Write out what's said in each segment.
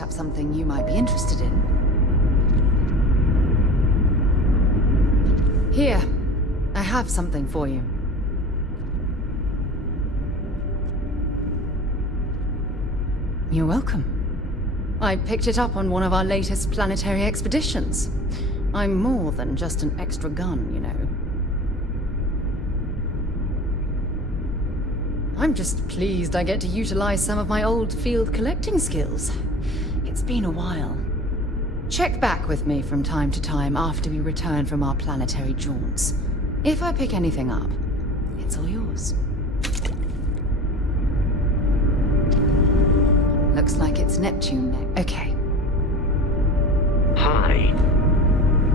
picked up something you might be interested in. Here, I have something for you. You're welcome. I picked it up on one of our latest planetary expeditions. I'm more than just an extra gun, you know. I'm just pleased I get to utilize some of my old field collecting skills. It's been a while. Check back with me from time to time after we return from our planetary jaunts. If I pick anything up, it's all yours. Looks like it's Neptune next. Okay. Hi.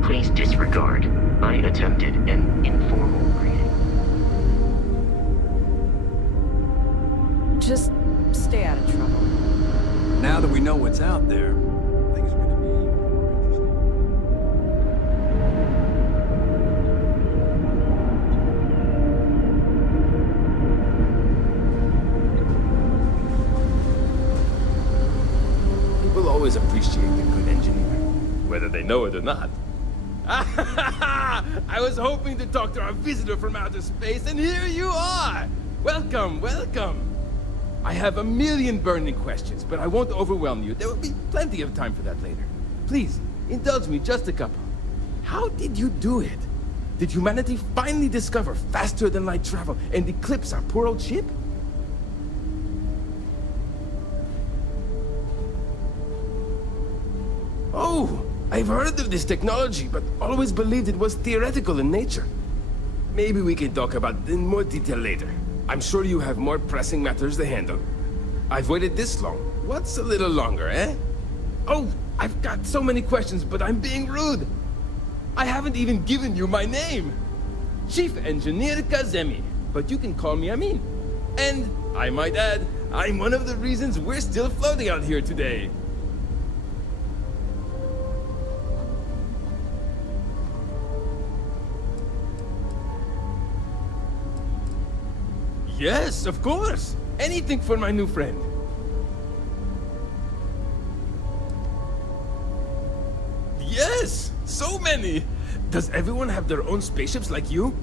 Please disregard. I attempted an informal greeting. Just stay out of trouble. Now that we know what's out there, things are gonna be more interesting. People always appreciate a good engineer, whether they know it or not. I was hoping to talk to our visitor from outer space, and here you are! Welcome, welcome! I have a million burning questions, but I won't overwhelm you. There will be plenty of time for that later. Please, indulge me just a couple. How did you do it? Did humanity finally discover faster-than-light travel and eclipse our poor old ship? Oh, I've heard of this technology, but always believed it was theoretical in nature. Maybe we can talk about it in more detail later. I'm sure you have more pressing matters to handle. I've waited this long. What's a little longer, eh? Oh, I've got so many questions, but I'm being rude. I haven't even given you my name. Chief Engineer Kazemi, but you can call me Amin. And, I might add, I'm one of the reasons we're still floating out here today. Yes, of course. Anything for my new friend. Yes, so many. Does everyone have their own spaceships like you?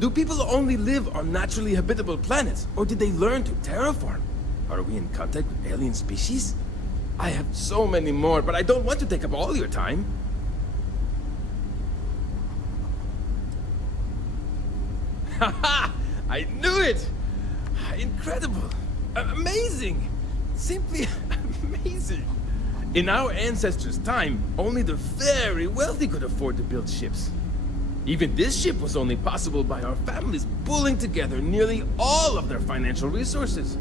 Do people only live on naturally habitable planets, or did they learn to terraform? Are we in contact with alien species? I have so many more, but I don't want to take up all your time. Haha! I knew it! Incredible! Amazing! Simply amazing! In our ancestors' time, only the very wealthy could afford to build ships. Even this ship was only possible by our families pulling together nearly all of their financial resources.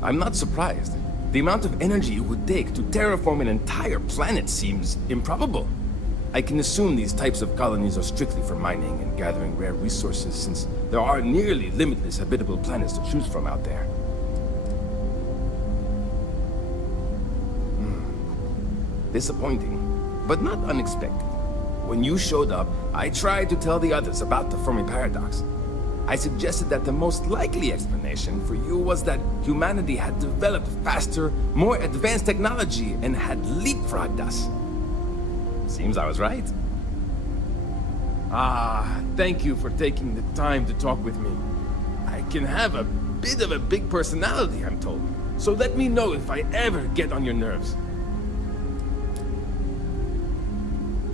I'm not surprised. The amount of energy it would take to terraform an entire planet seems improbable. I can assume these types of colonies are strictly for mining and gathering rare resources, since there are nearly limitless habitable planets to choose from out there. Disappointing, but not unexpected. When you showed up, I tried to tell the others about the Fermi paradox. I suggested that the most likely explanation for you was that humanity had developed faster, more advanced technology and had leapfrogged us. Seems I was right. Ah, thank you for taking the time to talk with me. I can have a bit of a big personality, I'm told. So let me know if I ever get on your nerves.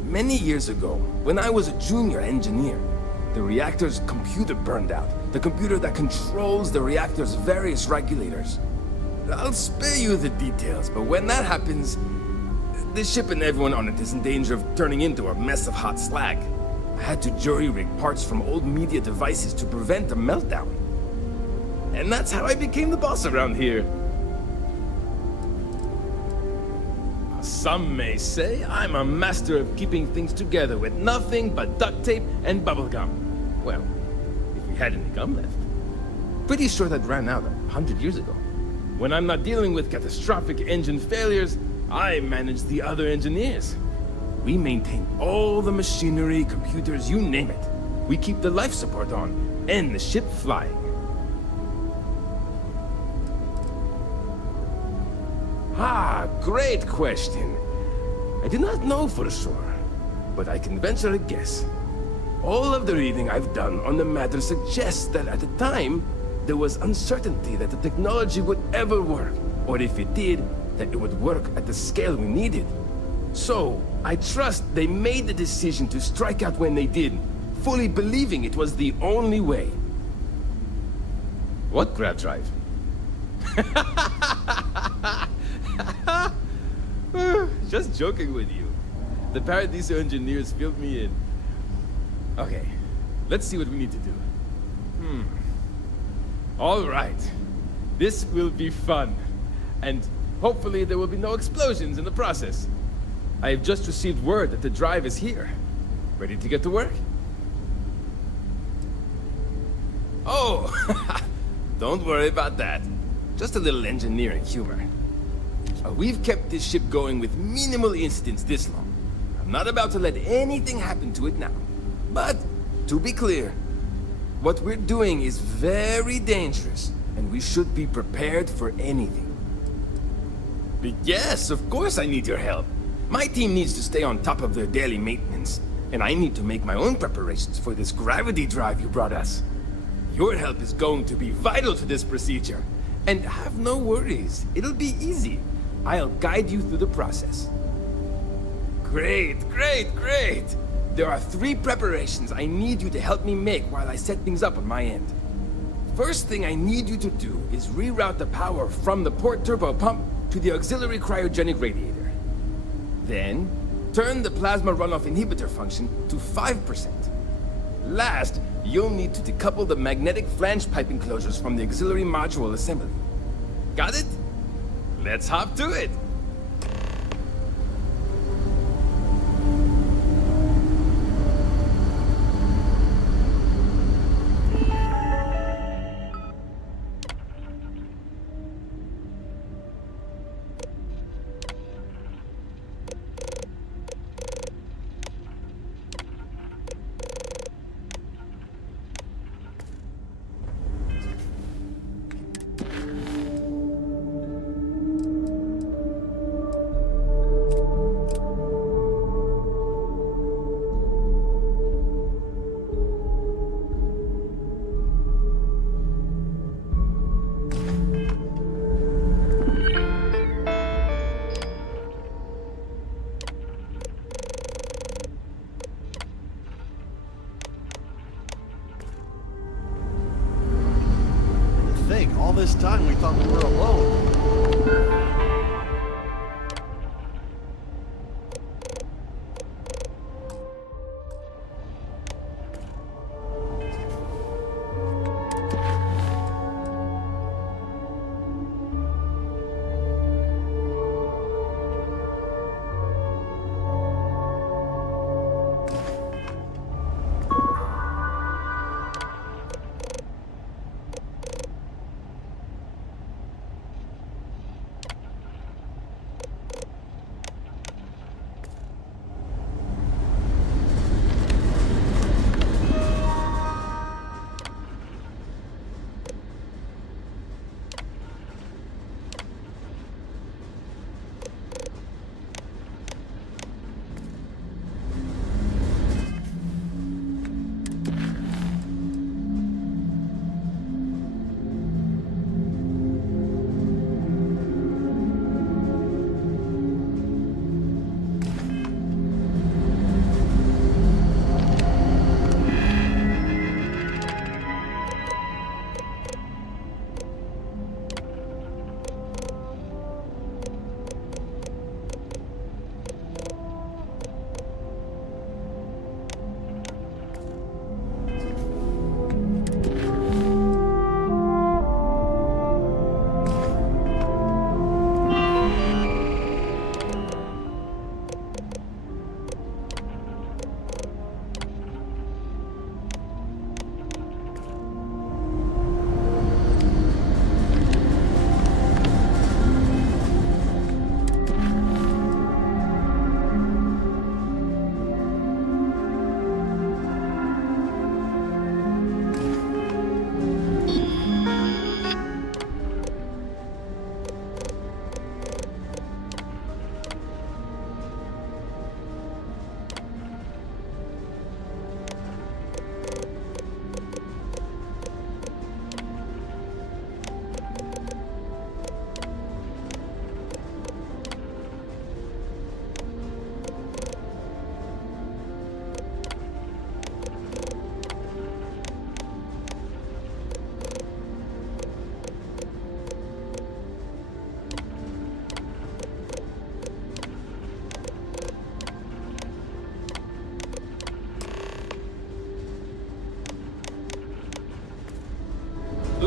Many years ago, when I was a junior engineer, the reactor's computer burned out. The computer that controls the reactor's various regulators. I'll spare you the details, but when that happens, this ship and everyone on it is in danger of turning into a mess of hot slag. I had to jury-rig parts from old media devices to prevent a meltdown. And that's how I became the boss around here. Some may say I'm a master of keeping things together with nothing but duct tape and bubblegum. Well, if we had any gum left. Pretty sure that ran out 100 years ago. When I'm not dealing with catastrophic engine failures, I manage the other engineers. We maintain all the machinery, computers, you name it. We keep the life support on, and the ship flying. Ah, great question. I do not know for sure, but I can venture a guess. All of the reading I've done on the matter suggests that at the time, there was uncertainty that the technology would ever work, or if it did, that it would work at the scale we needed. So, I trust they made the decision to strike out when they did, fully believing it was the only way. What grab drive? Just joking with you. The Paradiso engineers filled me in. Okay, let's see what we need to do. All right. This will be fun. And hopefully there will be no explosions in the process. I have just received word that the drive is here. Ready to get to work? Oh, don't worry about that. Just a little engineering humor. We've kept this ship going with minimal incidents this long. I'm not about to let anything happen to it now. But, to be clear, what we're doing is very dangerous, and we should be prepared for anything. But yes, of course I need your help. My team needs to stay on top of their daily maintenance, and I need to make my own preparations for this gravity drive you brought us. Your help is going to be vital to this procedure. And have no worries, it'll be easy. I'll guide you through the process. Great, great, great! There are 3 preparations I need you to help me make while I set things up on my end. First thing I need you to do is reroute the power from the port turbo pump to the auxiliary cryogenic radiator. Then, turn the plasma runoff inhibitor function to 5%. Last, you'll need to decouple the magnetic flange pipe enclosures from the auxiliary module assembly. Got it? Let's hop to it! All this time we thought we were alone.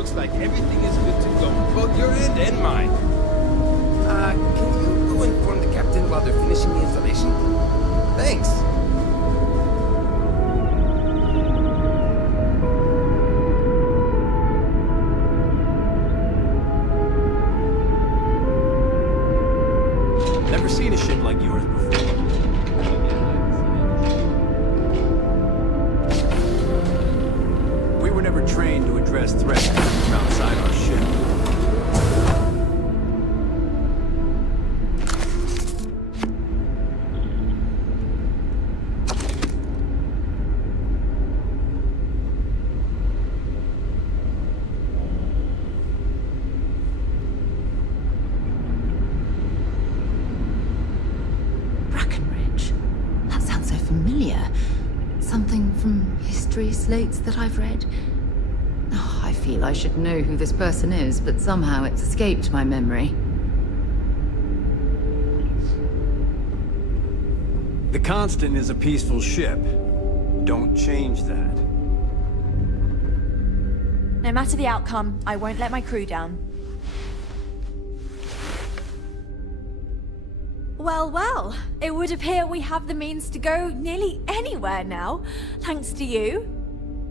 looks like everything is good to go, both your end and mine. Can you go inform the captain while they're finishing the installation? Thanks. Never seen a ship like yours before. We were never trained to address threats from outside our ship. Something from history slates that I've read. Oh, I feel I should know who this person is, but somehow it's escaped my memory. The Constant is a peaceful ship. Don't change that. No matter the outcome, I won't let my crew down. Well, well, it would appear we have the means to go nearly anywhere now, thanks to you.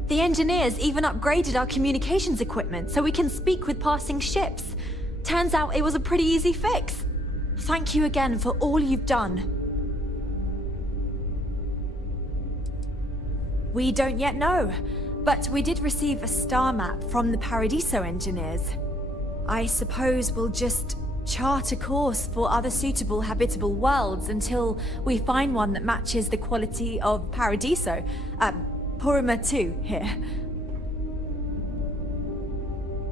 The engineers even upgraded our communications equipment so we can speak with passing ships. Turns out it was a pretty easy fix. Thank you again for all you've done. We don't yet know, but we did receive a star map from the Paradiso engineers. I suppose we'll just chart a course for other suitable habitable worlds until we find one that matches the quality of Paradiso. Purima 2 here.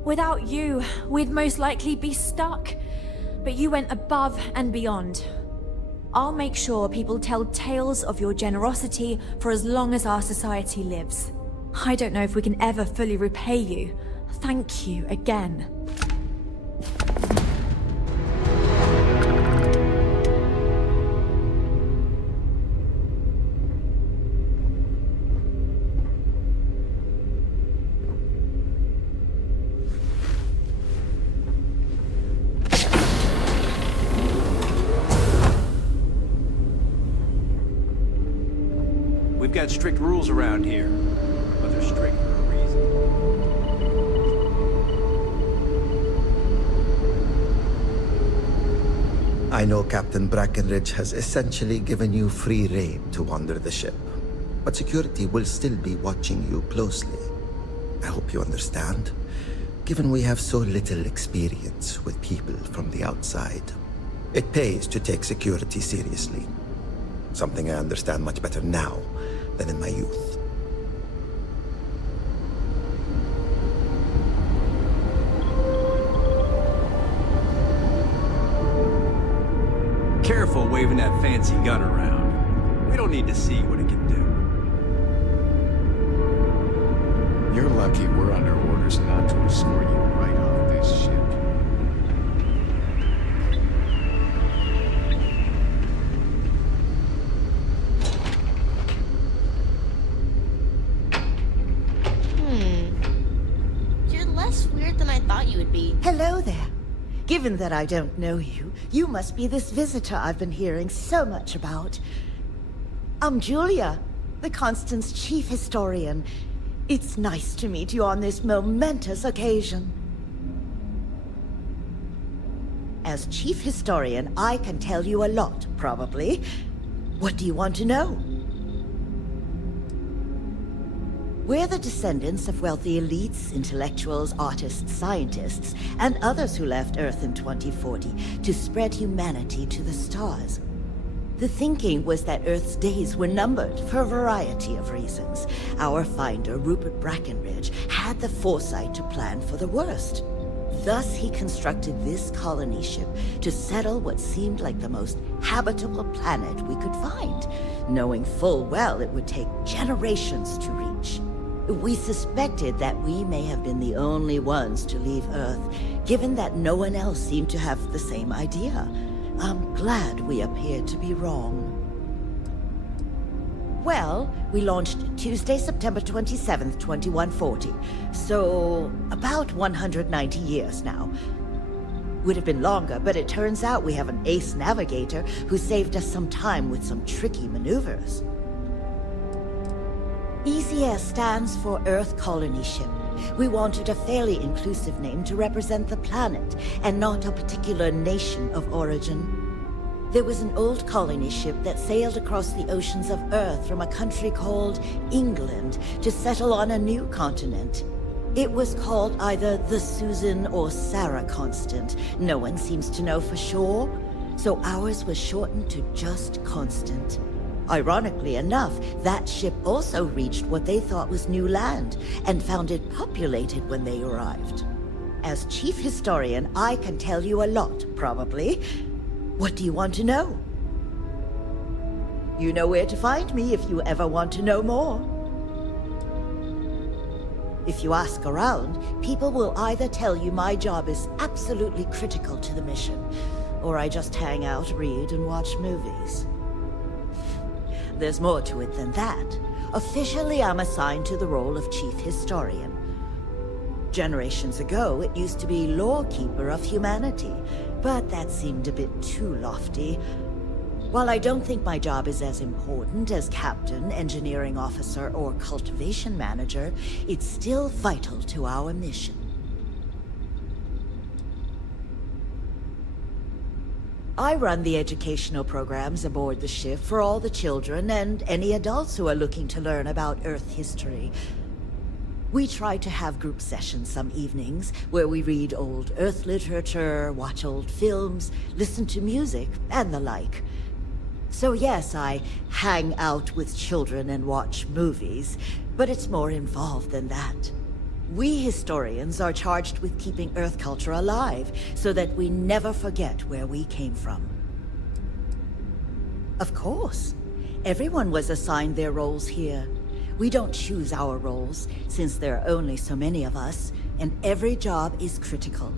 Without you, we'd most likely be stuck. But you went above and beyond. I'll make sure people tell tales of your generosity for as long as our society lives. I don't know if we can ever fully repay you. Thank you again. We've got strict rules around here, but they're strict for a reason. I know Captain Brackenridge has essentially given you free rein to wander the ship, but security will still be watching you closely. I hope you understand, given we have so little experience with people from the outside. It pays to take security seriously, something I understand much better now than in my youth. Careful waving that fancy gun around. We don't need to see what it can do. You're lucky we're under orders not to escort you right off this ship. You're less weird than I thought you would be. Hello there. Given that I don't know you, you must be this visitor I've been hearing so much about. I'm Julia, the Constant's chief historian. It's nice to meet you on this momentous occasion. As chief historian, I can tell you a lot, probably. What do you want to know? We're the descendants of wealthy elites, intellectuals, artists, scientists, and others who left Earth in 2040 to spread humanity to the stars. The thinking was that Earth's days were numbered for a variety of reasons. Our finder, Rupert Brackenridge, had the foresight to plan for the worst. Thus, he constructed this colony ship to settle what seemed like the most habitable planet we could find, knowing full well it would take generations to reach. We suspected that we may have been the only ones to leave Earth, given that no one else seemed to have the same idea. I'm glad we appeared to be wrong. Well, we launched Tuesday, September 27th, 2140. So, about 190 years now. Would have been longer, but it turns out we have an ace navigator who saved us some time with some tricky maneuvers. ECS stands for Earth Colony Ship. We wanted a fairly inclusive name to represent the planet, and not a particular nation of origin. There was an old colony ship that sailed across the oceans of Earth from a country called England to settle on a new continent. It was called either the Susan or Sarah Constant. No one seems to know for sure, so ours was shortened to just Constant. Ironically enough, that ship also reached what they thought was new land, and found it populated when they arrived. As chief historian, I can tell you a lot, probably. What do you want to know? You know where to find me if you ever want to know more. If you ask around, people will either tell you my job is absolutely critical to the mission, or I just hang out, read, and watch movies. There's more to it than that. Officially, I'm assigned to the role of chief historian. Generations ago, it used to be lawkeeper of humanity, but that seemed a bit too lofty. While I don't think my job is as important as captain, engineering officer, or cultivation manager, it's still vital to our mission. I run the educational programs aboard the ship for all the children and any adults who are looking to learn about Earth history. We try to have group sessions some evenings, where we read old Earth literature, watch old films, listen to music, and the like. So yes, I hang out with children and watch movies, but it's more involved than that. We historians are charged with keeping Earth culture alive, so that we never forget where we came from. Of course. Everyone was assigned their roles here. We don't choose our roles, since there are only so many of us, and every job is critical.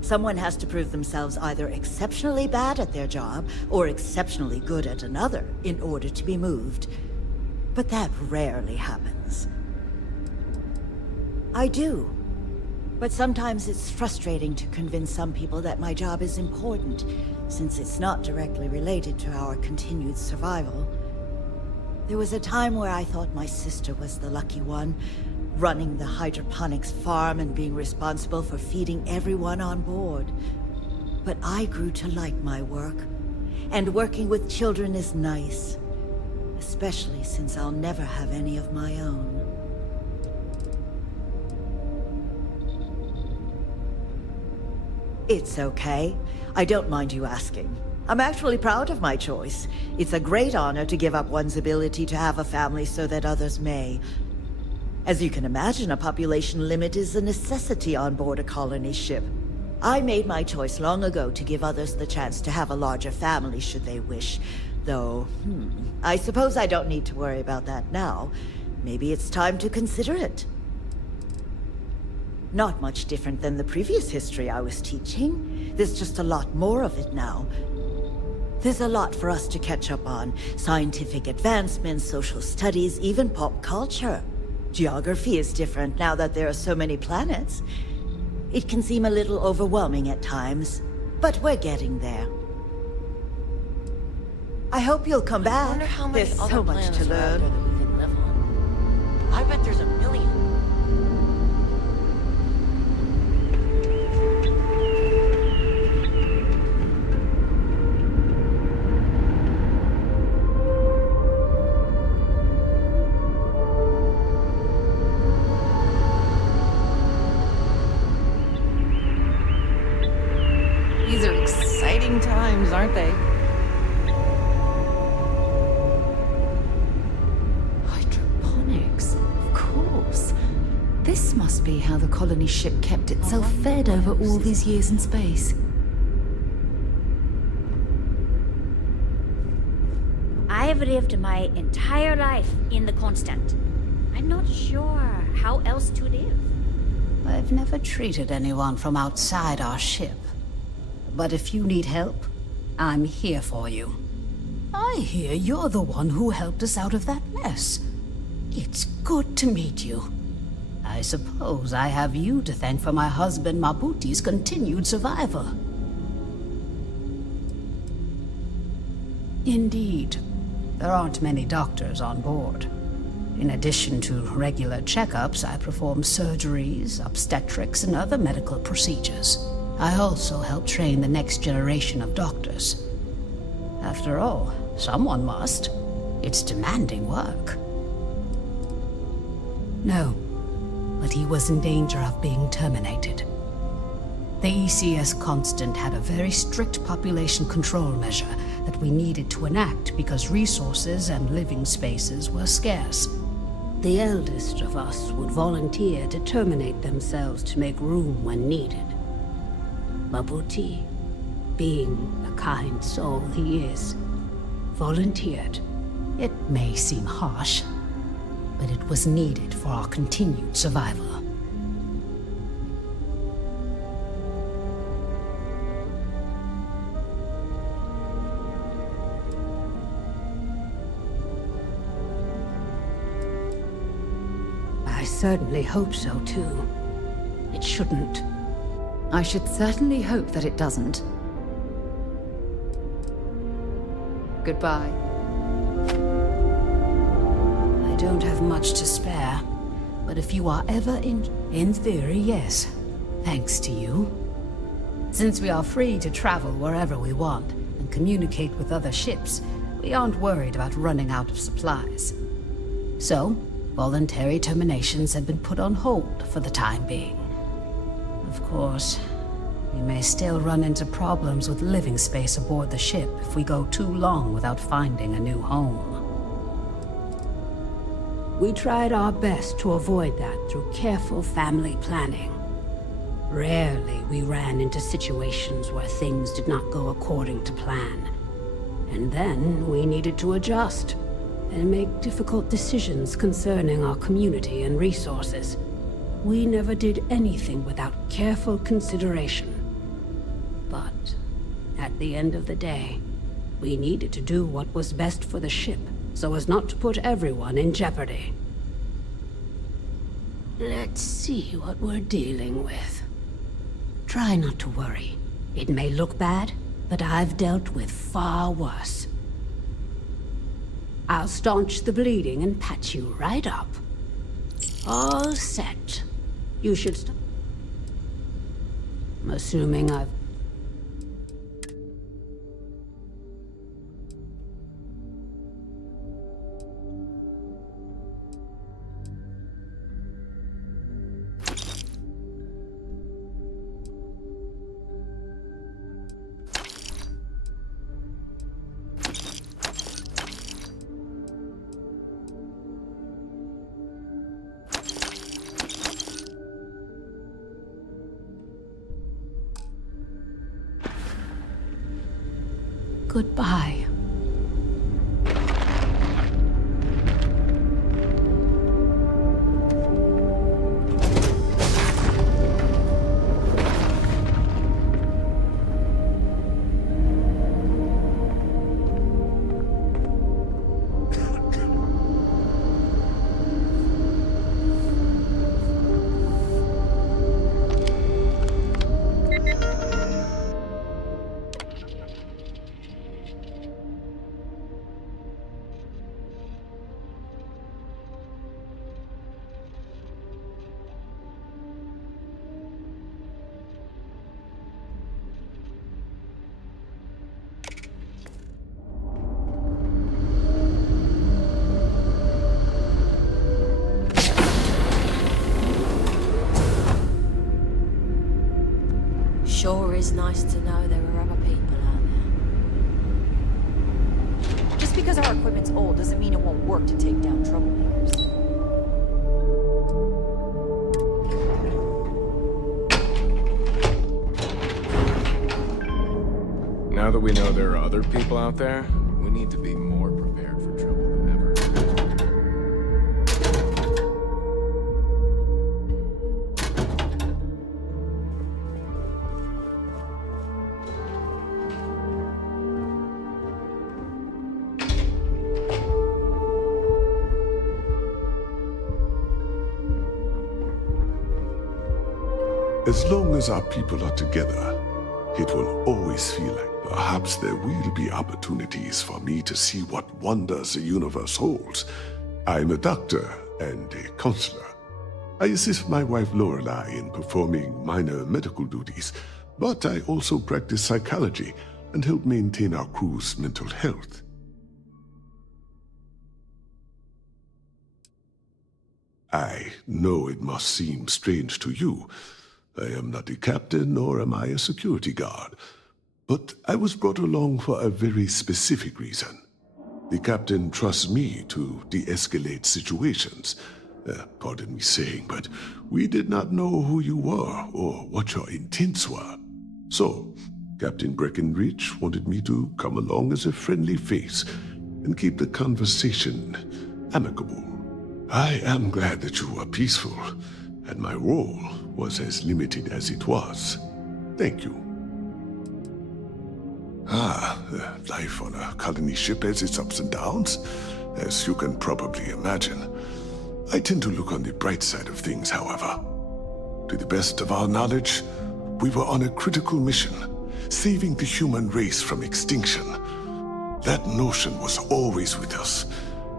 Someone has to prove themselves either exceptionally bad at their job, or exceptionally good at another, in order to be moved. But that rarely happens. I do. But sometimes it's frustrating to convince some people that my job is important, since it's not directly related to our continued survival. There was a time where I thought my sister was the lucky one, running the hydroponics farm and being responsible for feeding everyone on board. But I grew to like my work, and working with children is nice, especially since I'll never have any of my own. It's okay. I don't mind you asking. I'm actually proud of my choice. It's a great honor to give up one's ability to have a family so that others may. As you can imagine, a population limit is a necessity on board a colony ship. I made my choice long ago to give others the chance to have a larger family should they wish. Though, I suppose I don't need to worry about that now. Maybe it's time to consider it. Not much different than the previous history I was teaching. There's just a lot more of it now. There's a lot for us to catch up on. Scientific advancements, social studies, even pop culture. Geography is different now that there are so many planets. It can seem a little overwhelming at times, but we're getting there. I hope you'll come I back. wonder how many There's other so much planets to are out there learn. that we can live on. I bet there's a million. These are exciting times, aren't they? Hydroponics, of course. This must be how the colony ship kept itself fed over all these years in space. I've lived my entire life in the Constant. I'm not sure how else to live. I've never treated anyone from outside our ship. But if you need help, I'm here for you. I hear you're the one who helped us out of that mess. It's good to meet you. I suppose I have you to thank for my husband Mabuti's continued survival. Indeed. There aren't many doctors on board. In addition to regular checkups, I perform surgeries, obstetrics, and other medical procedures. I also help train the next generation of doctors. After all, someone must. It's demanding work. No, but he was in danger of being terminated. The ECS Constant had a very strict population control measure that we needed to enact because resources and living spaces were scarce. The eldest of us would volunteer to terminate themselves to make room when needed. Mabuti, being the kind soul he is, volunteered. It may seem harsh, but it was needed for our continued survival. I certainly hope so, too. It shouldn't. I should certainly hope that it doesn't. Goodbye. I don't have much to spare, but if you are ever in theory, yes. Thanks to you. Since we are free to travel wherever we want and communicate with other ships, we aren't worried about running out of supplies. So, voluntary terminations have been put on hold for the time being. Of course, we may still run into problems with living space aboard the ship if we go too long without finding a new home. We tried our best to avoid that through careful family planning. Rarely we ran into situations where things did not go according to plan. And then we needed to adjust and make difficult decisions concerning our community and resources. We never did anything without careful consideration. But at the end of the day, we needed to do what was best for the ship, so as not to put everyone in jeopardy. Let's see what we're dealing with. Try not to worry. It may look bad, but I've dealt with far worse. I'll staunch the bleeding and patch you right up. All set. You should stop. I'm assuming I've... Goodbye. Sure is nice to know there are other people out there. Just because our equipment's old doesn't mean it won't work to take down troublemakers. Now that we know there are other people out there, we need to be more prepared for trouble than ever. As long as our people are together, it will always feel like perhaps there will be opportunities for me to see what wonders the universe holds. I'm a doctor and a counselor. I assist my wife Lorelei in performing minor medical duties, but I also practice psychology and help maintain our crew's mental health. I know it must seem strange to you. I am not a captain, nor am I a security guard. But I was brought along for a very specific reason. The captain trusts me to de-escalate situations. Pardon me saying, but we did not know who you were or what your intents were. So, Captain Breckenridge wanted me to come along as a friendly face and keep the conversation amicable. I am glad that you were peaceful, and my role was as limited as it was. Thank you. Life on a colony ship has its ups and downs, as you can probably imagine. I tend to look on the bright side of things, however. To the best of our knowledge, we were on a critical mission, saving the human race from extinction. That notion was always with us,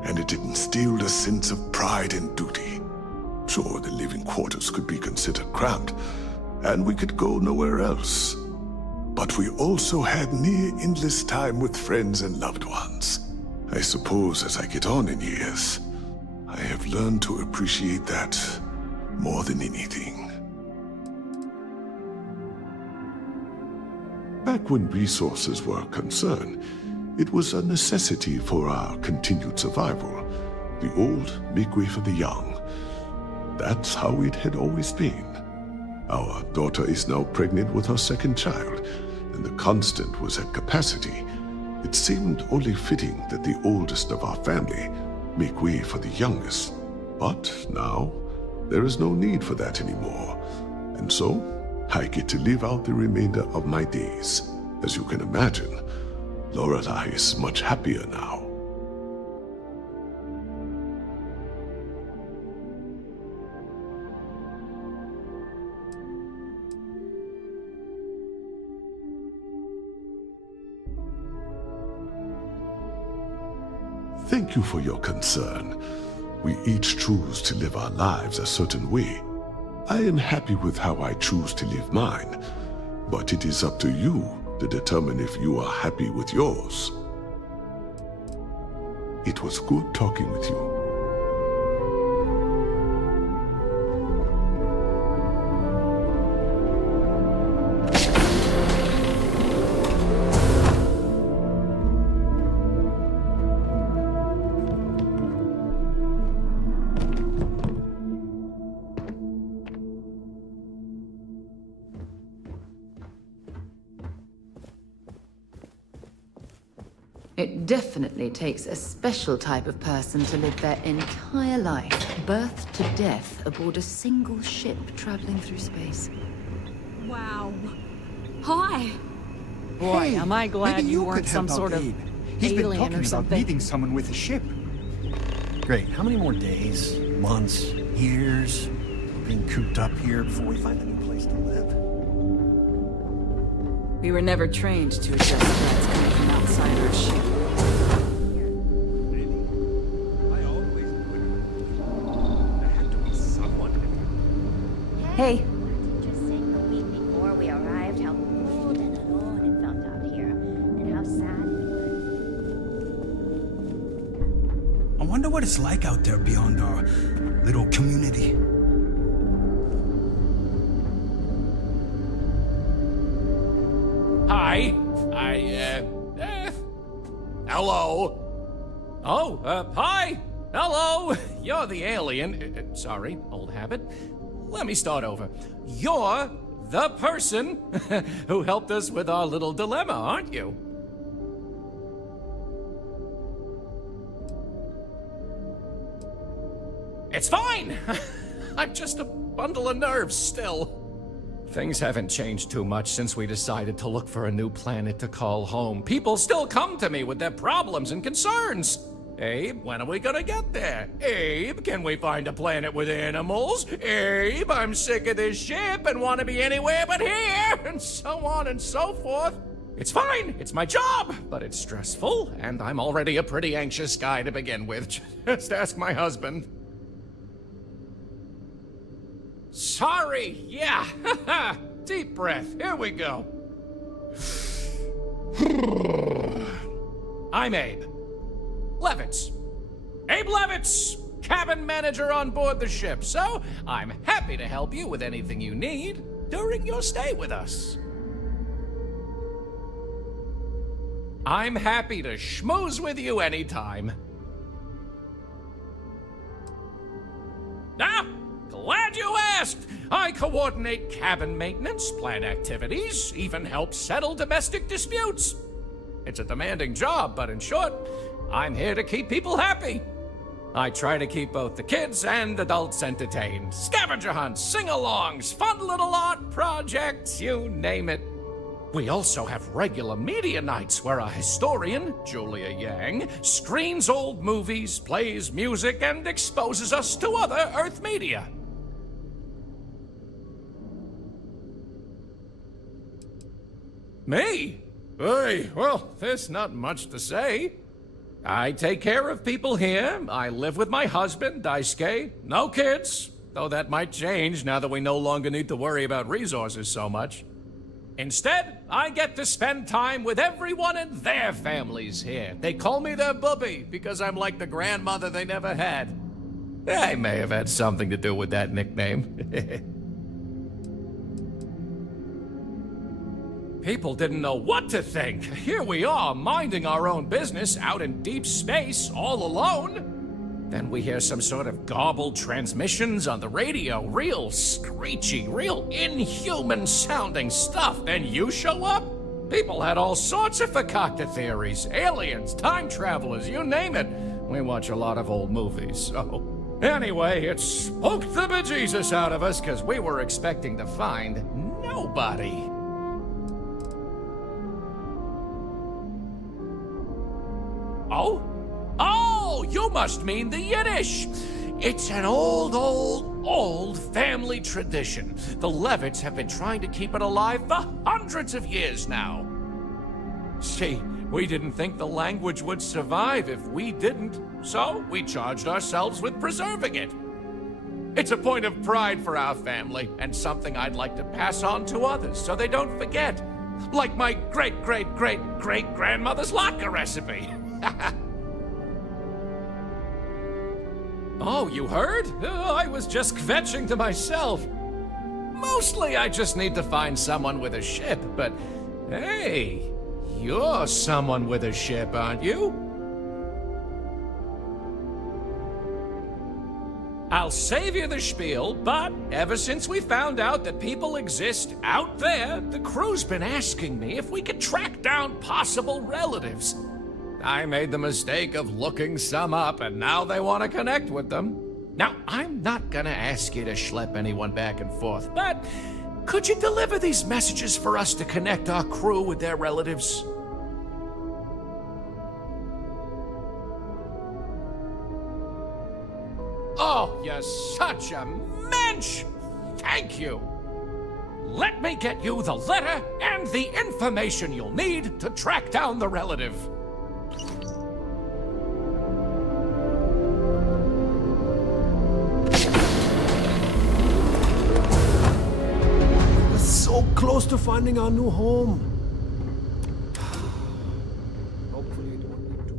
and it instilled a sense of pride and duty. Sure, the living quarters could be considered cramped, and we could go nowhere else. But we also had near-endless time with friends and loved ones. I suppose as I get on in years, I have learned to appreciate that more than anything. Back when resources were concerned, it was a necessity for our continued survival. The old make way for the young. That's how it had always been. Our daughter is now pregnant with her second child, and the Constant was at capacity. It seemed only fitting that the oldest of our family make way for the youngest. But now, there is no need for that anymore. And so, I get to live out the remainder of my days. As you can imagine, Lorelei is much happier now. Thank you for your concern. We each choose to live our lives a certain way. I am happy with how I choose to live mine, but it is up to you to determine if you are happy with yours. It was good talking with you. It definitely takes a special type of person to live their entire life, birth to death, aboard a single ship traveling through space. Wow. Hi. Boy, Hey, am I glad maybe you could weren't some help sort out of Abe. He's been alien talking or about something. meeting someone with a ship. Great. How many more days, months, years being cooped up here before we find a new place to live? We were never trained to adjust threats coming from outside our ship. Hey. Just saying the week before we arrived how cold and alone it felt out here, and how sad it was. I wonder what it's like out there beyond our little community. Hi. Hello. Oh, hi. Hello. You're the alien. Sorry, old habit. Let me start over. You're the person who helped us with our little dilemma, aren't you? It's fine. I'm just a bundle of nerves still. Things haven't changed too much since we decided to look for a new planet to call home. People still come to me with their problems and concerns. Abe, when are we gonna get there? Abe, can we find a planet with animals? Abe, I'm sick of this ship and want to be anywhere but here, and so on and so forth. It's fine, it's my job, but it's stressful, and I'm already a pretty anxious guy to begin with. Just ask my husband. Sorry, yeah, deep breath, here we go. I'm Abe Levitz. Abe Levitz, cabin manager on board the ship, so I'm happy to help you with anything you need during your stay with us. I'm happy to schmooze with you anytime. Ah, glad you asked! I coordinate cabin maintenance, plan activities, even help settle domestic disputes. It's a demanding job, but in short, I'm here to keep people happy. I try to keep both the kids and adults entertained. Scavenger hunts, sing-alongs, fun little art projects, you name it. We also have regular media nights where our historian, Julia Yang, screens old movies, plays music, and exposes us to other Earth media. Me? Hey, well, there's not much to say. I take care of people here. I live with my husband, Daisuke. No kids, though that might change now that we no longer need to worry about resources so much. Instead, I get to spend time with everyone and their families here. They call me their bubby because I'm like the grandmother they never had. I may have had something to do with that nickname. People didn't know what to think. Here we are, minding our own business out in deep space, all alone. Then we hear some sort of garbled transmissions on the radio. Real screechy, real inhuman sounding stuff. Then you show up? People had all sorts of fakakta theories. Aliens, time travelers, you name it. We watch a lot of old movies, so... Anyway, it spooked the bejesus out of us because we were expecting to find nobody. Oh? Oh, you must mean the Yiddish. It's an old family tradition. The Levitts have been trying to keep it alive for hundreds of years now. See, we didn't think the language would survive if we didn't, so we charged ourselves with preserving it. It's a point of pride for our family, and something I'd like to pass on to others so they don't forget. Like my great-great-great-great-grandmother's latke recipe. Oh, you heard? I was just kvetching to myself. Mostly I just need to find someone with a ship, but hey, you're someone with a ship, aren't you? I'll save you the spiel, but ever since we found out that people exist out there, the crew's been asking me if we could track down possible relatives. I made the mistake of looking some up, and now they want to connect with them. Now, I'm not gonna ask you to schlep anyone back and forth, but could you deliver these messages for us to connect our crew with their relatives? Oh, you're such a mensch! Thank you! Let me get you the letter and the information you'll need to track down the relative. We're so close to finding our new home. Hopefully it won't be too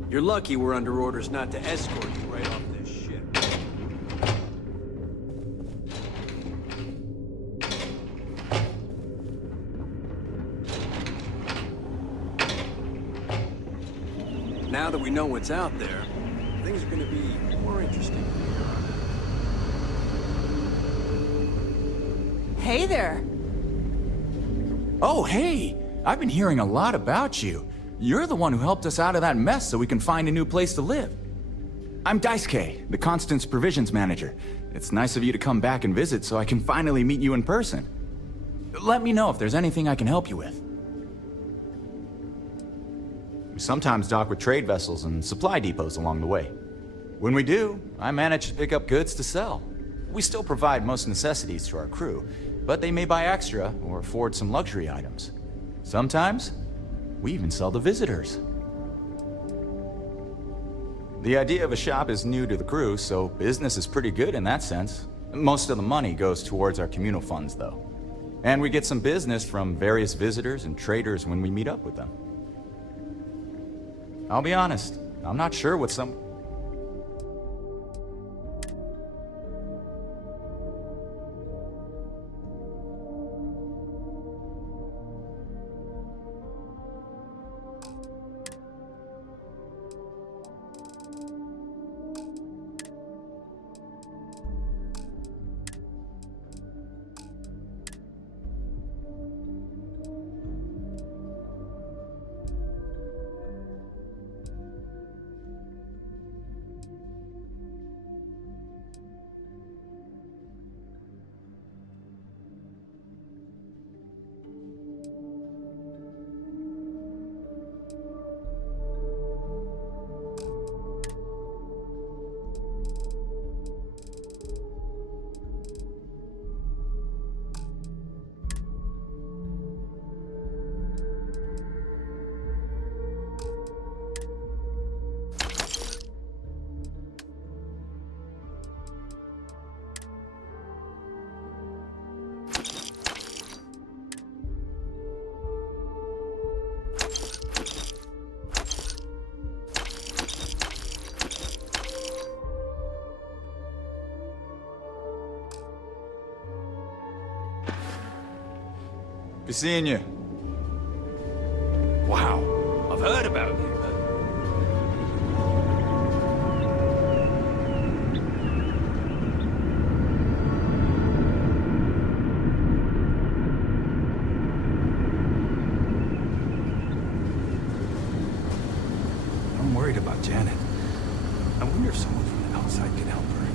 much. You're lucky we're under orders not to escort you right off this ship. Now that we know what's out there, things are gonna be more interesting. Hey there. Oh, hey! I've been hearing a lot about you. You're the one who helped us out of that mess so we can find a new place to live. I'm Daisuke, the Constance Provisions Manager. It's nice of you to come back and visit so I can finally meet you in person. Let me know if there's anything I can help you with. sometimes dock with trade vessels and supply depots along the way. When we do, I manage to pick up goods to sell. We still provide most necessities to our crew, but they may buy extra or afford some luxury items. Sometimes, we even sell to visitors. The idea of a shop is new to the crew, so business is pretty good in that sense. Most of the money goes towards our communal funds, though. And we get some business from various visitors and traders when we meet up with them. I'll be honest, I'm not sure what some... Be seeing you. Wow, I've heard about you. I'm worried about Janet. I wonder if someone from the outside can help her.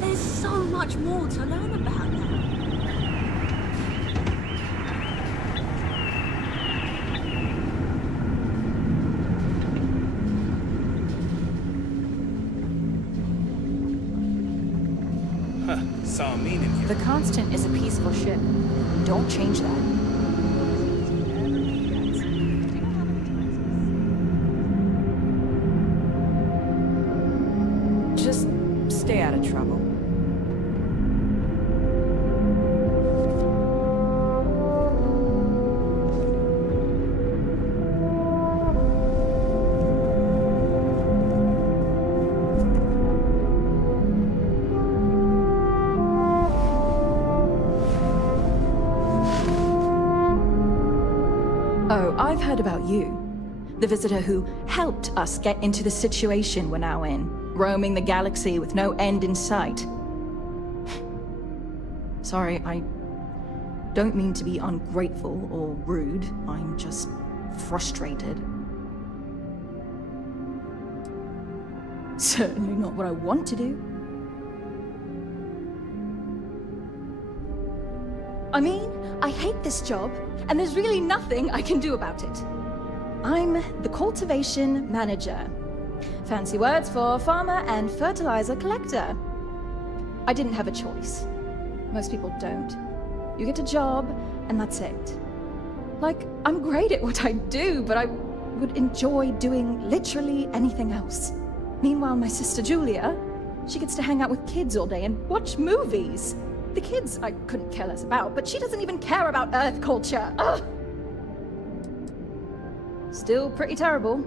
There's so much more to learn about now. Saw a meaning here. The Constant is a peaceful ship. Don't change that. Just stay out of trouble. Oh, I've heard about you. The visitor who helped us get into the situation we're now in, roaming the galaxy with no end in sight. Sorry, I don't mean to be ungrateful or rude. I'm just frustrated. Certainly not what I want to do. I mean, I hate this job, and there's really nothing I can do about it. I'm the cultivation manager. Fancy words for farmer and fertilizer collector. I didn't have a choice. Most people don't. You get a job, and that's it. Like, I'm great at what I do, but I would enjoy doing literally anything else. Meanwhile, my sister Julia, she gets to hang out with kids all day and watch movies. The kids I couldn't care less about, but she doesn't even care about Earth culture. Ugh! Still pretty terrible,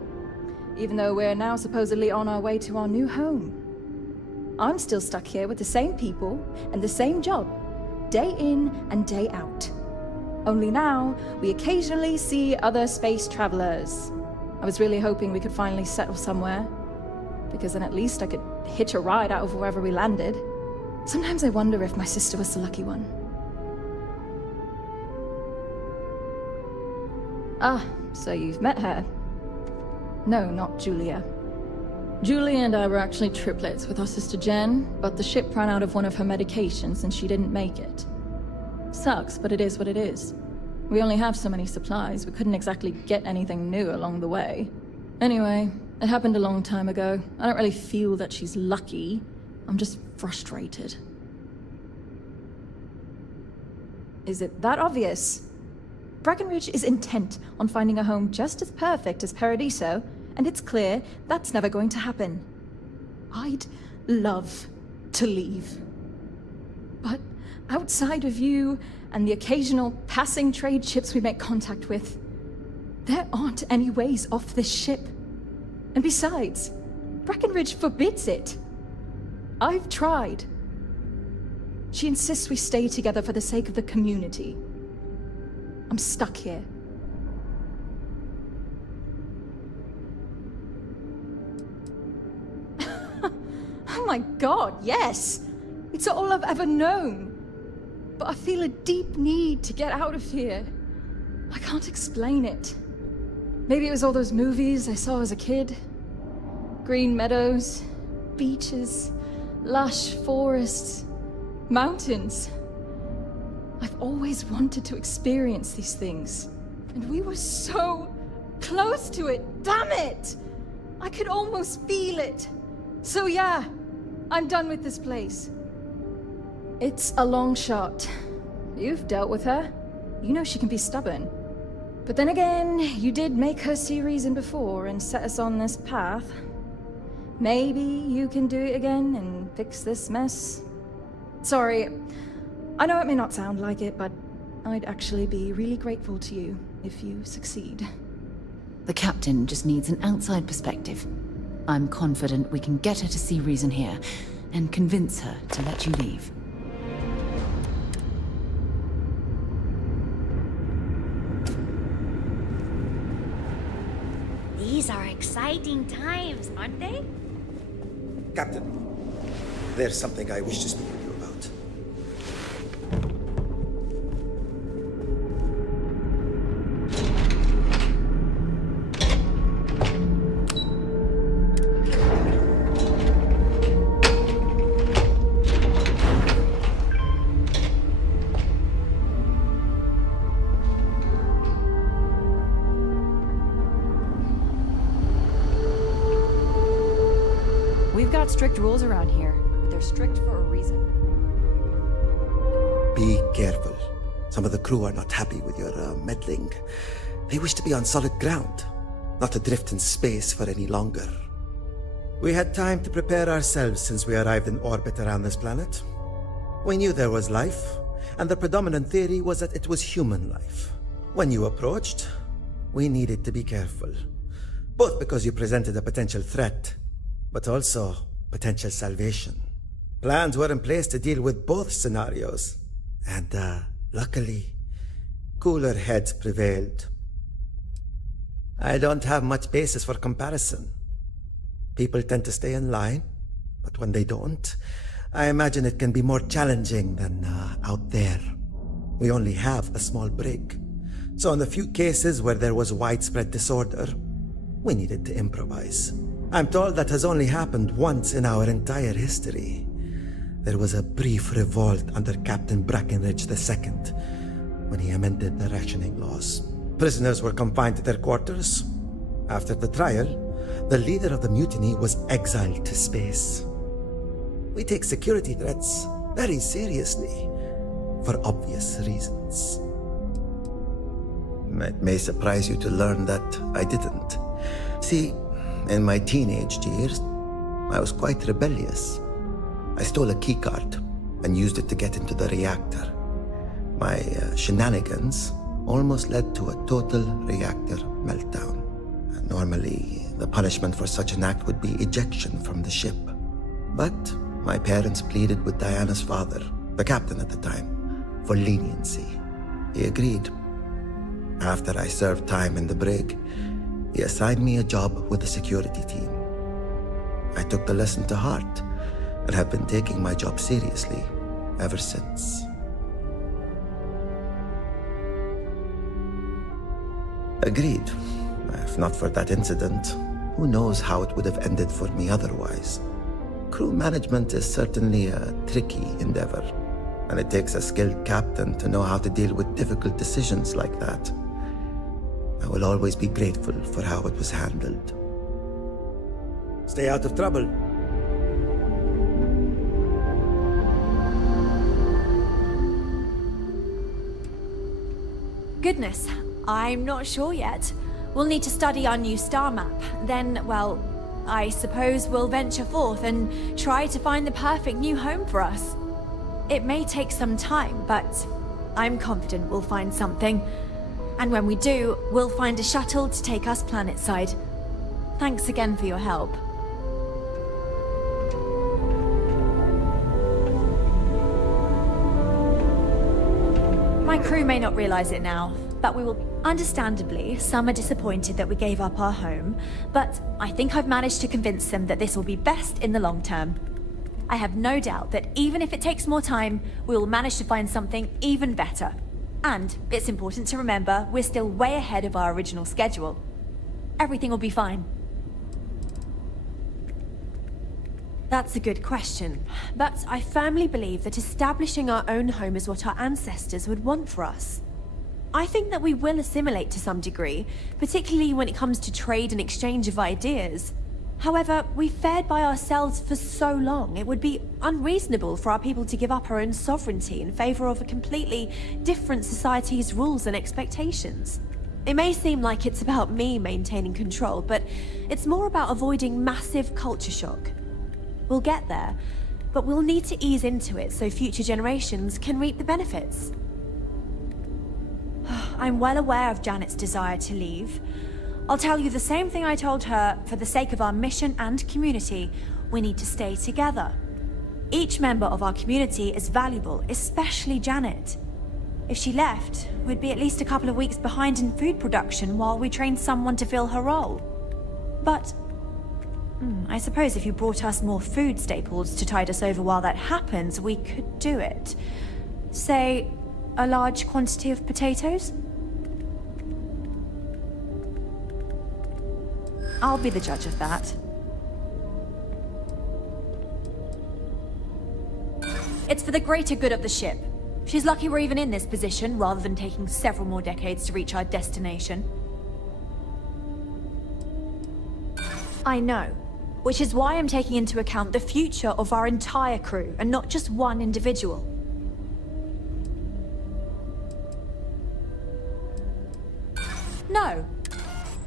even though we're now supposedly on our way to our new home. I'm still stuck here with the same people and the same job, day in and day out. Only now, we occasionally see other space travelers. I was really hoping we could finally settle somewhere, because then at least I could hitch a ride out of wherever we landed. Sometimes I wonder if my sister was the lucky one. Ah, so you've met her. No, not Julia. Julia and I were actually triplets with our sister Jen, but the ship ran out of one of her medications and she didn't make it. Sucks, but it is what it is. We only have so many supplies. We couldn't exactly get anything new along the way. Anyway, it happened a long time ago. I don't really feel that she's lucky. I'm just frustrated. Is it that obvious? Breckenridge is intent on finding a home just as perfect as Paradiso, and it's clear that's never going to happen. I'd love to leave. But outside of you and the occasional passing trade ships we make contact with, there aren't any ways off this ship. And besides, Breckenridge forbids it. I've tried. She insists we stay together for the sake of the community. I'm stuck here. Oh my god, yes! It's all I've ever known. But I feel a deep need to get out of here. I can't explain it. Maybe it was all those movies I saw as a kid. Green meadows, beaches, lush forests, mountains. I've always wanted to experience these things. And we were so close to it, damn it! I could almost feel it. So yeah, I'm done with this place. It's a long shot. You've dealt with her. You know she can be stubborn. But then again, you did make her see reason before and set us on this path. Maybe you can do it again and fix this mess. Sorry, I know it may not sound like it, but I'd actually be really grateful to you if you succeed. The captain just needs an outside perspective. I'm confident we can get her to see reason here and convince her to let you leave. These are exciting times, aren't they? Captain, there's something I wish to speak with you about. We've got strict rules around here, but they're strict for a reason. Be careful. Some of the crew are not happy with your meddling. They wish to be on solid ground, not to drift in space for any longer. We had time to prepare ourselves since we arrived in orbit around this planet. We knew there was life, and the predominant theory was that it was human life. When you approached, we needed to be careful. Both because you presented a potential threat, but also potential salvation. Plans were in place to deal with both scenarios, and luckily, cooler heads prevailed. I don't have much basis for comparison. People tend to stay in line, but when they don't, I imagine it can be more challenging than out there. We only have a small brig, so in the few cases where there was widespread disorder, we needed to improvise. I'm told that has only happened once in our entire history. There was a brief revolt under Captain Breckenridge II, when he amended the rationing laws. Prisoners were confined to their quarters. After the trial, the leader of the mutiny was exiled to space. We take security threats very seriously, for obvious reasons. It may surprise you to learn that I didn't. See, in my teenage years, I was quite rebellious. I stole a keycard and used it to get into the reactor. My shenanigans almost led to a total reactor meltdown. Normally, the punishment for such an act would be ejection from the ship. But my parents pleaded with Diana's father, the captain at the time, for leniency. He agreed. After I served time in the brig, he assigned me a job with the security team. I took the lesson to heart and have been taking my job seriously ever since. Agreed. If not for that incident, who knows how it would have ended for me otherwise. Crew management is certainly a tricky endeavor. And it takes a skilled captain to know how to deal with difficult decisions like that. I will always be grateful for how it was handled. Stay out of trouble. Goodness, I'm not sure yet. We'll need to study our new star map. Then, well, I suppose we'll venture forth and try to find the perfect new home for us. It may take some time, but I'm confident we'll find something. And when we do, we'll find a shuttle to take us planetside. Thanks again for your help. My crew may not realize it now, but we will... Understandably, some are disappointed that we gave up our home, but I think I've managed to convince them that this will be best in the long term. I have no doubt that even if it takes more time, we will manage to find something even better. And it's important to remember, we're still way ahead of our original schedule. Everything will be fine. That's a good question, but I firmly believe that establishing our own home is what our ancestors would want for us. I think that we will assimilate to some degree, particularly when it comes to trade and exchange of ideas. However, we've fared by ourselves for so long, it would be unreasonable for our people to give up our own sovereignty in favor of a completely different society's rules and expectations. It may seem like it's about me maintaining control, but it's more about avoiding massive culture shock. We'll get there, but we'll need to ease into it so future generations can reap the benefits. I'm well aware of Janet's desire to leave. I'll tell you the same thing I told her. For the sake of our mission and community, we need to stay together. Each member of our community is valuable, especially Janet. If she left, we'd be at least a couple of weeks behind in food production while we trained someone to fill her role. But I suppose if you brought us more food staples to tide us over while that happens, we could do it. Say, a large quantity of potatoes? I'll be the judge of that. It's for the greater good of the ship. She's lucky we're even in this position, rather than taking several more decades to reach our destination. I know, which is why I'm taking into account the future of our entire crew, and not just one individual. No.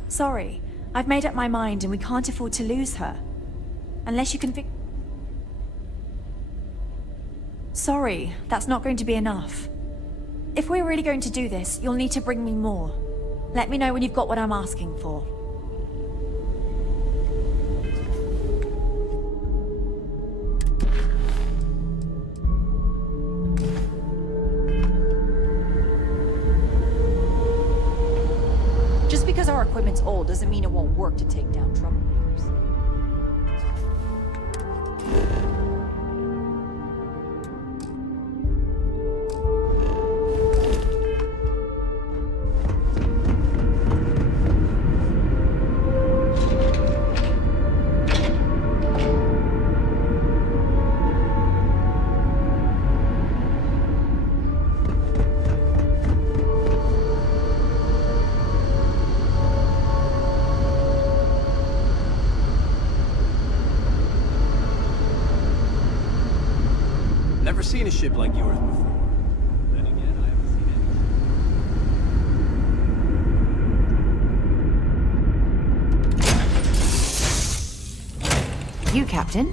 Sorry. I've made up my mind and we can't afford to lose her. Unless you can Sorry, that's not going to be enough. If we're really going to do this, you'll need to bring me more. Let me know when you've got what I'm asking for. Just because our equipment's old doesn't mean it won't work to take down troublemakers. Never seen a ship like yours before. Then again, I haven't seen any. You, Captain?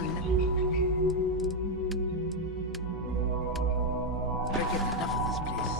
down. I get enough of this place.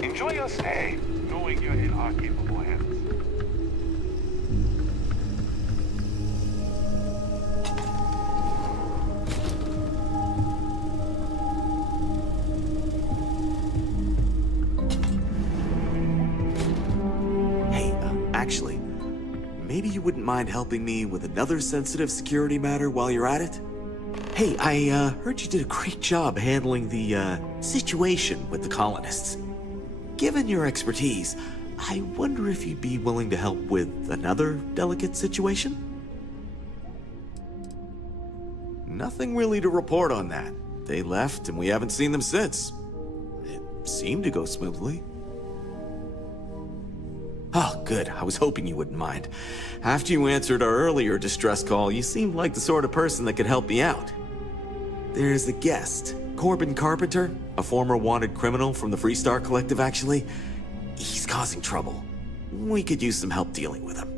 Enjoy your stay, knowing you're in our capable hands. Hey, actually, maybe you wouldn't mind helping me with another sensitive security matter while you're at it? Hey, I heard you did a great job handling the situation with the colonists. Given your expertise, I wonder if you'd be willing to help with another delicate situation? Nothing really to report on that. They left and we haven't seen them since. It seemed to go smoothly. Oh, good. I was hoping you wouldn't mind. After you answered our earlier distress call, you seemed like the sort of person that could help me out. There's a guest, Corbin Carpenter, a former wanted criminal from the Freestar Collective, actually. He's causing trouble. We could use some help dealing with him.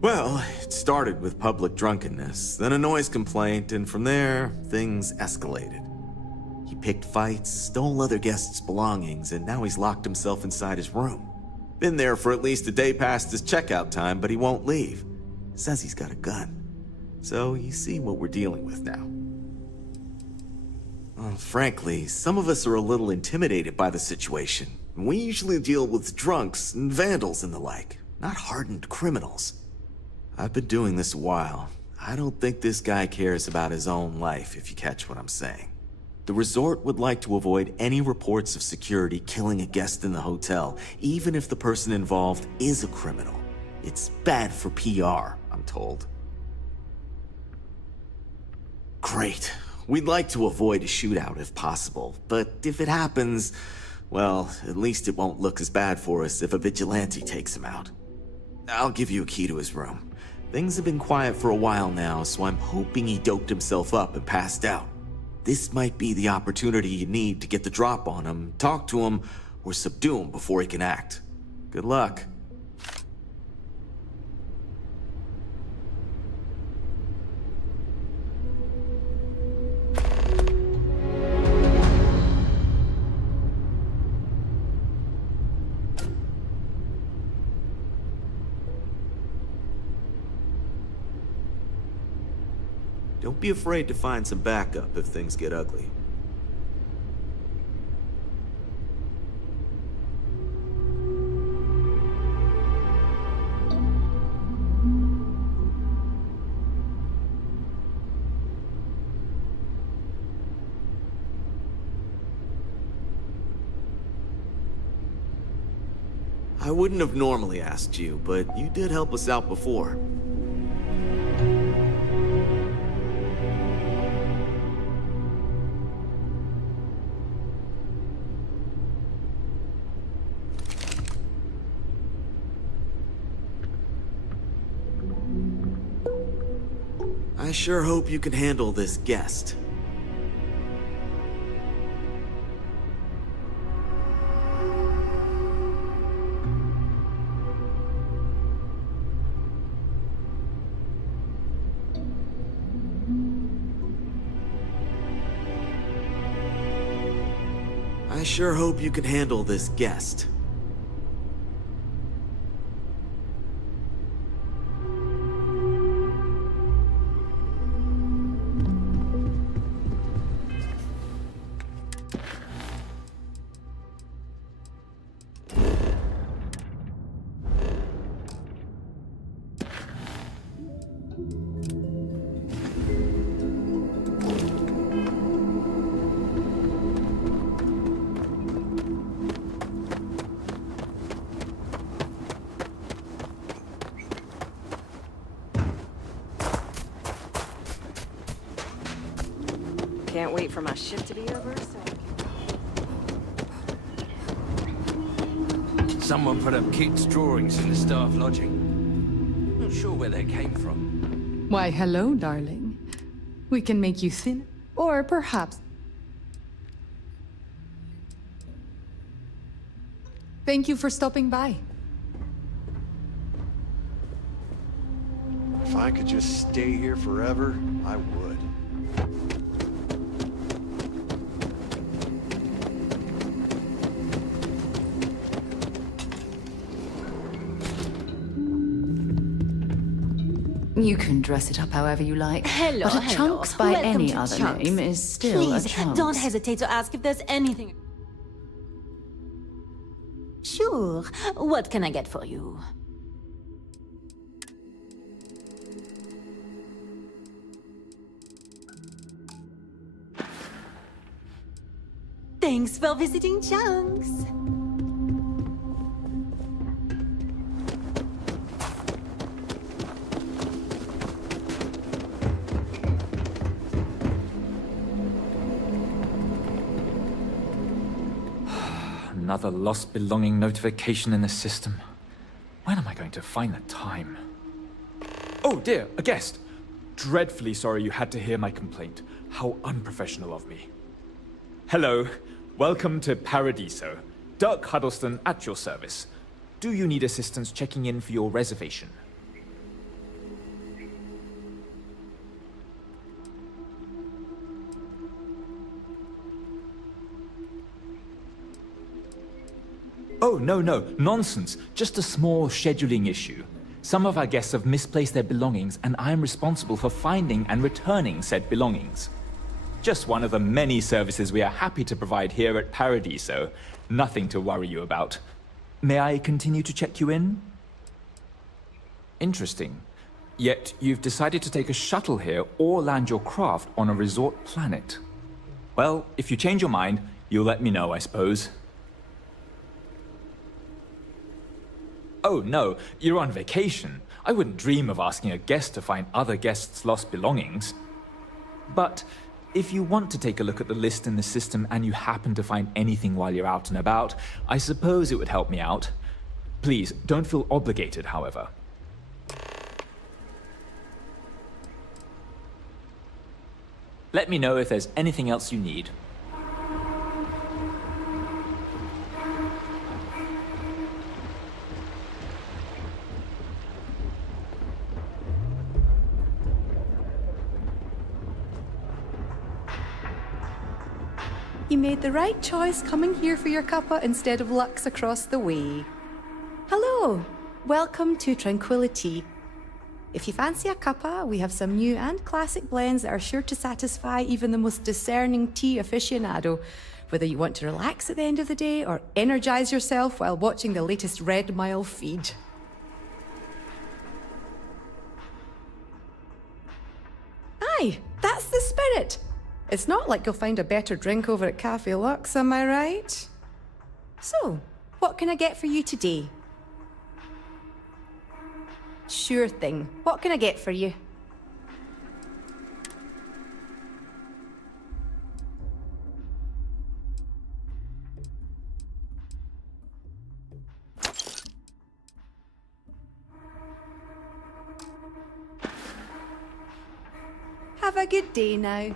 Well, it started with public drunkenness, then a noise complaint, and from there, things escalated. He picked fights, stole other guests' belongings, and now he's locked himself inside his room. Been there for at least a day past his checkout time, but he won't leave. Says he's got a gun. So you see what we're dealing with now. Well, frankly, some of us are a little intimidated by the situation. We usually deal with drunks and vandals and the like, not hardened criminals. I've been doing this a while. I don't think this guy cares about his own life, if you catch what I'm saying. The resort would like to avoid any reports of security killing a guest in the hotel, even if the person involved is a criminal. It's bad for PR, I'm told. Great. We'd like to avoid a shootout if possible, but if it happens, well, at least it won't look as bad for us if a vigilante takes him out. I'll give you a key to his room. Things have been quiet for a while now, so I'm hoping he doped himself up and passed out. This might be the opportunity you need to get the drop on him, talk to him, or subdue him before he can act. Good luck. Don't be afraid to find some backup if things get ugly. I wouldn't have normally asked you, but you did help us out before. I sure hope you can handle this guest. I sure hope you can handle this guest. Can't wait for my shift to be over, so... Someone put up Kit's drawings in the staff lodging. Not sure where they came from. Why, hello, darling. We can make you thin, or perhaps... Thank you for stopping by. If I could just stay here forever, I would. You can dress it up however you like. Hello, but a hello. Chunks by Welcome any to other Chunks. name is still Please, a Chunks. don't hesitate to ask if there's anything... Sure. What can I get for you? Thanks for visiting Chunks. Another lost belonging notification in the system. When am I going to find the time? Oh dear, a guest! Dreadfully sorry you had to hear my complaint. How unprofessional of me. Hello, welcome to Paradiso. Dirk Huddleston at your service. Do you need assistance checking in for your reservation? Oh, no, nonsense. Just a small scheduling issue. Some of our guests have misplaced their belongings, and I am responsible for finding and returning said belongings. Just one of the many services we are happy to provide here at Paradiso. Nothing to worry you about. May I continue to check you in? Interesting. Yet you've decided to take a shuttle here or land your craft on a resort planet. Well, if you change your mind, you'll let me know, I suppose. Oh no, you're on vacation. I wouldn't dream of asking a guest to find other guests' lost belongings. But if you want to take a look at the list in the system and you happen to find anything while you're out and about, I suppose it would help me out. Please, don't feel obligated, however. Let me know if there's anything else you need. You made the right choice coming here for your cuppa instead of Lux across the way. Hello, welcome to Tranquility. If you fancy a cuppa, we have some new and classic blends that are sure to satisfy even the most discerning tea aficionado, whether you want to relax at the end of the day or energize yourself while watching the latest Red Mile feed. Aye, that's the spirit. It's not like you'll find a better drink over at Cafe Lux, am I right? So, what can I get for you today? Sure thing. What can I get for you? Have a good day now.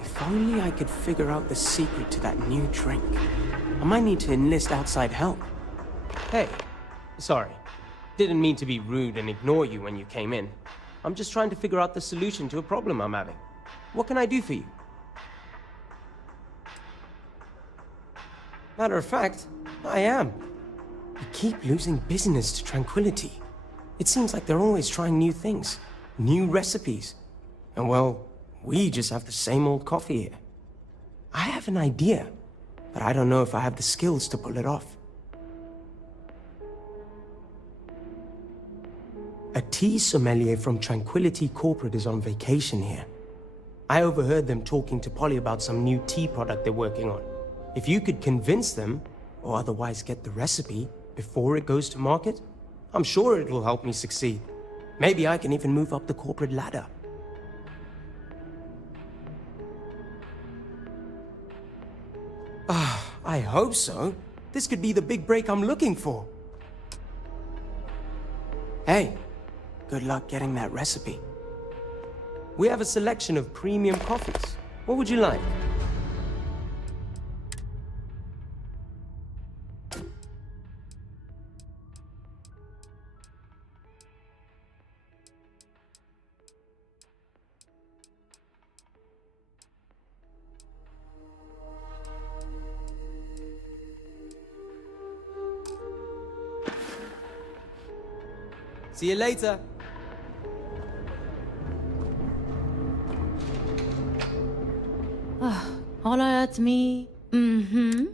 If only I could figure out the secret to that new drink. I might need to enlist outside help. Hey, sorry. Didn't mean to be rude and ignore you when you came in. I'm just trying to figure out the solution to a problem I'm having. What can I do for you? Matter of fact, I am. We keep losing business to Tranquility. It seems like they're always trying new things, new recipes. And well, we just have the same old coffee here. I have an idea, but I don't know if I have the skills to pull it off. A tea sommelier from Tranquility Corporate is on vacation here. I overheard them talking to Polly about some new tea product they're working on. If you could convince them, or otherwise get the recipe before it goes to market, I'm sure it will help me succeed. Maybe I can even move up the corporate ladder. I hope so. This could be the big break I'm looking for. Hey, good luck getting that recipe. We have a selection of premium coffees. What would you like? See you later. Holler at me. Mm-hmm.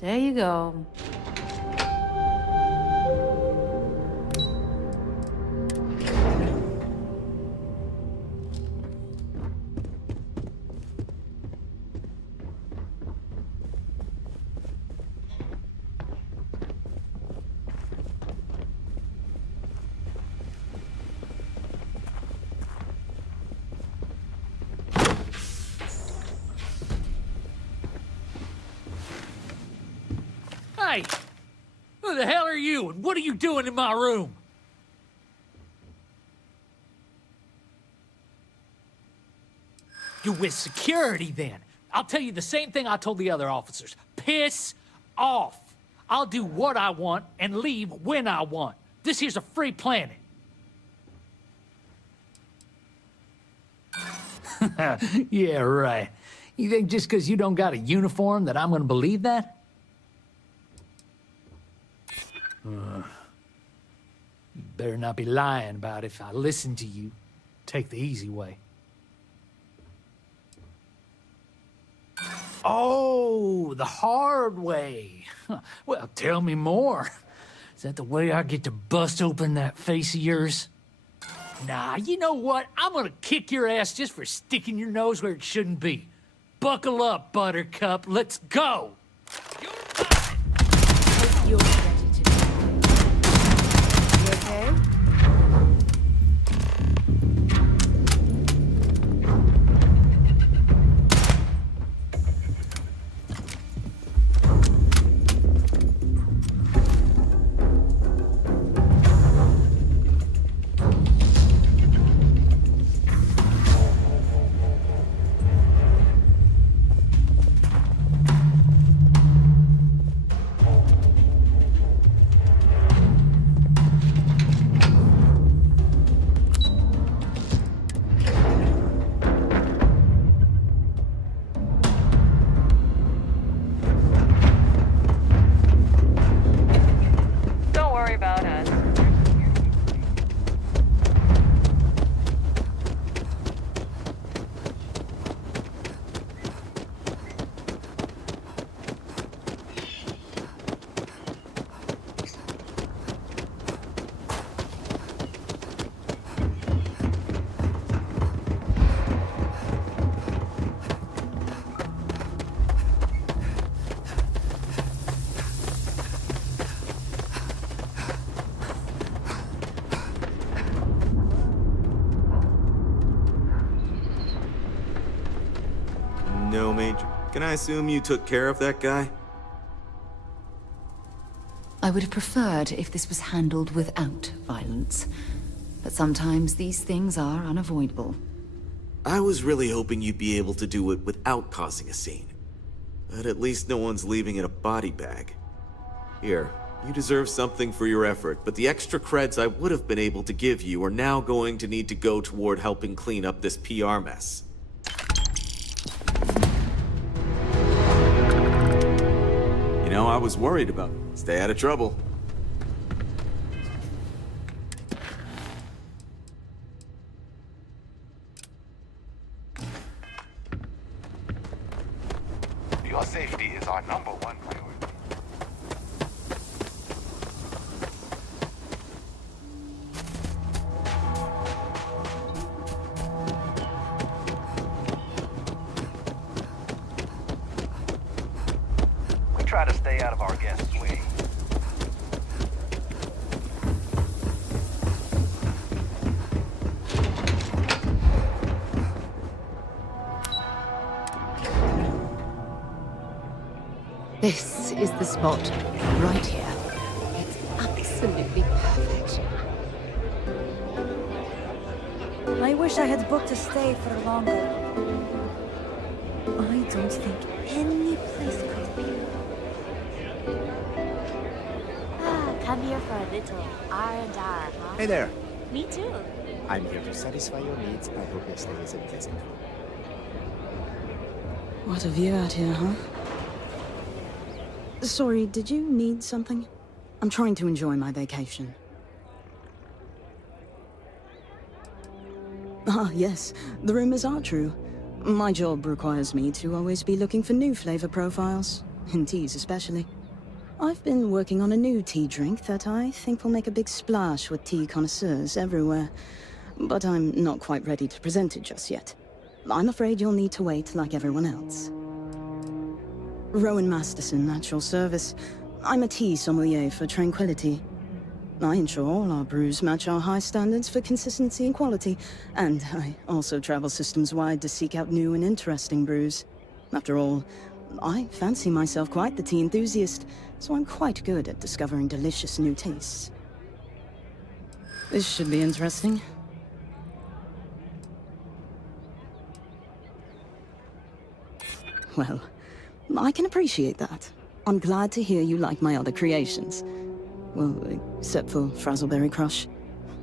There you go. Hey! Who the hell are you, and what are you doing in my room? You're with security, then. I'll tell you the same thing I told the other officers. Piss off. I'll do what I want and leave when I want. This here's a free planet. Yeah, right. You think just because you don't got a uniform that I'm gonna believe that? You better not be lying about it if I listen to you. Take the easy way. Oh, the hard way. Well, tell me more. Is that the way I get to bust open that face of yours? Nah, you know what? I'm gonna kick your ass just for sticking your nose where it shouldn't be. Buckle up, Buttercup. Let's go! You're ready to die. You okay? Bio Major. Can I assume you took care of that guy? I would have preferred if this was handled without violence. But sometimes these things are unavoidable. I was really hoping you'd be able to do it without causing a scene. But at least no one's leaving in a body bag. Here, you deserve something for your effort, but the extra creds I would have been able to give you are now going to need to go toward helping clean up this PR mess. You know, I was worried about it. Stay out of trouble. Your safety is our number one priority. We try to stay out of our guests' way. This is the spot, right here. It's absolutely perfect. I wish I had booked a stay for longer. I don't think any place could be. Come here for a little R&R, huh? Hey there. Me too. I'm here to satisfy your needs. I hope your stay is a pleasant one. What a view out here, huh? Sorry, did you need something? I'm trying to enjoy my vacation. Ah, yes. The rumors are true. My job requires me to always be looking for new flavor profiles, in teas especially. I've been working on a new tea drink that I think will make a big splash with tea connoisseurs everywhere. But I'm not quite ready to present it just yet. I'm afraid you'll need to wait like everyone else. Rowan Masterson, at your service. I'm a tea sommelier for Tranquility. I ensure all our brews match our high standards for consistency and quality, and I also travel systems-wide to seek out new and interesting brews. After all, I fancy myself quite the tea enthusiast, so I'm quite good at discovering delicious new tastes. This should be interesting. Well, I can appreciate that. I'm glad to hear you like my other creations. Well, except for Frazzleberry Crush.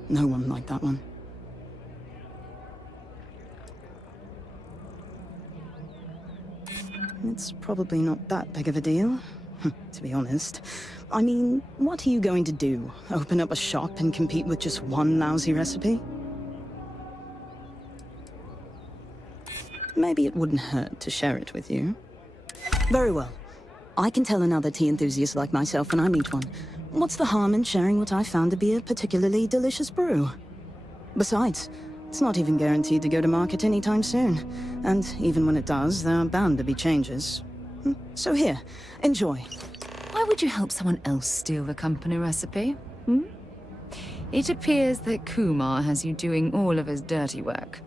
No one liked that one. It's probably not that big of a deal, to be honest. I mean, what are you going to do? Open up a shop and compete with just one lousy recipe? Maybe it wouldn't hurt to share it with you. Very well. I can tell another tea enthusiast like myself when I meet one. What's the harm in sharing what I found to be a particularly delicious brew? Besides, it's not even guaranteed to go to market anytime soon. And even when it does, there are bound to be changes. So here, enjoy. Why would you help someone else steal the company recipe? It appears that Kumar has you doing all of his dirty work.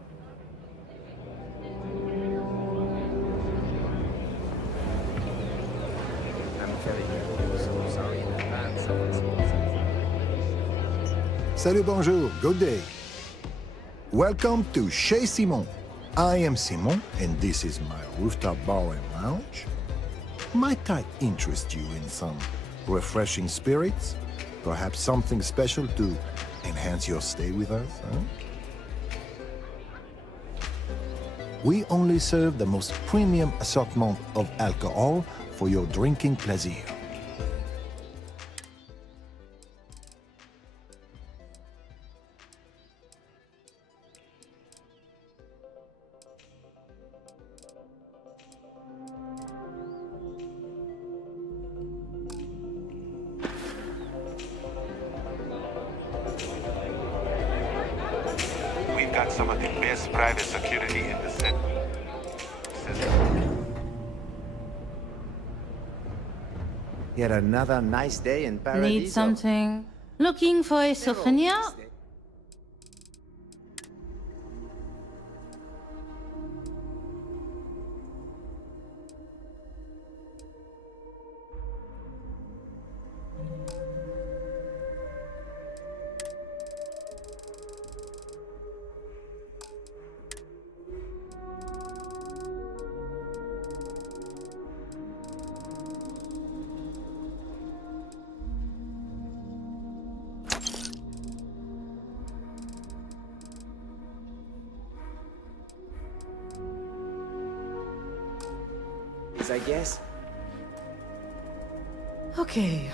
Salut, bonjour, good day. Welcome to Chez Simon. I am Simon, and this is my rooftop bar and lounge. Might I interest you in some refreshing spirits? Perhaps something special to enhance your stay with us, huh? We only serve the most premium assortment of alcohol for your drinking pleasure. We've got some of the best private security in the city. Yet another nice day in Paradiso. Need something? Looking for a souvenir? days, I guess. Okay.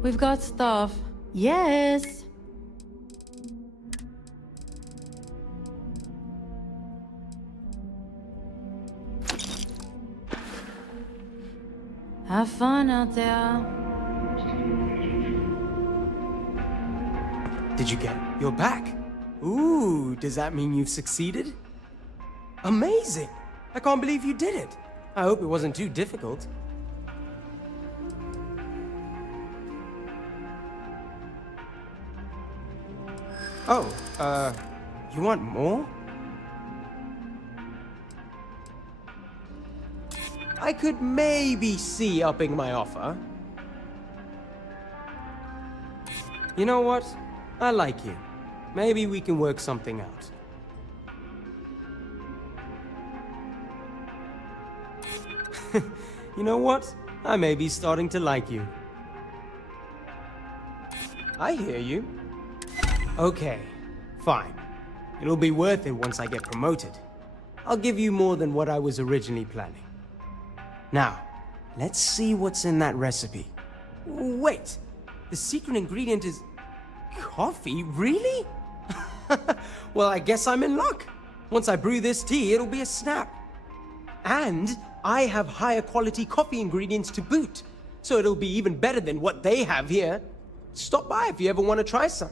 We've got stuff. Yes. Have fun out there. Did you get it? You're back. Ooh, does that mean you've succeeded? Amazing! I can't believe you did it. I hope it wasn't too difficult. Oh, you want more? I could maybe see upping my offer. You know what? I like you. Maybe we can work something out. You know what? I may be starting to like you. I hear you. Okay, fine. It'll be worth it once I get promoted. I'll give you more than what I was originally planning. Now, let's see what's in that recipe. Wait, the secret ingredient is coffee? Really? Well, I guess I'm in luck. Once I brew this tea, it'll be a snap. And I have higher quality coffee ingredients to boot, so it'll be even better than what they have here. Stop by if you ever want to try some.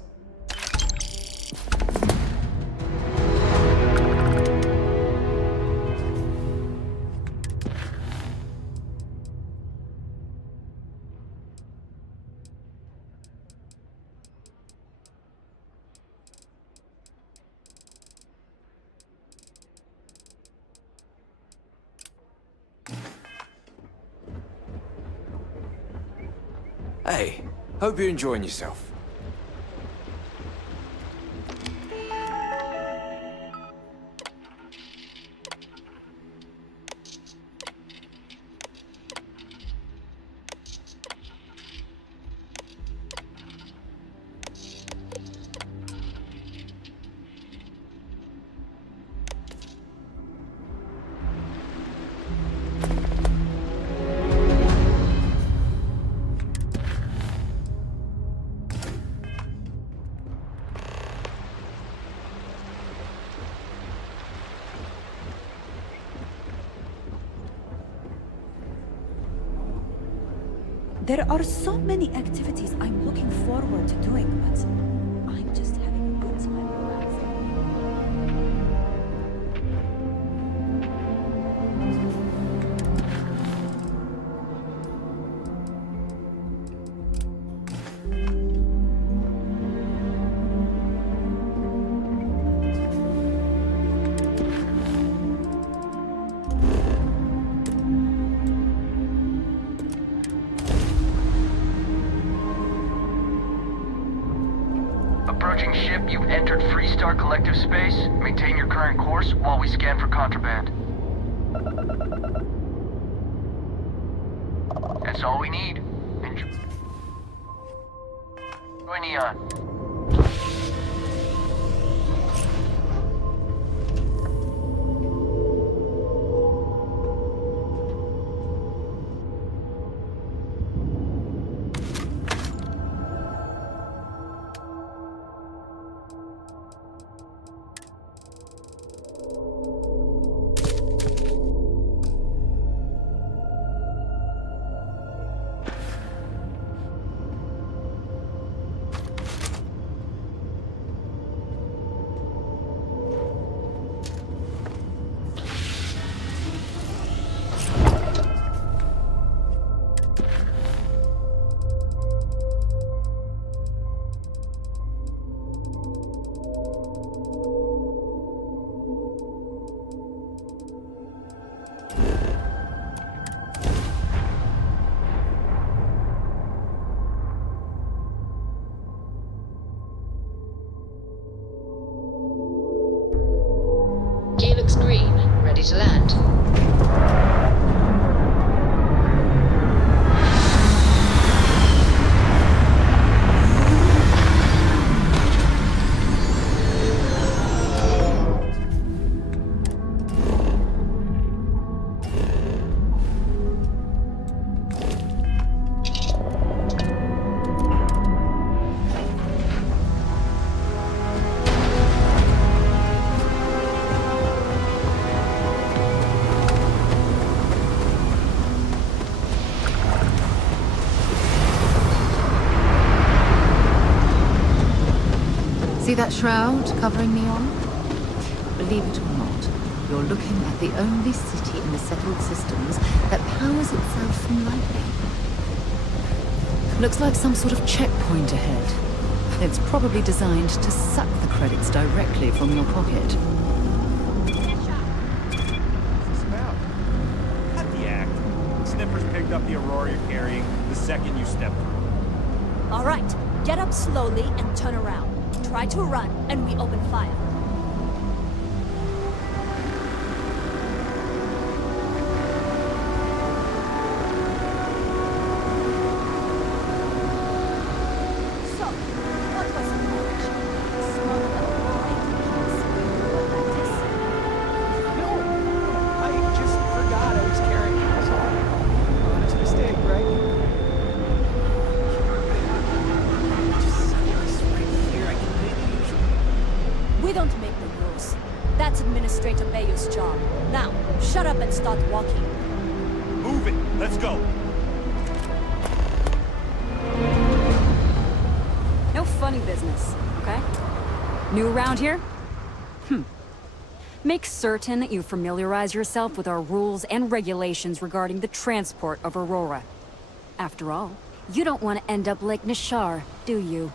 Hey, hope you're enjoying yourself. There are so many activities I'm looking forward to doing, but I'm just having a good time relaxing. Approaching ship, you've entered Freestar Collective space. Maintain your current course while we scan for contraband. That's all we need. Enjoy Neon. to land. See that shroud covering Neon? Believe it or not, you're looking at the only city in the settled systems that powers itself from lightning. Looks like some sort of checkpoint ahead. It's probably designed to suck the credits directly from your pocket. What's this about? Cut the act. Snippers picked up the Aurora you're carrying the second you stepped through. All right, get up slowly and turn around. Try to run, and we open fire. So, what was the match? Smoke the Aurora No, I just forgot I was carrying it. That's all. Honest mistake, right? Just set this right here. I can pay the usual. We don't make the rules. That's Administrator Bayou's job. Now, shut up and start walking. Move it. Let's go. No funny business, okay? New around here? Make certain that you familiarize yourself with our rules and regulations regarding the transport of Aurora. After all, you don't want to end up like Nishar, do you?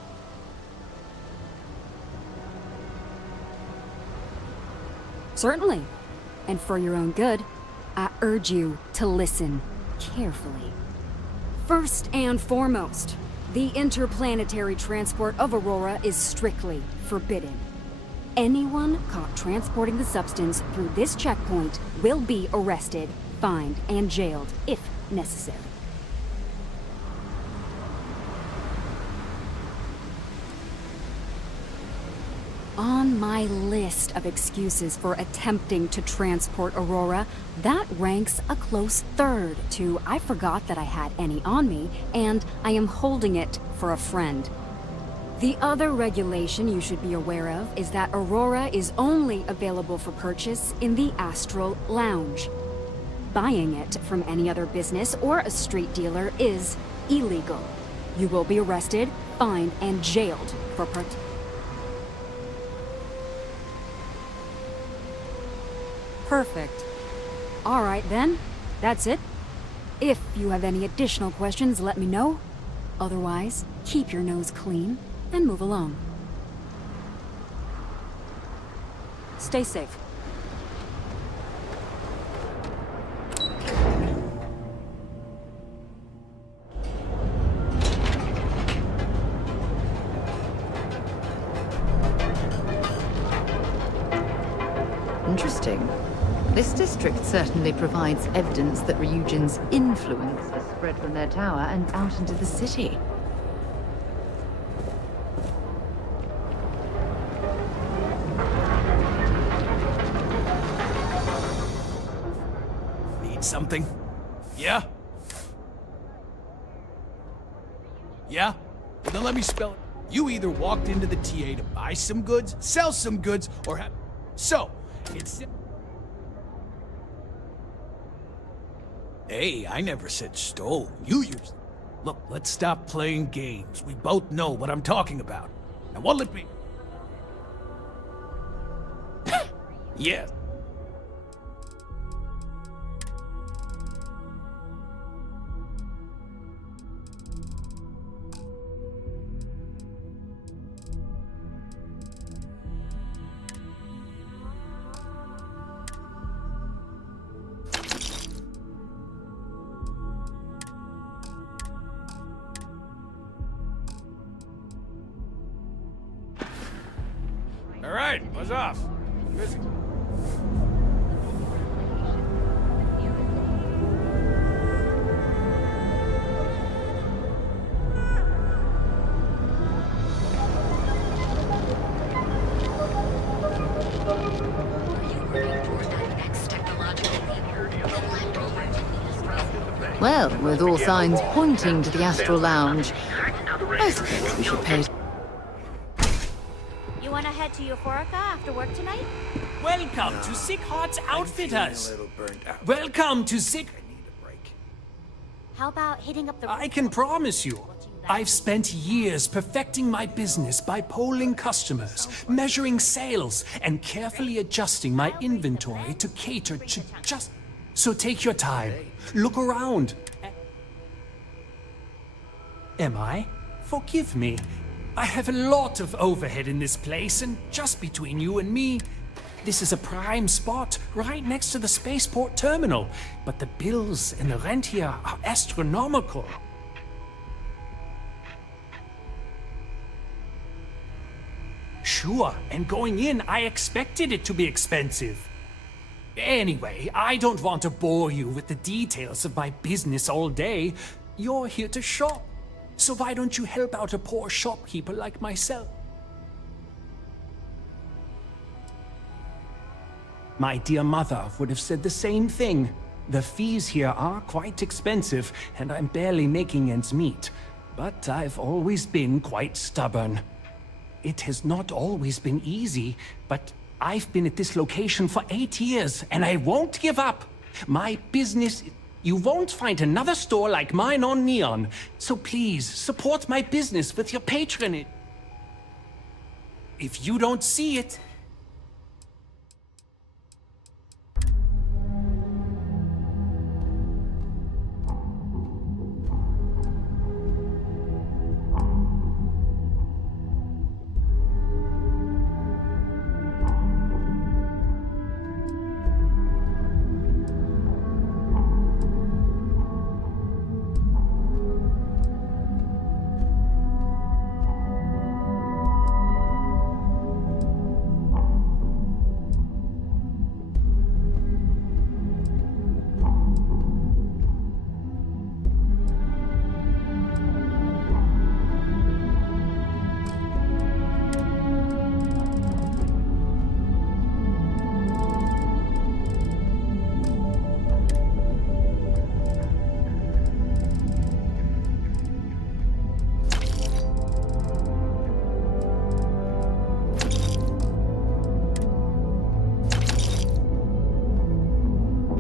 Certainly. And for your own good, I urge you to listen carefully. First and foremost, the interplanetary transport of Aurora is strictly forbidden. Anyone caught transporting the substance through this checkpoint will be arrested, fined, and jailed if necessary. On my list of excuses for attempting to transport Aurora, that ranks a close third to I forgot that I had any on me, and I am holding it for a friend. The other regulation you should be aware of is that Aurora is only available for purchase in the Astral Lounge. Buying it from any other business or a street dealer is illegal. You will be arrested, fined, and jailed for Perfect. All right then, that's it. If you have any additional questions, let me know. Otherwise, keep your nose clean and move along. Stay safe. Interesting. This district certainly provides evidence that Ryujin's influence has spread from their tower and out into the city. Need something? Yeah? Yeah? Well, then let me spell it. You either walked into the TA to buy some goods, sell some goods, or have... So, it's... Hey, I never said stole. You used... Look, let's stop playing games. We both know what I'm talking about. Now what'll it be? Yes. All right, buzz off. Busy. with all signs pointing to the Astral Lounge. I suppose we should pay. You wanna head to Euphorica after work tonight? Welcome to Sick Heart's Outfitters. Welcome to Sick... How about hitting up the... I can promise you, I've spent years perfecting my business by polling customers, measuring sales, and carefully adjusting my inventory to cater to just... So take your time, look around. Am I? Forgive me. I have a lot of overhead in this place, and just between you and me, this is a prime spot right next to the spaceport terminal. But the bills and the rent here are astronomical. Sure, and going in, I expected it to be expensive. Anyway, I don't want to bore you with the details of my business all day. You're here to shop. So why don't you help out a poor shopkeeper like myself? My dear mother would have said the same thing. The fees here are quite expensive, and I'm barely making ends meet. But I've always been quite stubborn. It has not always been easy, but I've been at this location for 8 years, and I won't give up. My business... You won't find another store like mine on Neon. So please, support my business with your patronage. If you don't see it...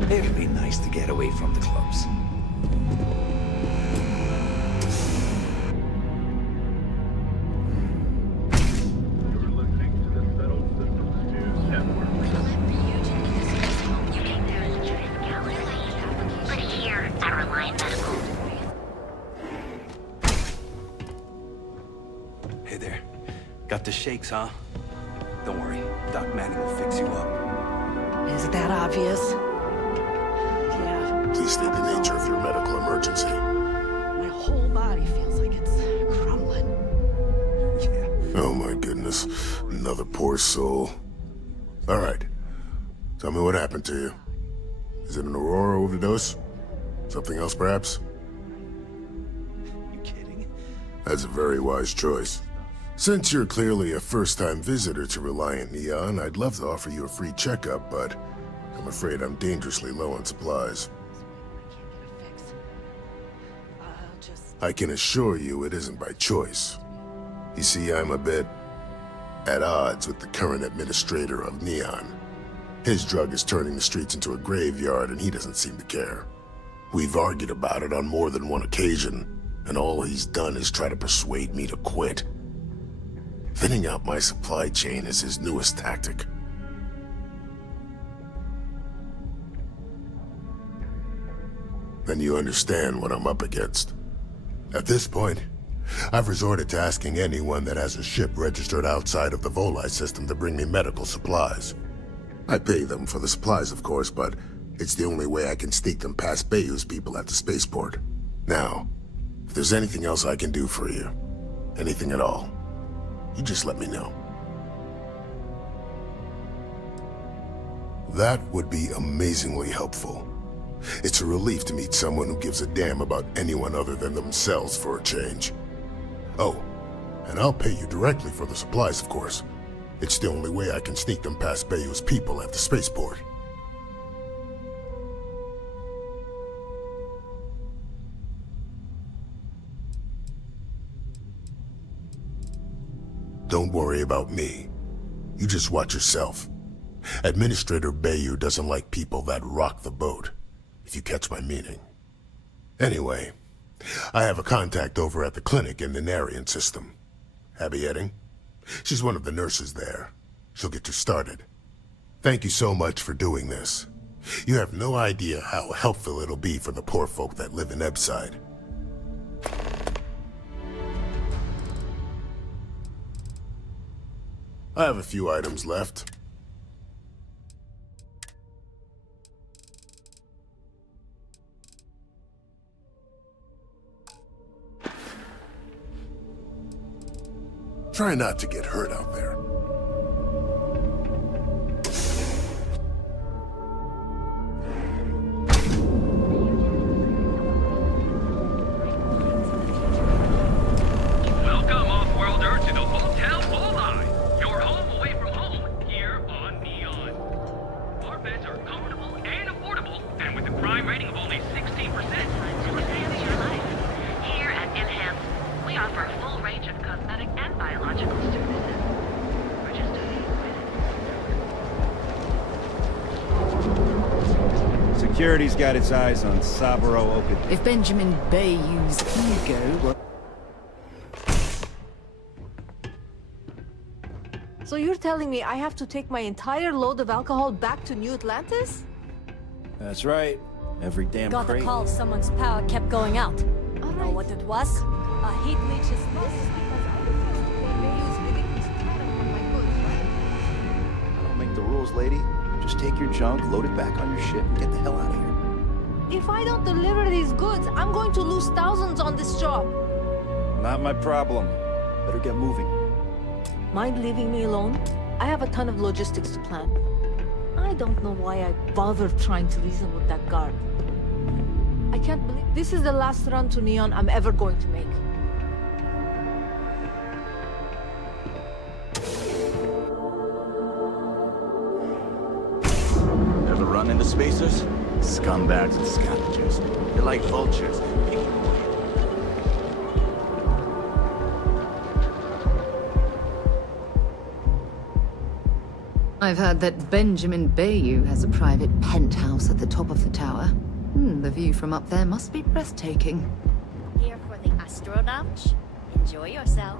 It'd be nice to get away from the clubs. Hey there. Got the shakes, huh? Don't worry. Doc Manning will fix you up. Is that obvious? Please state the nature of your medical emergency. My whole body feels like it's crumbling. Oh my goodness. Another poor soul. All right. Tell me what happened to you. Is it an Aurora overdose? Something else, perhaps? You kidding? That's a very wise choice. Since you're clearly a first-time visitor to Reliant Neon, I'd love to offer you a free checkup, but I'm afraid I'm dangerously low on supplies. I can assure you it isn't by choice. You see, I'm a bit at odds with the current administrator of Neon. His drug is turning the streets into a graveyard, and he doesn't seem to care. We've argued about it on more than one occasion, and all he's done is try to persuade me to quit. Thinning out my supply chain is his newest tactic. Then you understand what I'm up against. At this point, I've resorted to asking anyone that has a ship registered outside of the Volii system to bring me medical supplies. I pay them for the supplies, of course, but it's the only way I can sneak them past Bayou's people at the spaceport. Now, if there's anything else I can do for you, anything at all, you just let me know. That would be amazingly helpful. It's a relief to meet someone who gives a damn about anyone other than themselves for a change. Oh, and I'll pay you directly for the supplies, of course. It's the only way I can sneak them past Bayou's people at the spaceport. don't worry about me. You just watch yourself. Administrator Bayou doesn't like people that rock the boat, if you catch my meaning. Anyway, I have a contact over at the clinic in the Narian system. Abby Edding? She's one of the nurses there. She'll get you started. Thank you so much for doing this. You have no idea how helpful it'll be for the poor folk that live in Ebside. I have a few items left. Try not to get hurt out there. Welcome, off-worlder, to the Hotel Volai. Your home away from home here on Neon. Our beds are comfortable and affordable, and with a crime rating of only 16%, To enhance your life. Here at Enhance, we offer a full range of cosmetic and biological services. For just a few minutes. Security's got its eyes on Saburo Okada. If Benjamin Bayou's ego were... So you're telling me I have to take my entire load of alcohol back to New Atlantis? That's right. Every damn Got a crate. call someone's power kept going out. Know what it was? A heat leech's nest. I don't make the rules, lady. Just take your junk, load it back on your ship, and get the hell out of here. If I don't deliver these goods, I'm going to lose thousands on this job. Not my problem. Better get moving. Mind leaving me alone? I have a ton of logistics to plan. I don't know why I bothered trying to reason with that guard. I can't believe this is the last run to Neon I'm ever going to make. Ever run into spacers? Scumbags and scavengers. They're like vultures. I've heard that Benjamin Bayou has a private penthouse at the top of the tower. The view from up there must be breathtaking. Here for the Astro Lounge? Enjoy yourself.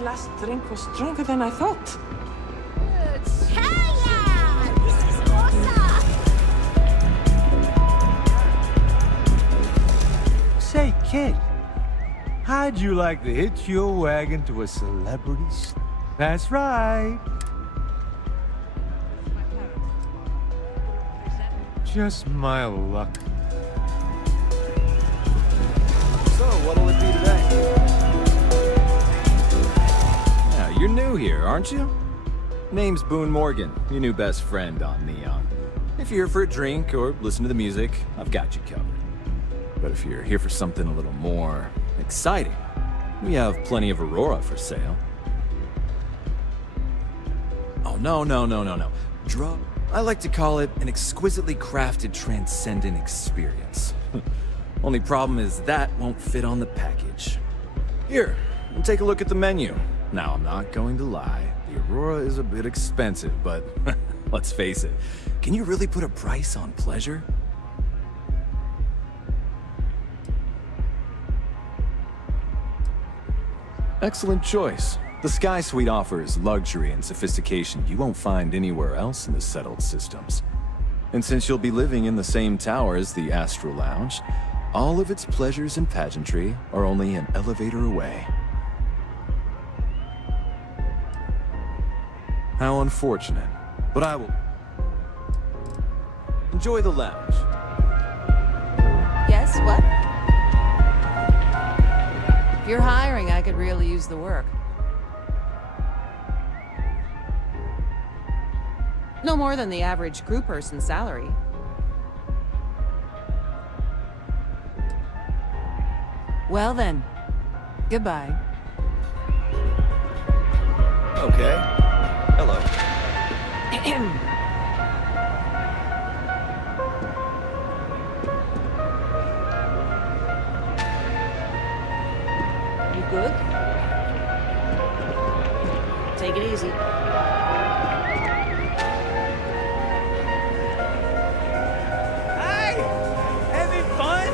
Last drink was stronger than I thought. Say, kid, how'd you like to hitch your wagon to a celebrity? That's right. Just my luck. So, what'll it be today? You're new here, aren't you? Name's Boone Morgan, your new best friend on Neon. If you're here for a drink or listen to the music, I've got you covered. But if you're here for something a little more exciting, we have plenty of Aurora for sale. Oh, no. I like to call it an exquisitely crafted, transcendent experience. Only problem is that won't fit on the package. Here, take a look at the menu. Now, I'm not going to lie. The Aurora is a bit expensive, but let's face it. Can you really put a price on pleasure? Excellent choice. The Sky Suite offers luxury and sophistication you won't find anywhere else in the settled systems. And since you'll be living in the same tower as the Astral Lounge, all of its pleasures and pageantry are only an elevator away. How unfortunate. But I will... Enjoy the lounge. Yes, what? If you're hiring, I could really use the work. No more than the average crew person's salary. Well then, goodbye. Okay. Hello. You good? Take it easy. Having fun?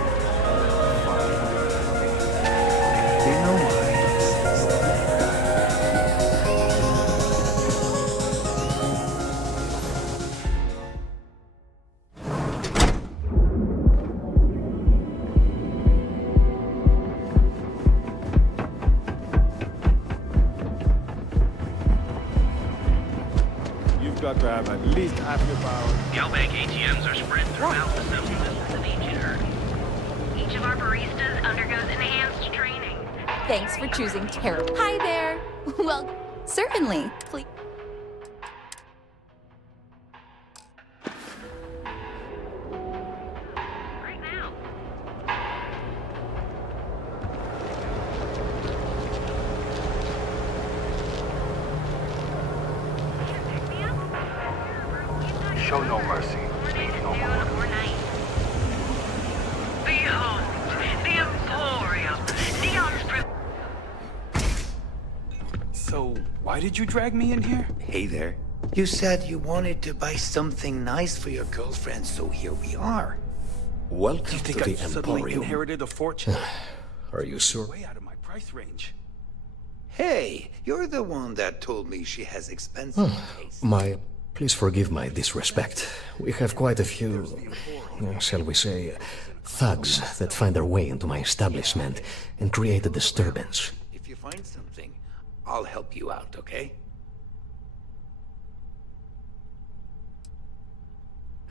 You've got to have at least half your power. Galbank ATMs are spread throughout the central business of each herd. Each of our baristas undergoes enhanced training. Thanks for choosing Terra. Hi there. Well, certainly. Please. Show no mercy. No more. The Hunt, the Emporium, Neon's So, why did you drag me in here? Hey there. You said you wanted to buy something nice for your girlfriend, so here we are. Welcome You think to I the suddenly Emporium. inherited a fortune? Are you sure? Way out of my price range. Hey, you're the one that told me she has expensive taste. Please forgive my disrespect. We have quite a few, shall we say, thugs that find their way into my establishment and create a disturbance. If you find something, I'll help you out, okay?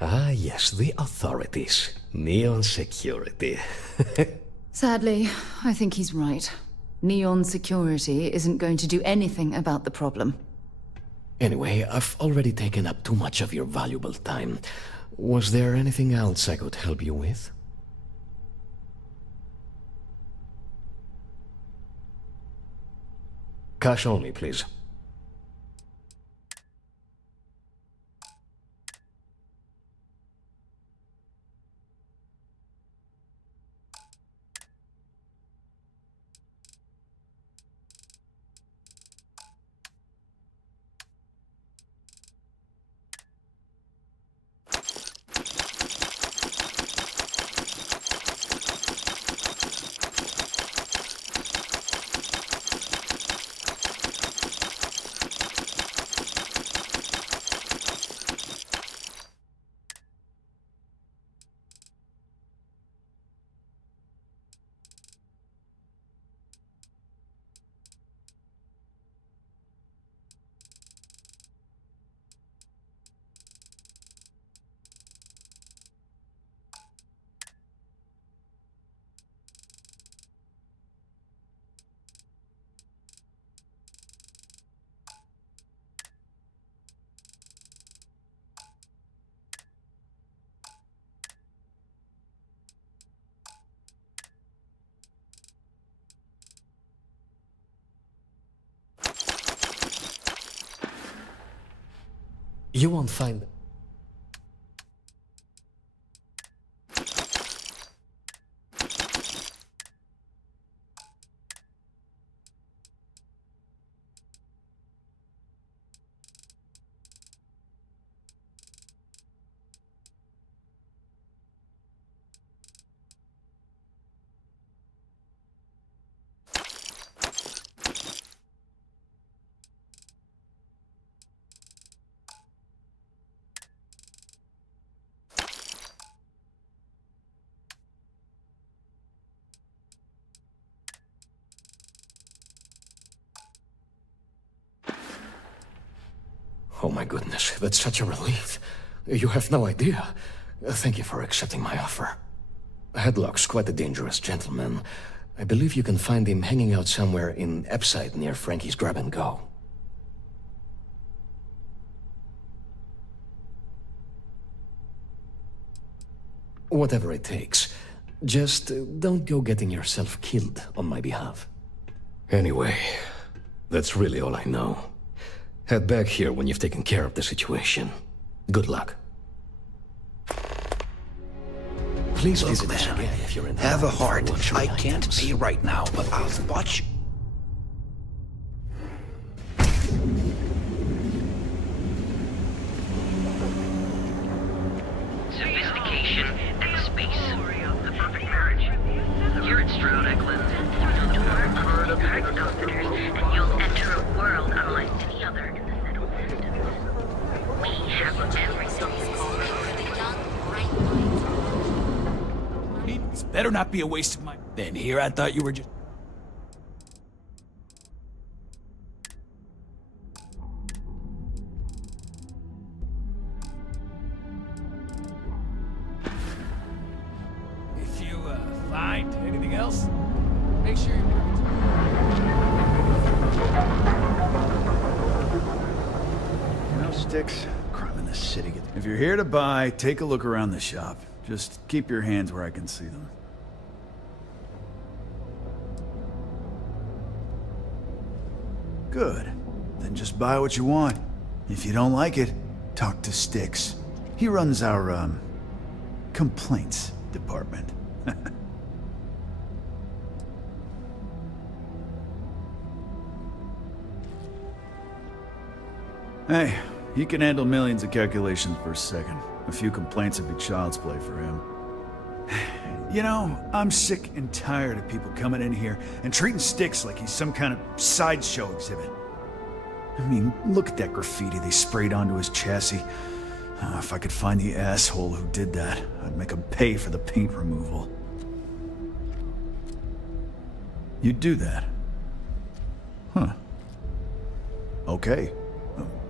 Ah, yes, the authorities. Neon security. Sadly, I think he's right. Neon security isn't going to do anything about the problem. Anyway, I've already taken up too much of your valuable time. Was there anything else I could help you with? Cash only, please. You won't find... Oh my goodness, that's such a relief. You have no idea. Thank you for accepting my offer. Headlock's quite a dangerous gentleman. I believe you can find him hanging out somewhere in Epside near Frankie's Grab and Go. Whatever it takes. Just don't go getting yourself killed on my behalf. Anyway, that's really all I know. Head back here when you've taken care of the situation. Good luck. Please visit us again if you're in the Have a market for heart. luxury I can't items. pay right now, but I'll spot you. Sophistication and space. The perfect marriage. Here at Stroud Eklund, through the door of the secret outfitters, and you'll enter a world unlike any other in the settled systems. We have everything you call the young, bright minds. This better not be a waste of my... Then here I thought you were just... If you, find anything else, make sure you... No sticks. Crime in the city. If you're here to buy, take a look around the shop. Just keep your hands where I can see them. Good. Then just buy what you want. If you don't like it, talk to Styx. He runs our, complaints department. Hey, he can handle millions of calculations per second. A few complaints would be child's play for him. You know, I'm sick and tired of people coming in here and treating Styx like he's some kind of sideshow exhibit. I mean, look at that graffiti they sprayed onto his chassis. If I could find the asshole who did that, I'd make him pay for the paint removal. You'd do that? Huh. Okay.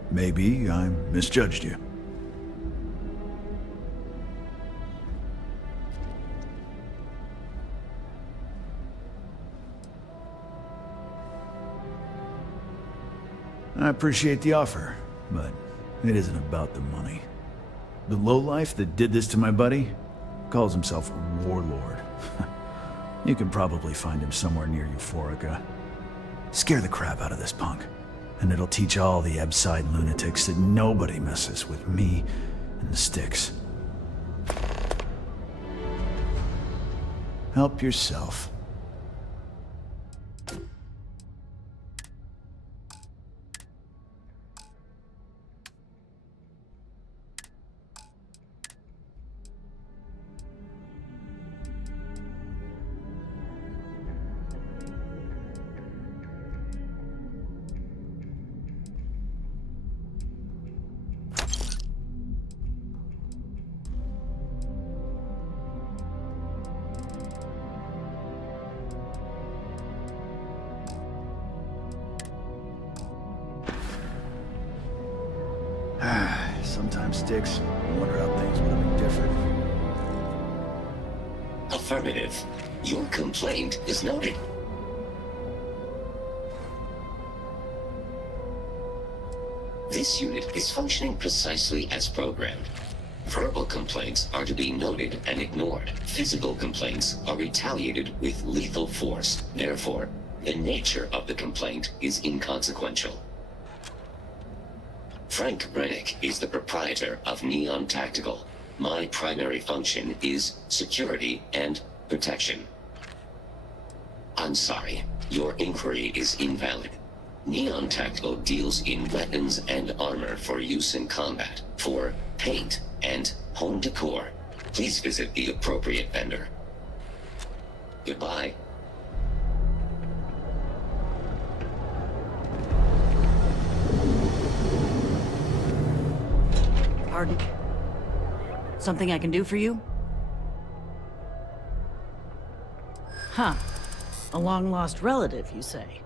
Maybe I misjudged you. I appreciate the offer, but it isn't about the money. The lowlife that did this to my buddy calls himself a warlord. You can probably find him somewhere near Euphorica. Scare the crap out of this punk, and it'll teach all the Epside lunatics that nobody messes with me and the Styx. Help yourself. Sometimes, Styx, I wonder how things would have been different. Affirmative. Your complaint is noted. This unit is functioning precisely as programmed. Verbal complaints are to be noted and ignored. Physical complaints are retaliated with lethal force. Therefore, the nature of the complaint is inconsequential. Frank Rennick is the proprietor of Neon Tactical. My primary function is security and protection. I'm sorry, your inquiry is invalid. Neon Tactical deals in weapons and armor for use in combat, for paint and home decor. Please visit the appropriate vendor. Goodbye. Pardon? Something I can do for you? Huh. A long-lost relative, you say?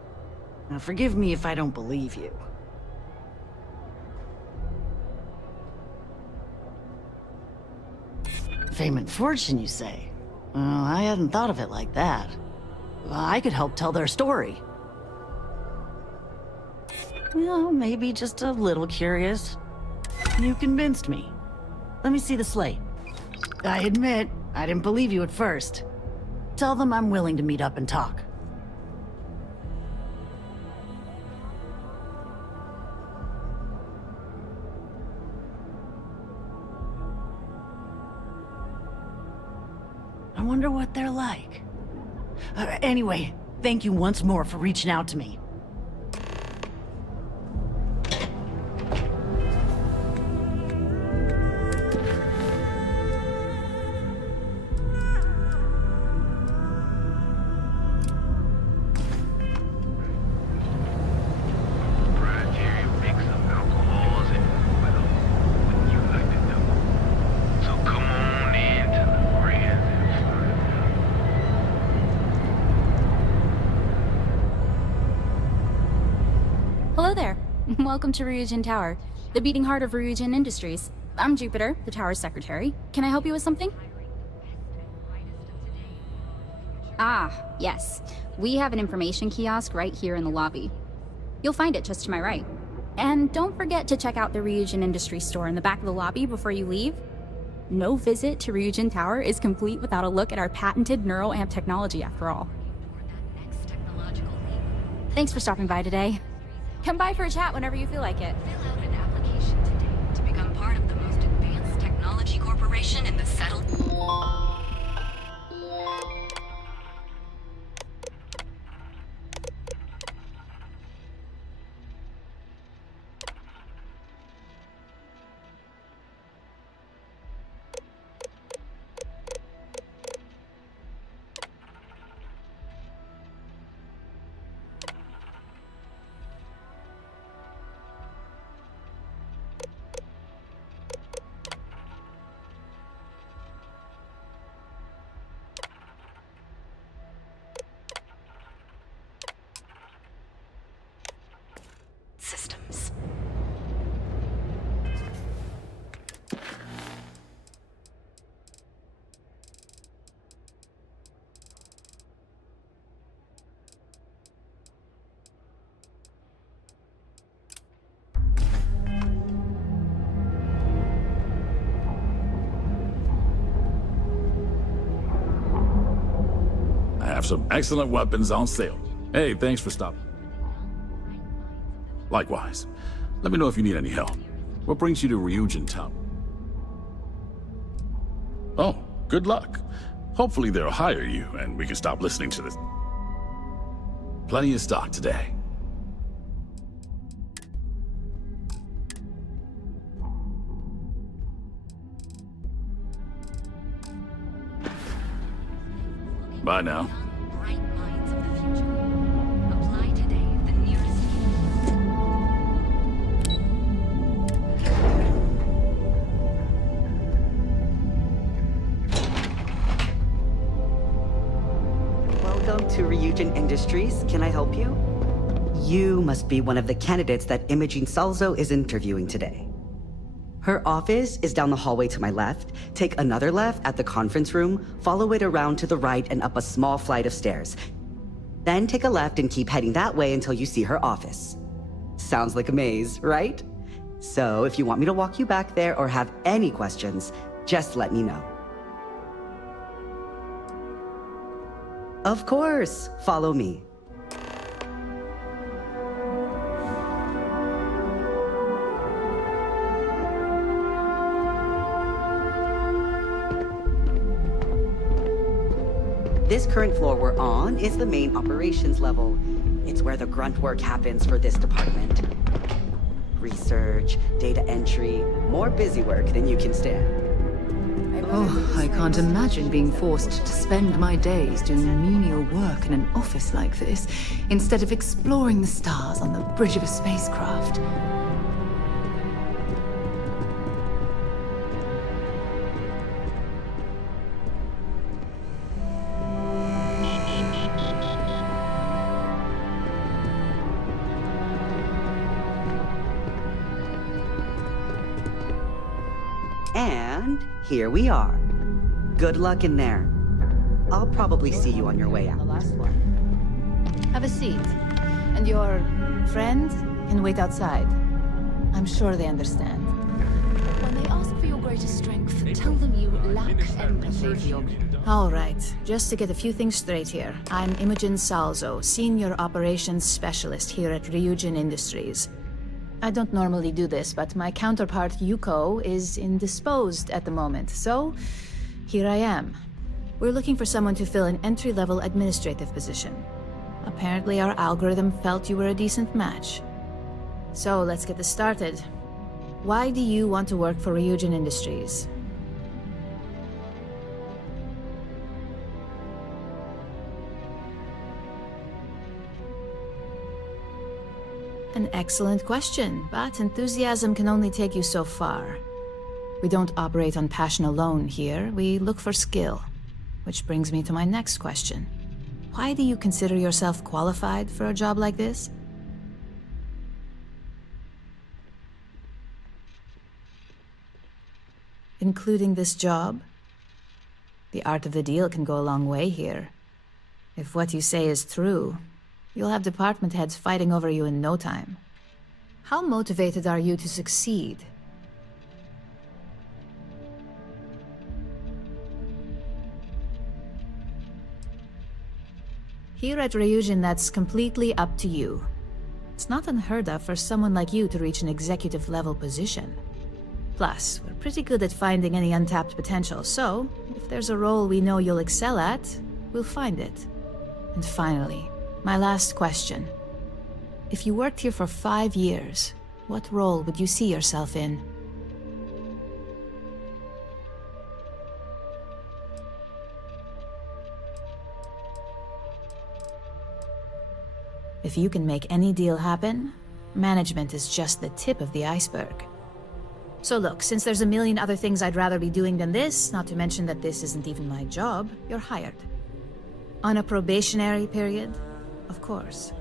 Now forgive me if I don't believe you. Fame and fortune, you say? Well, I hadn't thought of it like that. I could help tell their story. Well, maybe just a little curious. You convinced me. Let me see the slate. I admit, I didn't believe you at first. Tell them I'm willing to meet up and talk. I wonder what they're like. Anyway, thank you once more for reaching out to me. Hello there. Welcome to Ryujin Tower, the beating heart of Ryujin Industries. I'm Jupiter, the tower's secretary. Can I help you with something? Ah, yes. We have an information kiosk right here in the lobby. You'll find it just to my right. And don't forget to check out the Ryujin Industries store in the back of the lobby before you leave. No visit to Ryujin Tower is complete without a look at our patented neural amp technology, after all. Thanks for stopping by today. Come by for a chat whenever you feel like it. Fill out an application today to become part of the most advanced technology corporation in the settled... systems. I have some excellent weapons on sale. Hey, thanks for stopping. Likewise. Let me know if you need any help. What brings you to Ryujin Tower? Oh, good luck. Hopefully they'll hire you and we can stop listening to this. Plenty of stock today. Bye now. Welcome to Ryujin Industries. Can I help you? You must be one of the candidates that Imogene Salzo is interviewing today. Her office is down the hallway to my left. Take another left at the conference room, follow it around to the right and up a small flight of stairs. Then take a left and keep heading that way until you see her office. Sounds like a maze, right? So if you want me to walk you back there or have any questions, just let me know. Of course, follow me. This current floor we're on is the main operations level. It's where the grunt work happens for this department. Research, data entry, more busy work than you can stand. Oh, I can't imagine being forced to spend my days doing menial work in an office like this, instead of exploring the stars on the bridge of a spacecraft. And here we are. Good luck in there. I'll probably see you on your way out. Have a seat. And your friend can wait outside. I'm sure they understand. When they ask for your greatest strength, tell them you lack empathy for your... All right, just to get a few things straight here. I'm Imogen Salzo, Senior Operations Specialist here at Ryujin Industries. I don't normally do this, but my counterpart Yuko is indisposed at the moment, so here I am. We're looking for someone to fill an entry-level administrative position. Apparently our algorithm felt you were a decent match. So let's get this started. Why do you want to work for Ryujin Industries? An excellent question, but enthusiasm can only take you so far. We don't operate on passion alone here, we look for skill. Which brings me to my next question. Why do you consider yourself qualified for a job like this? Including this job? The art of the deal can go a long way here. If what you say is true, you'll have department heads fighting over you in no time. How motivated are you to succeed? Here at Ryujin, that's completely up to you. It's not unheard of for someone like you to reach an executive-level position. Plus, we're pretty good at finding any untapped potential, so if there's a role we know you'll excel at, we'll find it. And finally, my last question. If you worked here for 5 years, what role would you see yourself in? If you can make any deal happen, management is just the tip of the iceberg. So look, since there's a million other things I'd rather be doing than this, not to mention that this isn't even my job, you're hired. On a probationary period, of course.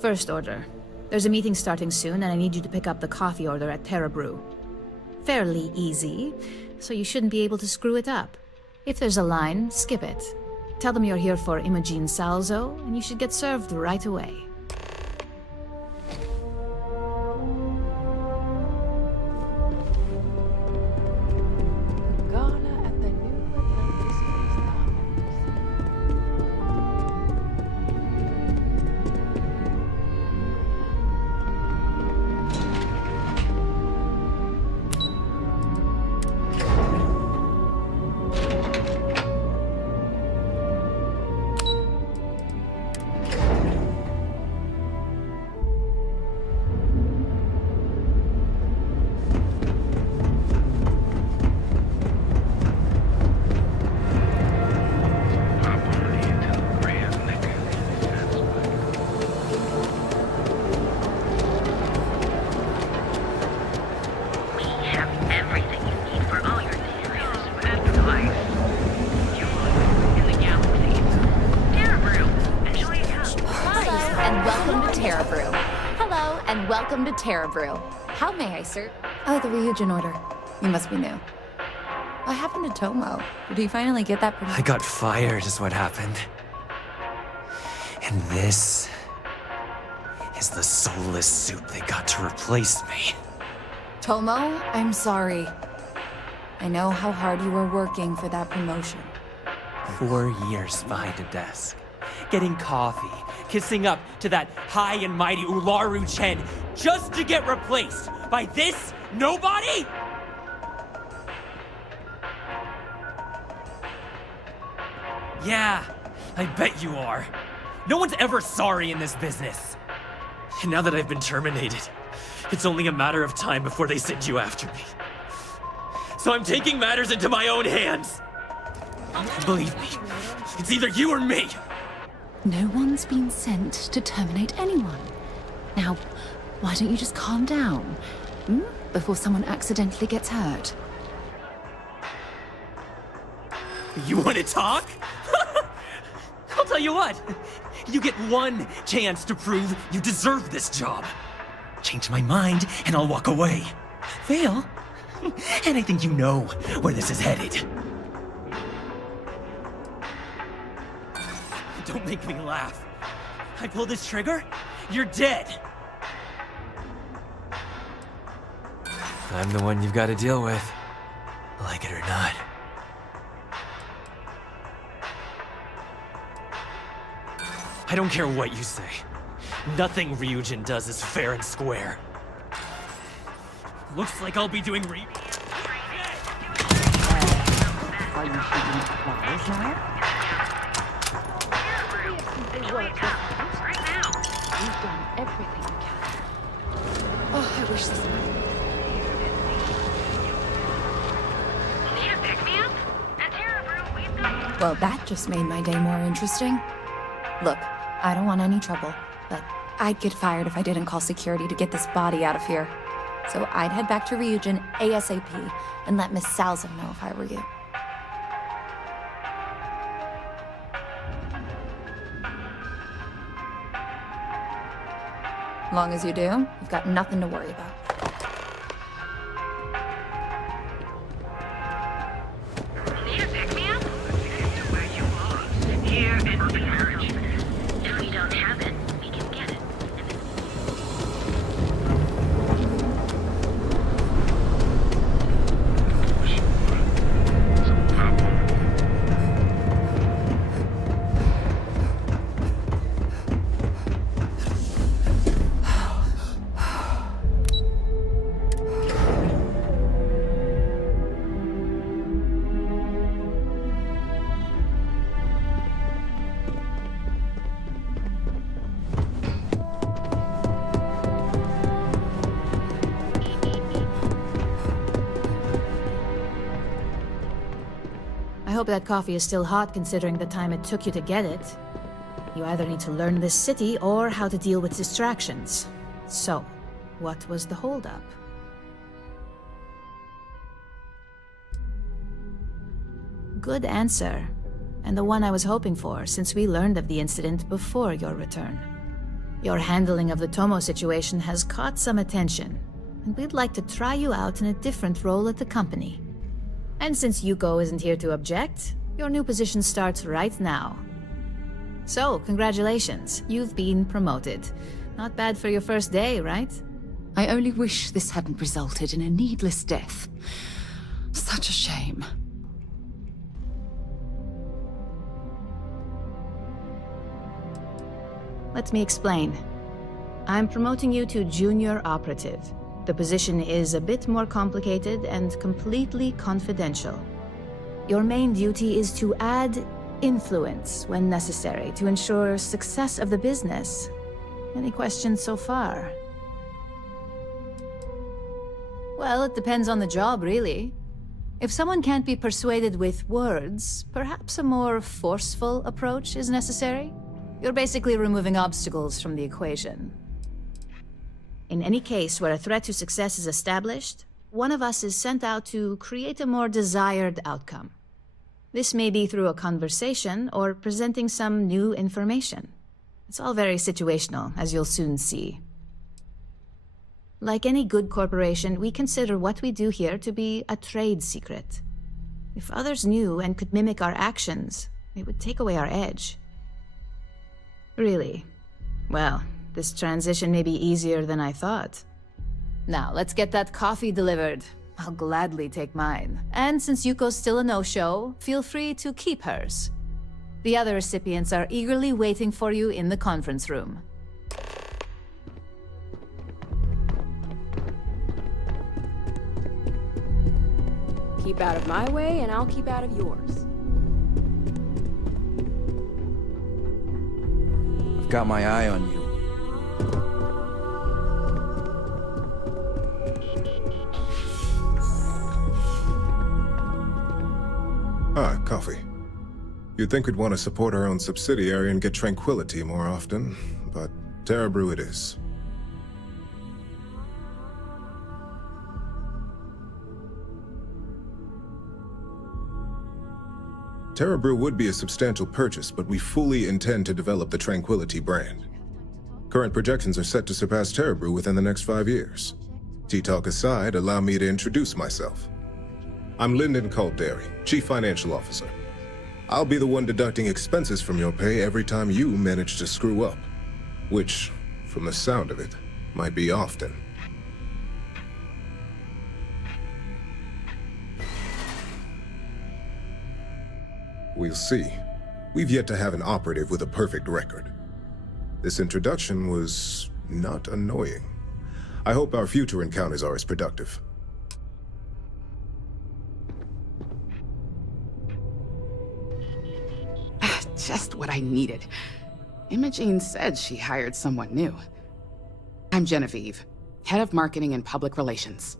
First order. There's a meeting starting soon, and I need you to pick up the coffee order at Terra Brew. Fairly easy, so you shouldn't be able to screw it up. If there's a line, skip it. Tell them you're here for Imogen Salzo, and you should get served right away. Welcome to Terra Brew. How may I serve? Oh, the Ryujin order. You must be new. What happened to Tomo? Did he finally get that I got fired is what happened. And this is the soulless suit they got to replace me. Tomo, I'm sorry. I know how hard you were working for that promotion. 4 years behind a desk, getting coffee, kissing up to that high and mighty Ularu Chen, just to get replaced by this nobody? Yeah, I bet you are. No one's ever sorry in this business. And now that I've been terminated, it's only a matter of time before they send you after me. So I'm taking matters into my own hands. Believe me, it's either you or me. No one's been sent to terminate anyone. Now, why don't you just calm down, before someone accidentally gets hurt? You want to talk? I'll tell you what. You get one chance to prove you deserve this job. Change my mind, and I'll walk away. Fail, and I think you know where this is headed. Don't make me laugh. I pull this trigger, you're dead. I'm the one you've got to deal with, like it or not. I don't care what you say. Nothing Ryujin does is fair and square. Looks like I'll be doing Are you shooting flowers now? You've done everything you can. Oh, I wish this would. Need a pick-me-up? At Terrabrew, we've got... Well, that just made my day more interesting. Look, I don't want any trouble, but I'd get fired if I didn't call security to get this body out of here. So I'd head back to Ryujin ASAP and let Miss Salzo know if I were you. Long as you do, you've got nothing to worry about. Need a pick-me-up? Where you are. Here in perfect marriage. If we don't have it, we can get it. I hope that coffee is still hot considering the time it took you to get it. You either need to learn this city or how to deal with distractions. So, what was the holdup? Good answer. And the one I was hoping for, since we learned of the incident before your return. Your handling of the Tomo situation has caught some attention, and we'd like to try you out in a different role at the company. And since Yuko isn't here to object, your new position starts right now. So, congratulations, you've been promoted. Not bad for your first day, right? I only wish this hadn't resulted in a needless death. Such a shame. Let me explain. I'm promoting you to junior operative. The position is a bit more complicated and completely confidential. Your main duty is to add influence when necessary to ensure success of the business. Any questions so far? Well, it depends on the job, really. If someone can't be persuaded with words, perhaps a more forceful approach is necessary. You're basically removing obstacles from the equation. In any case where a threat to success is established, one of us is sent out to create a more desired outcome. This may be through a conversation or presenting some new information. It's all very situational, as you'll soon see. Like any good corporation, we consider what we do here to be a trade secret. If others knew and could mimic our actions, it would take away our edge. Really? Well, this transition may be easier than I thought. Now, let's get that coffee delivered. I'll gladly take mine. And since Yuko's still a no-show, feel free to keep hers. The other recipients are eagerly waiting for you in the conference room. Keep out of my way, and I'll keep out of yours. I've got my eye on you. Ah, coffee. You'd think we'd want to support our own subsidiary and get tranquility more often, but Terrabrew it is. Terrabrew would be a substantial purchase, but we fully intend to develop the Tranquility brand. Current projections are set to surpass Terrabrew within the next 5 years. Tea-talk aside, allow me to introduce myself. I'm Lyndon Calderi, Chief Financial Officer. I'll be the one deducting expenses from your pay every time you manage to screw up. Which, from the sound of it, might be often. We'll see. We've yet to have an operative with a perfect record. This introduction was not annoying. I hope our future encounters are as productive. Just what I needed. Imogene said she hired someone new. I'm Genevieve, head of marketing and public relations.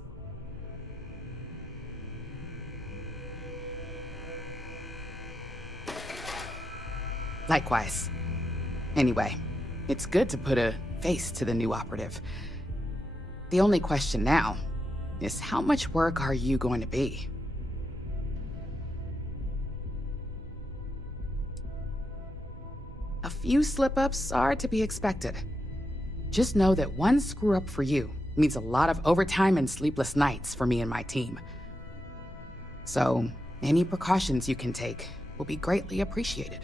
Likewise. Anyway, it's good to put a face to the new operative. The only question now is how much work are you going to be? A few slip-ups are to be expected. Just know that one screw-up for you means a lot of overtime and sleepless nights for me and my team. So, any precautions you can take will be greatly appreciated.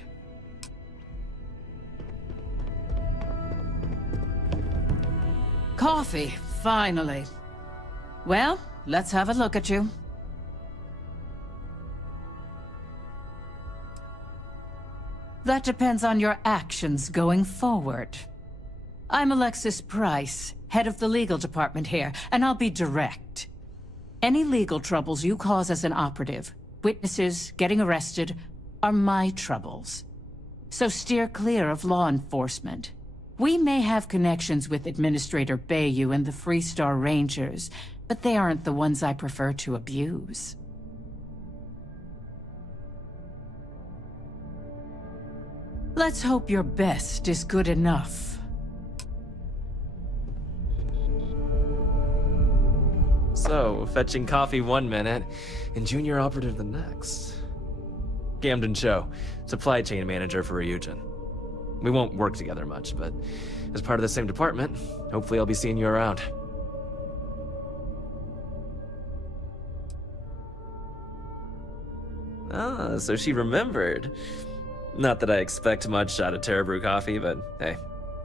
Coffee, finally. Well, let's have a look at you. That depends on your actions going forward. I'm Alexis Price, head of the legal department here, and I'll be direct. Any legal troubles you cause as an operative, witnesses, getting arrested, are my troubles. So steer clear of law enforcement. We may have connections with Administrator Bayou and the Freestar Rangers, but they aren't the ones I prefer to abuse. Let's hope your best is good enough. So, fetching coffee 1 minute, and junior operative the next. Camden Cho, supply chain manager for Ryujin. We won't work together much, but as part of the same department, hopefully I'll be seeing you around. Ah, so she remembered. Not that I expect much out of Terra Brew Coffee, but hey,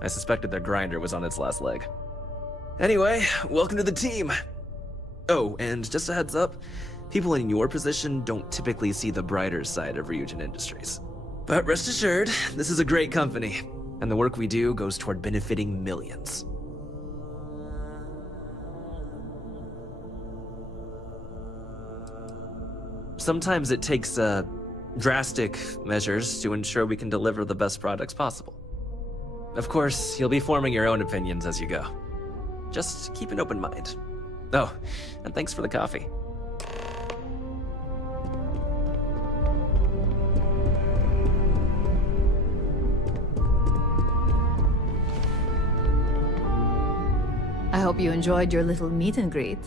I suspected their grinder was on its last leg. Anyway, welcome to the team. Oh, and just a heads up, people in your position don't typically see the brighter side of Ryujin Industries. But rest assured, this is a great company, and the work we do goes toward benefiting millions. Sometimes it takes drastic measures to ensure we can deliver the best products possible. Of course, you'll be forming your own opinions as you go. Just keep an open mind. Oh, and thanks for the coffee. I hope you enjoyed your little meet and greet.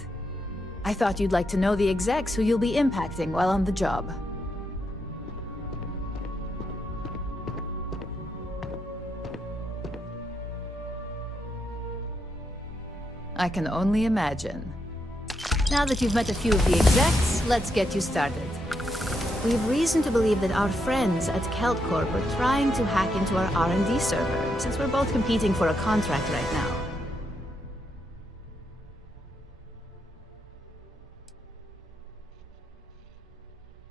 I thought you'd like to know the execs who you'll be impacting while on the job. I can only imagine. Now that you've met a few of the execs, let's get you started. We have reason to believe that our friends at Kelt Corp are trying to hack into our R&D server, since we're both competing for a contract right now.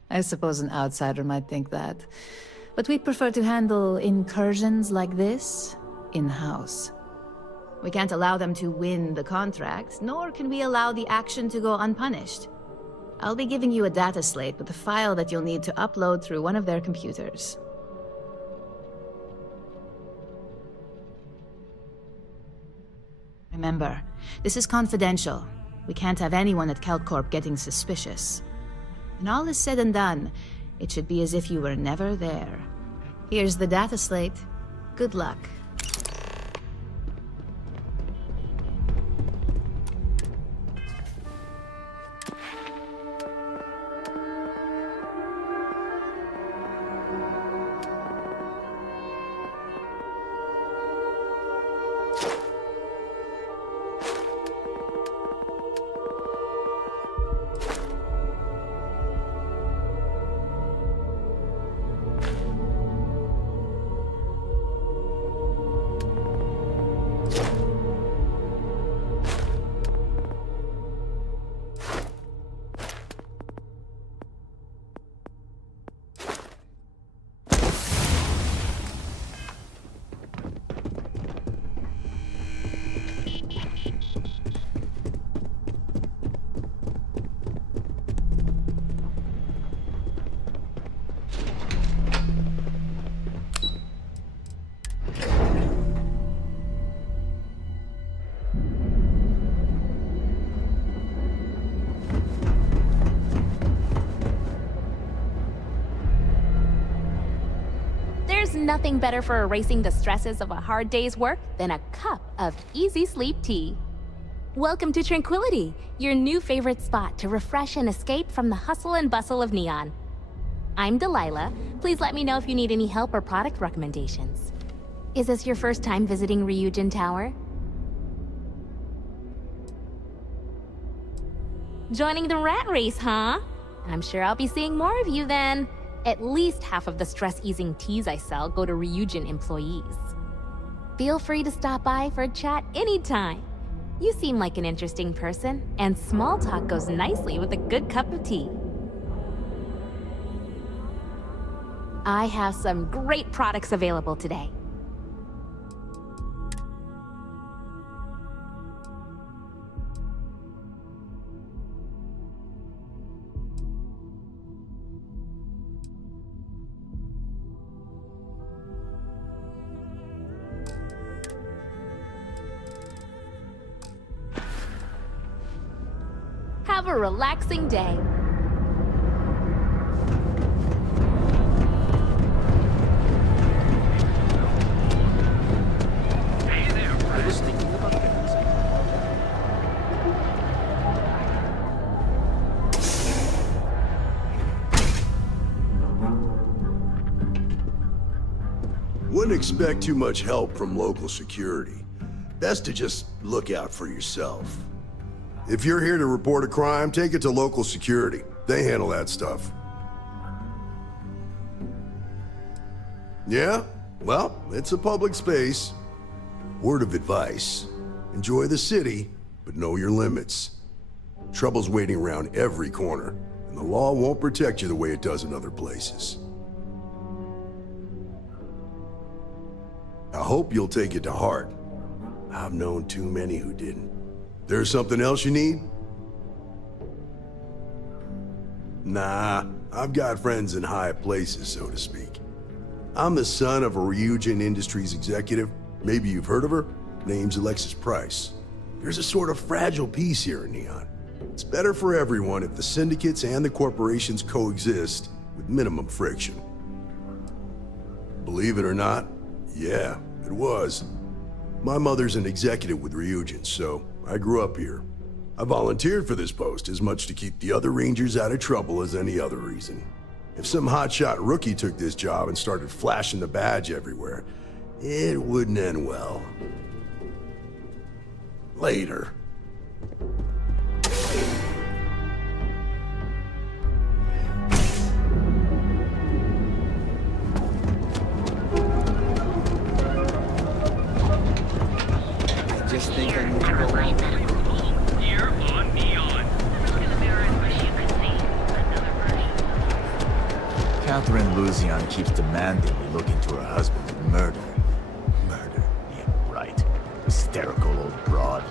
I suppose an outsider might think that, but we prefer to handle incursions like this in-house. We can't allow them to win the contract, nor can we allow the action to go unpunished. I'll be giving you a data slate with a file that you'll need to upload through one of their computers. Remember, this is confidential. We can't have anyone at Kelt Corp getting suspicious. When all is said and done, it should be as if you were never there. Here's the data slate. Good luck. nothing better for erasing the stresses of a hard day's work than a cup of easy sleep tea. Welcome to Tranquility, your new favorite spot to refresh and escape from the hustle and bustle of Neon. I'm Delilah. Please let me know if you need any help or product recommendations. Is this your first time visiting Ryujin Tower? Joining the rat race, huh? I'm sure I'll be seeing more of you then. At least half of the stress-easing teas I sell go to Ryujin employees. Feel free to stop by for a chat anytime. You seem like an interesting person, and small talk goes nicely with a good cup of tea. I have some great products available today. Have a relaxing day. I was thinking about things. Wouldn't expect too much help from local security. Best to just look out for yourself. If you're here to report a crime, take it to local security. They handle that stuff. Yeah? Well, it's a public space. Word of advice. Enjoy the city, but know your limits. Trouble's waiting around every corner, and the law won't protect you the way it does in other places. I hope you'll take it to heart. I've known too many who didn't. There's something else you need? Nah, I've got friends in high places, so to speak. I'm the son of a Ryujin Industries executive. Maybe you've heard of her? Name's Alexis Price. There's a sort of fragile peace here in Neon. It's better for everyone if the syndicates and the corporations coexist with minimum friction. Believe it or not, yeah, it was. My mother's an executive with Ryujin, so I grew up here. I volunteered for this post as much to keep the other Rangers out of trouble as any other reason. If some hotshot rookie took this job and started flashing the badge everywhere, it wouldn't end well. Later. I just think I need to go home. Here on Neon. Catherine Luzian keeps demanding we look into her husband's murder. Murder? Yeah, right. Hysterical old broad.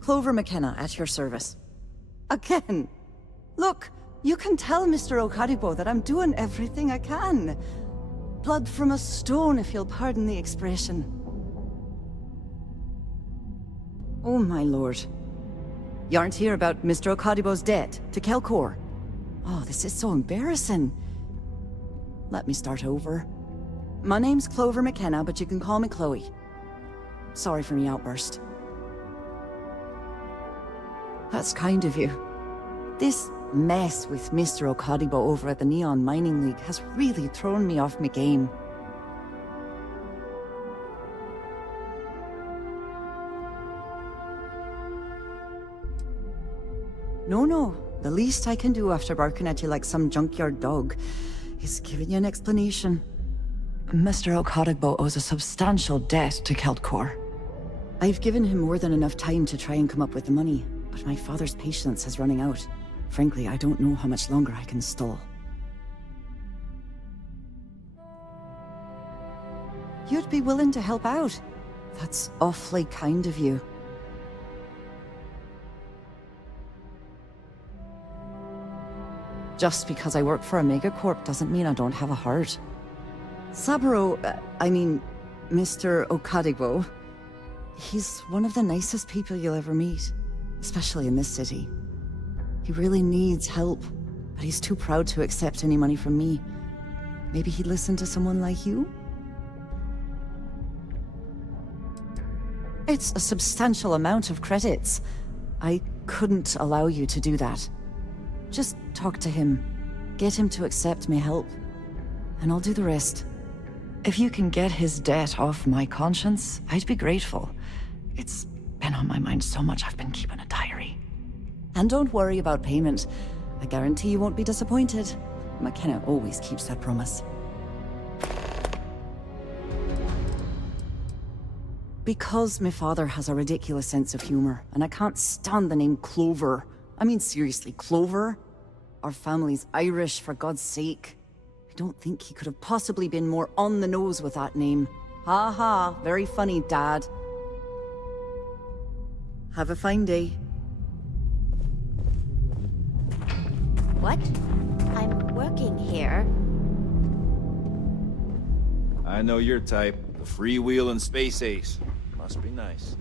Clover McKenna, at your service. Again! Look, you can tell Mr. Okaribo that I'm doing everything I can. Blood from a stone, if you'll pardon the expression. Oh my lord. You aren't here about Mr. Okaribo's debt to Kelkor. Oh, this is so embarrassing. Let me start over. My name's Clover McKenna, but you can call me Chloe. Sorry for me outburst. That's kind of you. This mess with Mr. Okaribo over at the Neon Mining League has really thrown me off my game. No. The least I can do after barking at you like some junkyard dog is giving you an explanation. Mr. Okaribo owes a substantial debt to Kelkor. I've given him more than enough time to try and come up with the money. But my father's patience is running out. Frankly, I don't know how much longer I can stall. You'd be willing to help out. That's awfully kind of you. Just because I work for a megacorp doesn't mean I don't have a heart. Saburo, I mean, Mr. Okadigbo, he's one of the nicest people you'll ever meet, especially in this city. He really needs help, but he's too proud to accept any money from me. Maybe he'd listen to someone like you? It's a substantial amount of credits. I couldn't allow you to do that. Just talk to him. Get him to accept my help. And I'll do the rest. If you can get his debt off my conscience, I'd be grateful. It's been on my mind so much I've been keeping a diary. And don't worry about payment. I guarantee you won't be disappointed. McKenna always keeps that promise. Because my father has a ridiculous sense of humor, and I can't stand the name Clover. I mean, seriously, Clover? Our family's Irish, for God's sake. I don't think he could have possibly been more on the nose with that name. Ha ha, very funny, Dad. Have a fine day. What? I'm working here. I know your type. The freewheeling space ace. Must be nice.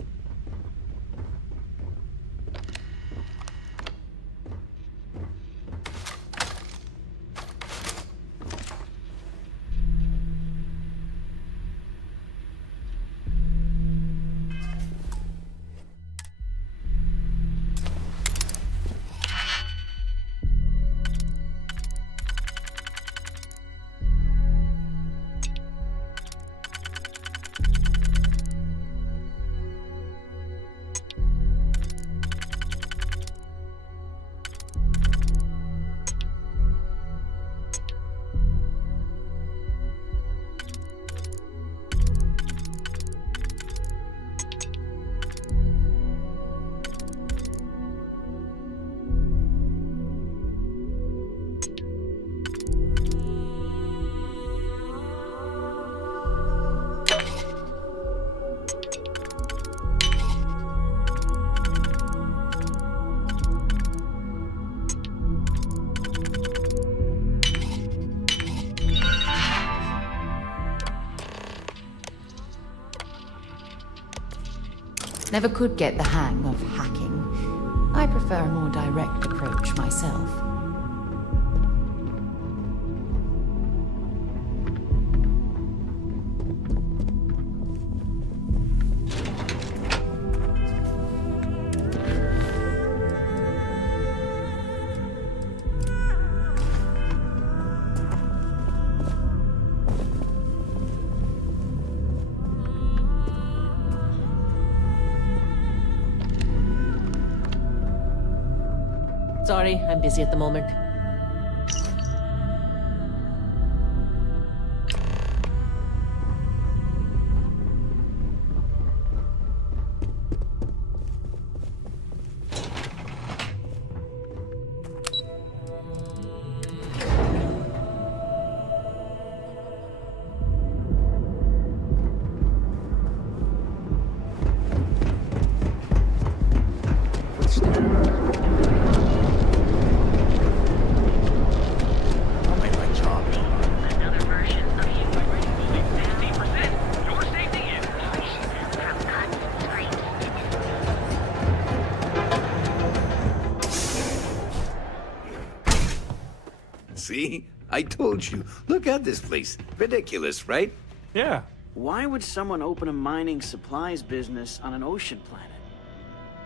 Never could get the hang of hacking. I prefer a more direct approach myself. Sorry, I'm busy at the moment. See? I told you. Look at this place. Ridiculous, right? Yeah. Why would someone open a mining supplies business on an ocean planet?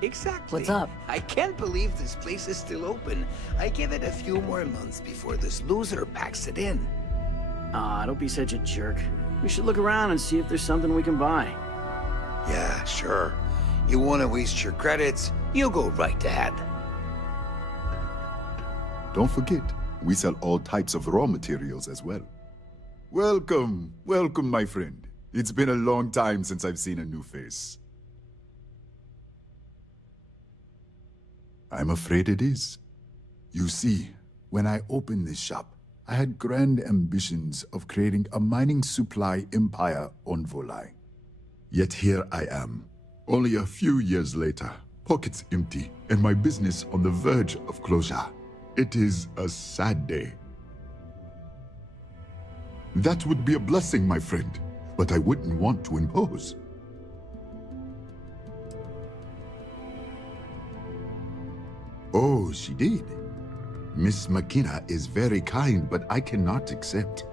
Exactly. What's up? I can't believe this place is still open. I give it a few more months before this loser packs it in. Ah, don't be such a jerk. We should look around and see if there's something we can buy. Yeah, sure. You want to waste your credits? You go right ahead. Don't forget, we sell all types of raw materials as well. Welcome, welcome, my friend. It's been a long time since I've seen a new face. I'm afraid it is. You see, when I opened this shop, I had grand ambitions of creating a mining supply empire on Volai. Yet here I am, only a few years later, pockets empty, and my business on the verge of closure. It is a sad day. That would be a blessing, my friend, but I wouldn't want to impose. Oh, she did. Miss McKenna is very kind, but I cannot accept.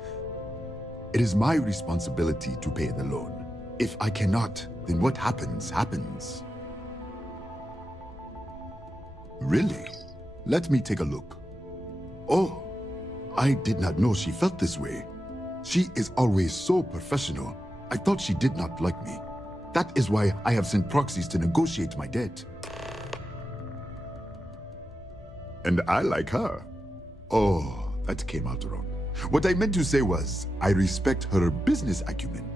It is my responsibility to pay the loan. If I cannot, then what happens, happens. Really? Let me take a look. Oh, I did not know she felt this way. She is always so professional. I thought she did not like me. That is why I have sent proxies to negotiate my debt. And I like her. Oh, that came out wrong. What I meant to say was, I respect her business acumen.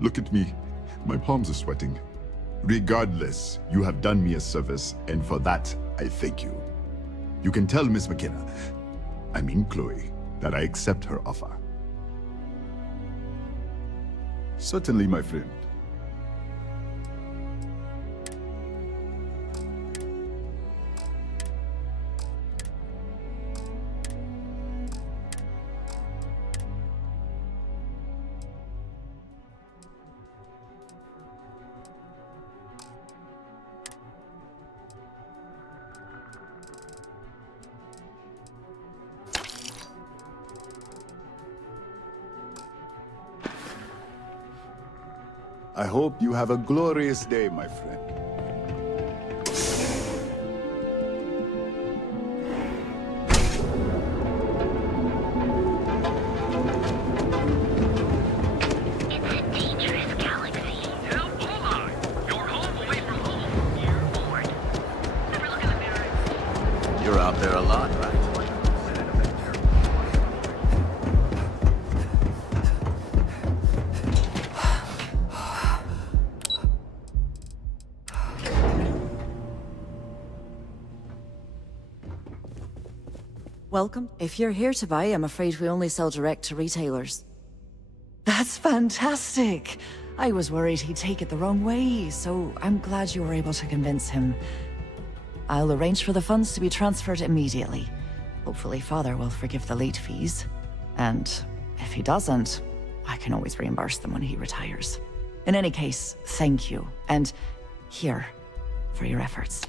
Look at me. My palms are sweating. Regardless, you have done me a service, and for that, I thank you. You can tell Miss McKenna, I mean Chloe, that I accept her offer. Certainly, my friend. I hope you have a glorious day, my friend. It's a dangerous galaxy. Hell, hold on. You're home away from home. You're bored. Never look in the mirror. You're out there a lot, right? Welcome. If you're here to buy, I'm afraid we only sell direct to retailers. That's fantastic! I was worried he'd take it the wrong way, so I'm glad you were able to convince him. I'll arrange for the funds to be transferred immediately. Hopefully Father will forgive the late fees. And if he doesn't, I can always reimburse them when he retires. In any case, thank you. And here, for your efforts.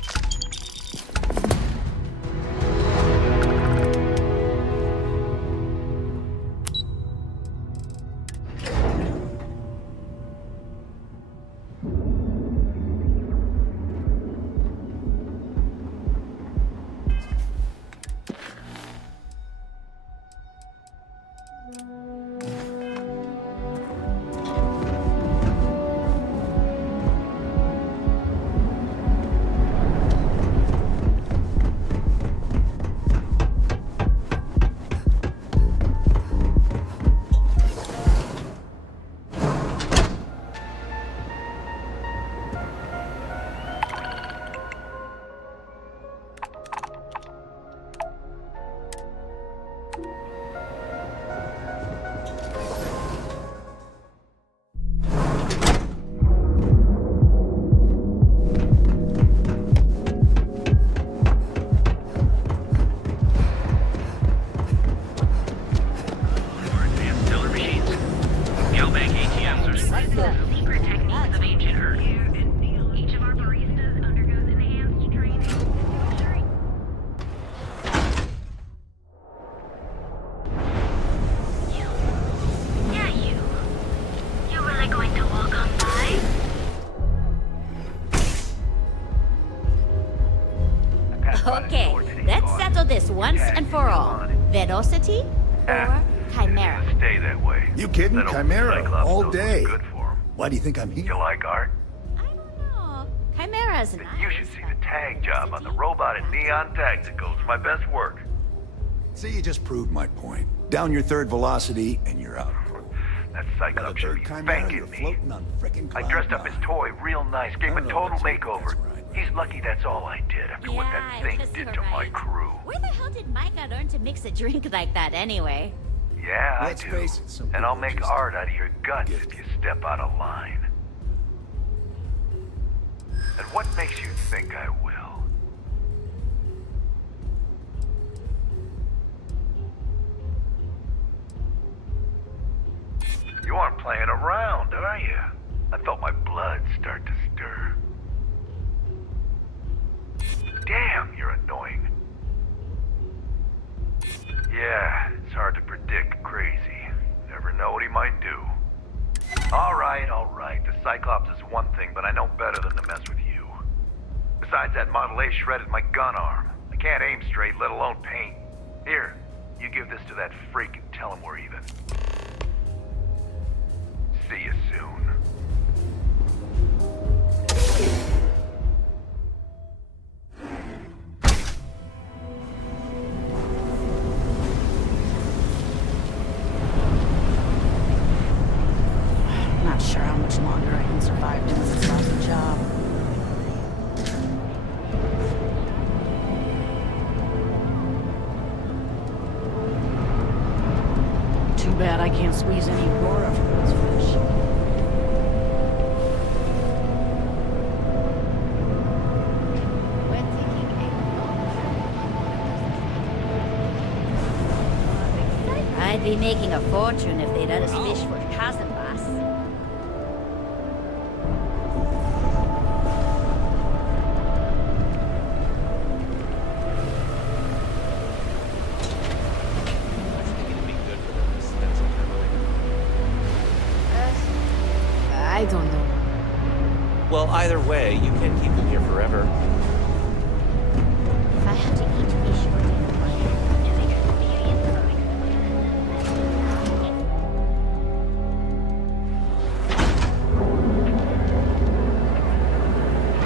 Okay, let's settle this once and for all. Velocity or Chimera? Stay that way. You kidding? That old Chimera, Cyclops all knows day. what's good for him. Why do you think I'm here? You like art? Oh, Chimera's nice. You should see the tag job on the robot and neon taxico. It's my best work. See, you just proved my point. Down your third velocity, and you're out. That Cyclops should be thanking me. I dressed up his toy real nice, gave him a total makeover. He's lucky that's all I did after what that thing did to my crew. Where the hell did Micah learn to mix a drink like that anyway? Yeah, Let's I do. face it, some And I'll people make just art out of your guts if you step out of line. And what makes you think I will? you're annoying. Yeah, it's hard to predict Crazy. Never know what he might do. Alright. The Cyclops is one thing, but I know better than to mess with you. Besides, that Model A shredded my gun arm. I can't aim straight, let alone paint. Here, you give this to that freak and tell him we're even. See you soon. Not sure how much longer I can survive doing this lousy job. Too bad I can't squeeze any Aurora from this fish. I'd be making a fortune if they'd let us fish for cousin boss. I don't know. Well, either way, you can't keep them here forever. If I had to eat fish for dinner,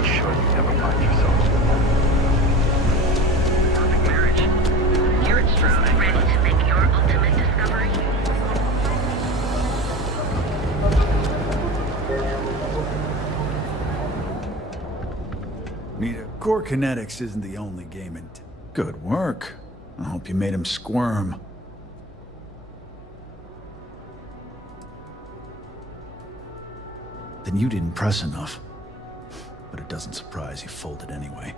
Sure you never find yourself. Perfect marriage. You're at Stroud. Ready to make your ultimate discovery? Nita, core kinetics isn't the only game in Good work. I hope you made him squirm. Then you didn't press enough. But it doesn't surprise he folded anyway.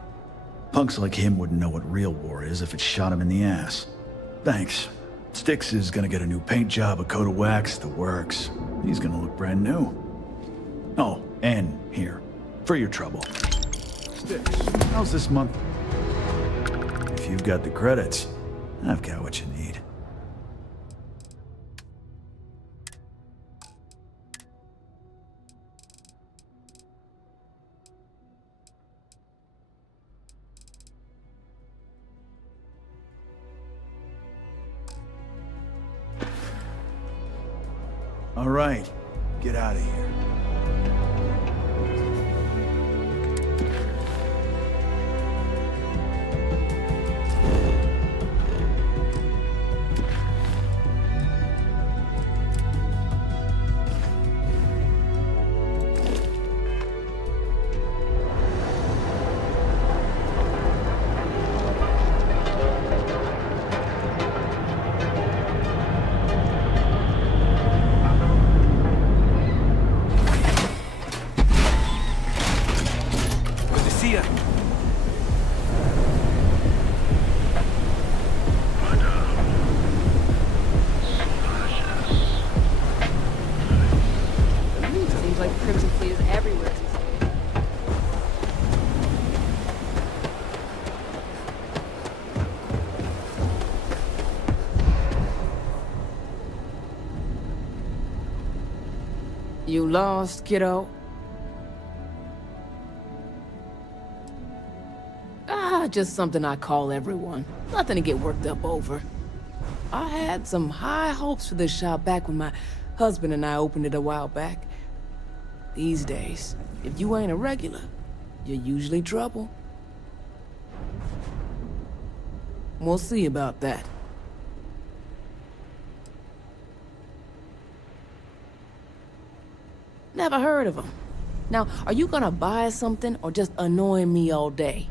Punks like him wouldn't know what real war is if it shot him in the ass. Thanks. Styx is gonna get a new paint job, a coat of wax, the works. He's gonna look brand new. Oh, and here, for your trouble. Styx, how's this month? If you've got the credits, I've got what you need. All right, get out of here. Seems like Crimson Fleet is everywhere these days. You lost, kiddo? Just something I call everyone. Nothing to get worked up over. I had some high hopes for this shop back when my husband and I opened it a while back. These days, if you ain't a regular, you're usually trouble. We'll see about that. Never heard of him. Now, are you gonna buy something or just annoy me all day?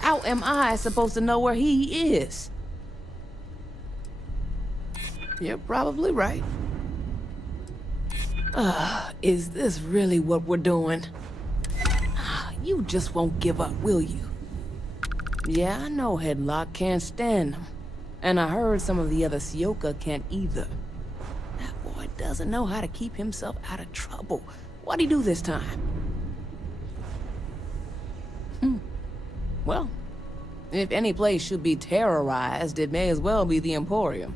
How am I supposed to know where he is? You're probably right. Is this really what we're doing? You just won't give up, will you? Yeah, I know Headlock can't stand him. And I heard some of the other Sioka can't either. That boy doesn't know how to keep himself out of trouble. What'd he do this time? Well, if any place should be terrorized, it may as well be the Emporium.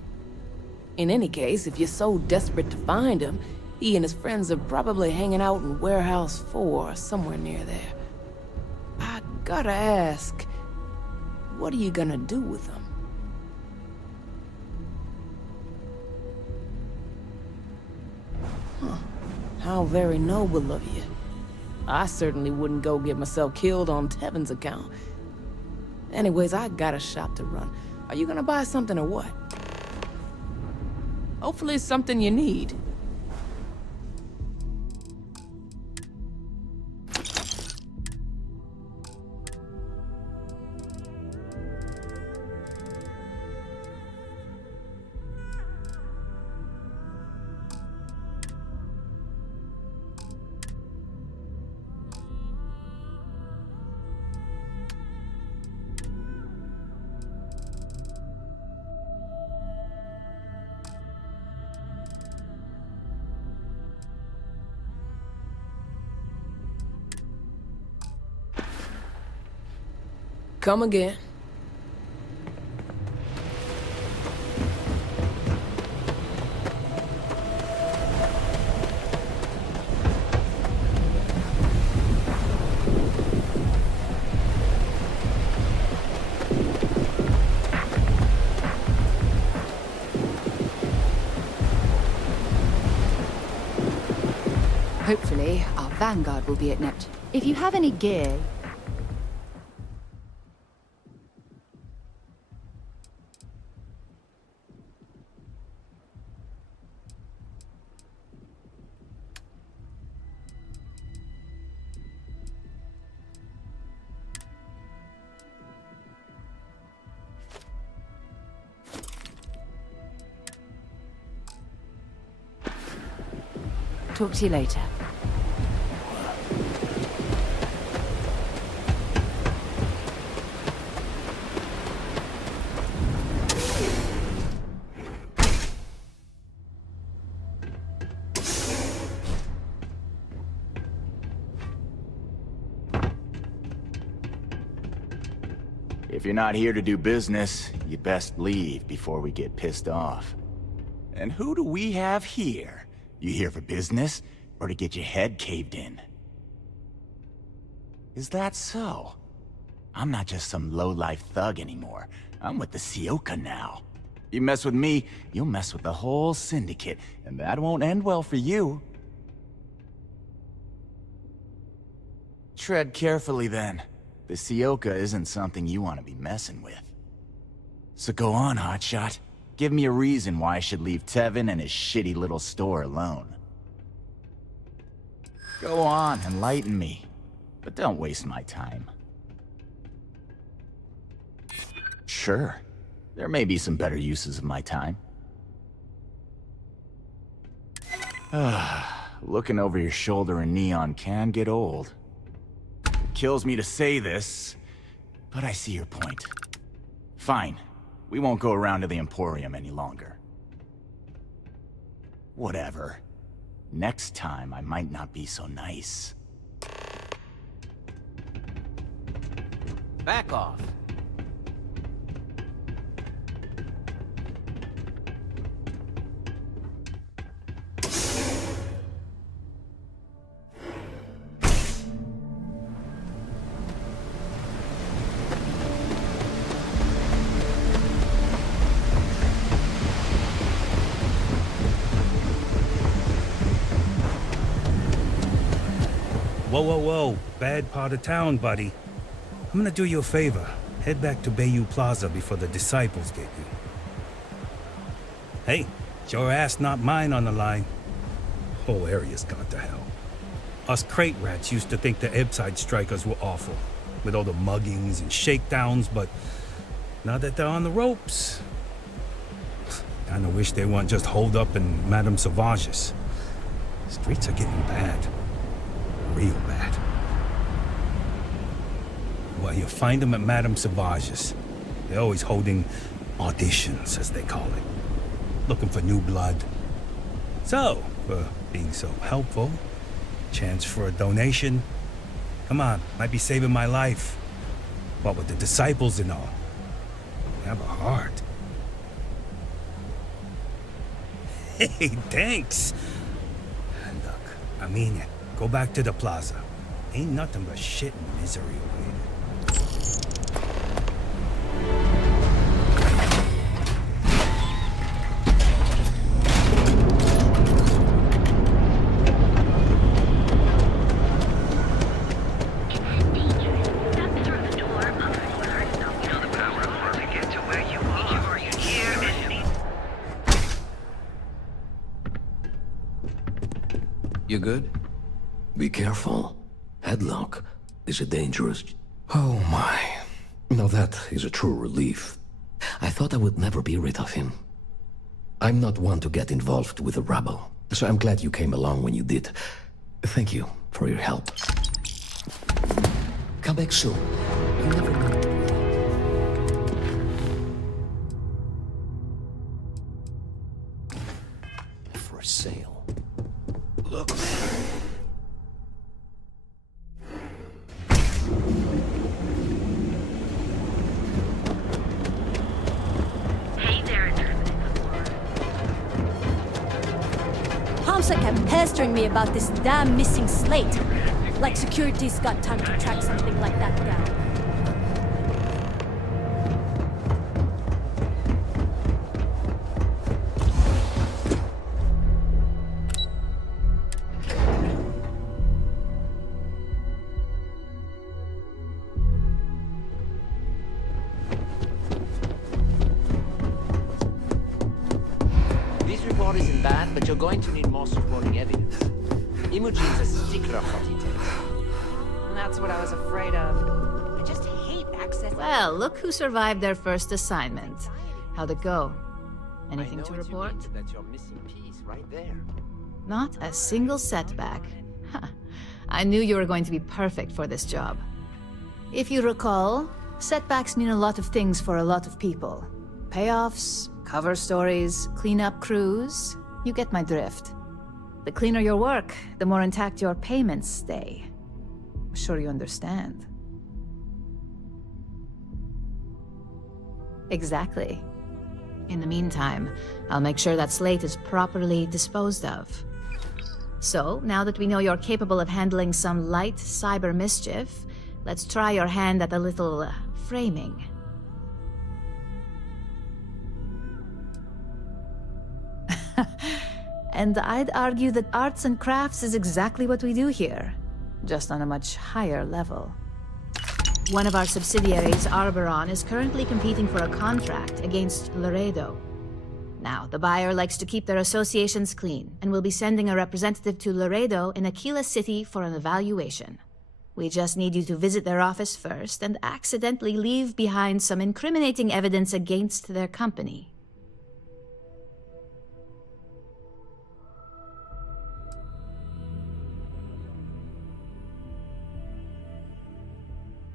In any case, if you're so desperate to find him, he and his friends are probably hanging out in Warehouse 4, somewhere near there. I gotta ask, what are you gonna do with him? Huh. How very noble of you. I certainly wouldn't go get myself killed on Tevin's account. Anyways, I got a shop to run. Are you gonna buy something or what? Hopefully it's something you need. Come again. Hopefully, our vanguard will be inept. If you have any gear... Talk to you later. If you're not here to do business, you best leave before we get pissed off. And who do we have here? You here for business, or to get your head caved in? Is that so? I'm not just some low-life thug anymore. I'm with the Sioka now. You mess with me, you'll mess with the whole syndicate, and that won't end well for you. Tread carefully then. The Sioka isn't something you want to be messing with. So go on, hotshot. Give me a reason why I should leave Tevin and his shitty little store alone. Go on, enlighten me. But don't waste my time. Sure, there may be some better uses of my time. Looking over your shoulder in neon can get old. It kills me to say this, but I see your point. Fine. We won't go around to the Emporium any longer. Whatever. Next time, I might not be so nice. Back off. Whoa, whoa, whoa. Bad part of town, buddy. I'm gonna do you a favor. Head back to Bayou Plaza before the disciples get you. Hey, it's your ass, not mine on the line. Whole area's gone to hell. Us crate rats used to think the Ebbside strikers were awful, with all the muggings and shakedowns, but now that they're on the ropes, kinda wish they weren't just holed up in Madame Sauvage's. Streets are getting bad. Real bad. Well, you find them at Madame Sauvage's. They're always holding auditions, as they call it. Looking for new blood. So, for being so helpful, chance for a donation. Come on, might be saving my life. What with the disciples and all. They have a heart. Hey, thanks. Look, I mean it. Go back to the plaza. Ain't nothing but shit and misery over here. You good? Be careful. Headlock is a dangerous... Oh my. Now that is a true relief. I thought I would never be rid of him. I'm not one to get involved with the rabble, so I'm glad you came along when you did. Thank you for your help. Come back soon. You never know. For sale. Look. Hamsa kept pestering me about this damn missing slate. Like security's got time to track something like that down. Isn't bad, but you're going to need more supporting evidence. Imogene's a stickler for details. That's what I was afraid of. I just hate access. Well, look who survived their first assignment. How'd it go? Anything to report? That's your missing piece right there. Not a single setback. Huh. I knew you were going to be perfect for this job. If you recall, setbacks mean a lot of things for a lot of people. Payoffs, cover stories, cleanup crews. You get my drift. The cleaner your work, the more intact your payments stay. I'm sure you understand. Exactly. In the meantime, I'll make sure that slate is properly disposed of. So, now that we know you're capable of handling some light cyber mischief, let's try your hand at a little framing. And I'd argue that arts and crafts is exactly what we do here, just on a much higher level. One of our subsidiaries, Arboron, is currently competing for a contract against Laredo. Now, the buyer likes to keep their associations clean, and will be sending a representative to Laredo in Aquila City for an evaluation. We just need you to visit their office first and accidentally leave behind some incriminating evidence against their company.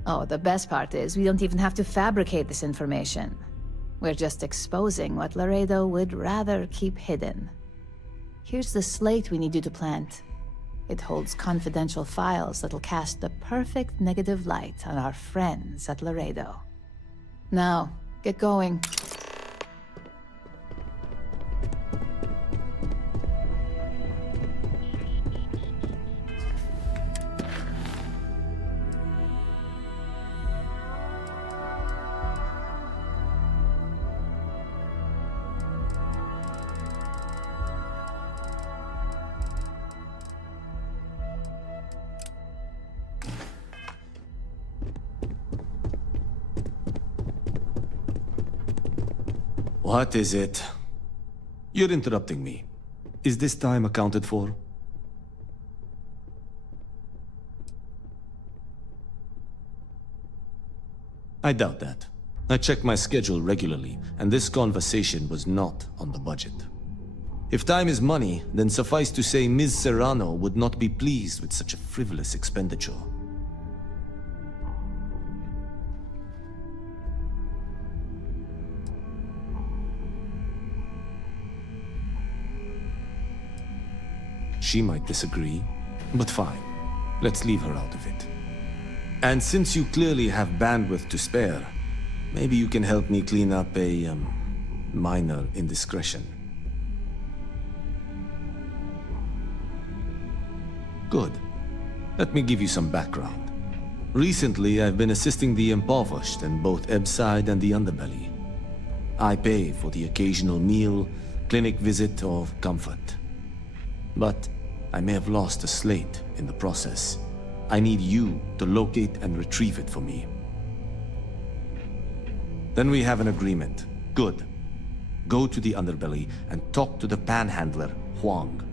Oh, the best part is we don't even have to fabricate this information. We're just exposing what Laredo would rather keep hidden. Here's the slate we need you to plant. It holds confidential files that'll cast the perfect negative light on our friends at Laredo. Now, get going. What is it? You're interrupting me. Is this time accounted for? I doubt that. I check my schedule regularly, and this conversation was not on the budget. If time is money, then suffice to say Ms. Serrano would not be pleased with such a frivolous expenditure. She might disagree, but fine. Let's leave her out of it. And since you clearly have bandwidth to spare, maybe you can help me clean up a, minor indiscretion. Good. Let me give you some background. Recently, I've been assisting the impoverished in both Ebside and the Underbelly. I pay for the occasional meal, clinic visit, or comfort. But I may have lost a slate in the process. I need you to locate and retrieve it for me. Then we have an agreement. Good. Go to the Underbelly and talk to the panhandler, Huang.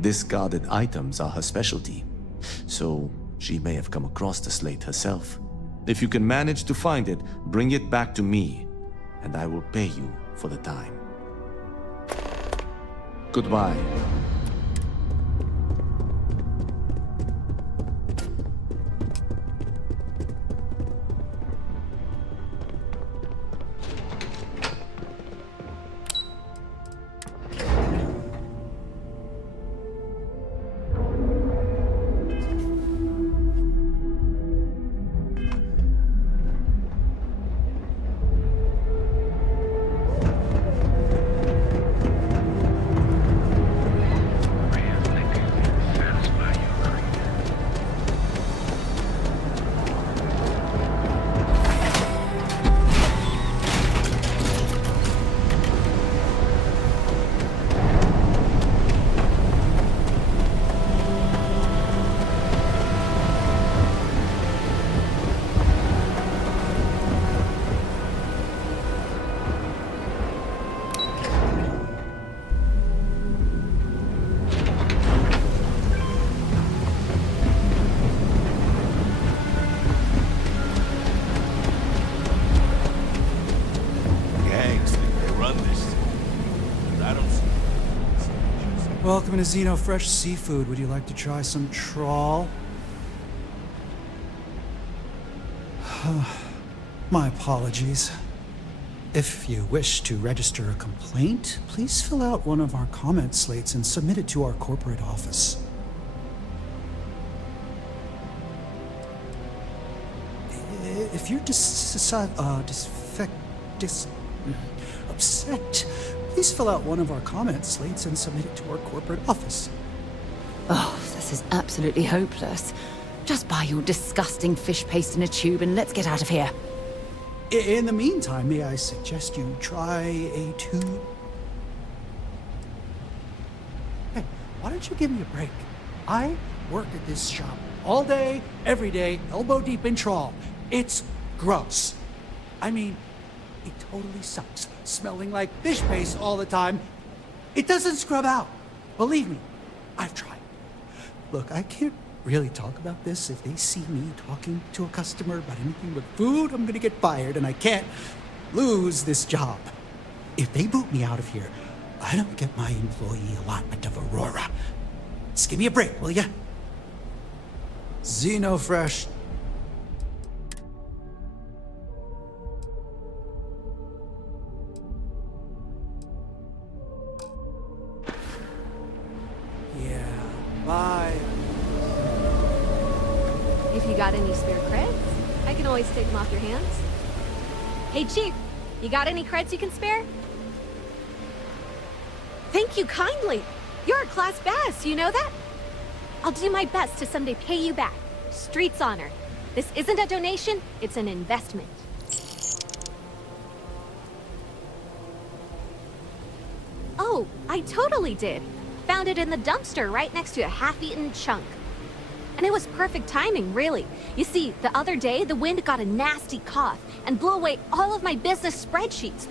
Discarded items are her specialty, so she may have come across the slate herself. If you can manage to find it, bring it back to me, and I will pay you for the time. Goodbye. Welcome to Xeno Fresh Seafood. Would you like to try some trawl? My apologies. If you wish to register a complaint, please fill out one of our comment slates and submit it to our corporate office. If you're upset, please fill out one of our comment slates and submit it to our corporate office. Oh, this is absolutely hopeless. Just buy your disgusting fish paste in a tube and let's get out of here. In the meantime, may I suggest you try a tube? Hey, why don't you give me a break? I work at this shop all day, every day, elbow deep in trawl. It's gross. I mean, it totally sucks. Smelling like fish paste all the time. It doesn't scrub out. Believe me, I've tried. Look, I can't really talk about this. If they see me talking to a customer about anything but food, I'm gonna get fired and I can't lose this job. If they boot me out of here, I don't get my employee allotment of Aurora. Just give me a break, will ya? Xeno Fresh. Bye. If you got any spare creds, I can always take them off your hands. Hey, Chief, you got any creds you can spare? Thank you kindly. You're a class bass, you know that? I'll do my best to someday pay you back. Street's honor. This isn't a donation, it's an investment. Oh, I totally did. Found it in the dumpster right next to a half-eaten chunk. And it was perfect timing, really. You see, the other day, the wind got a nasty cough and blew away all of my business spreadsheets.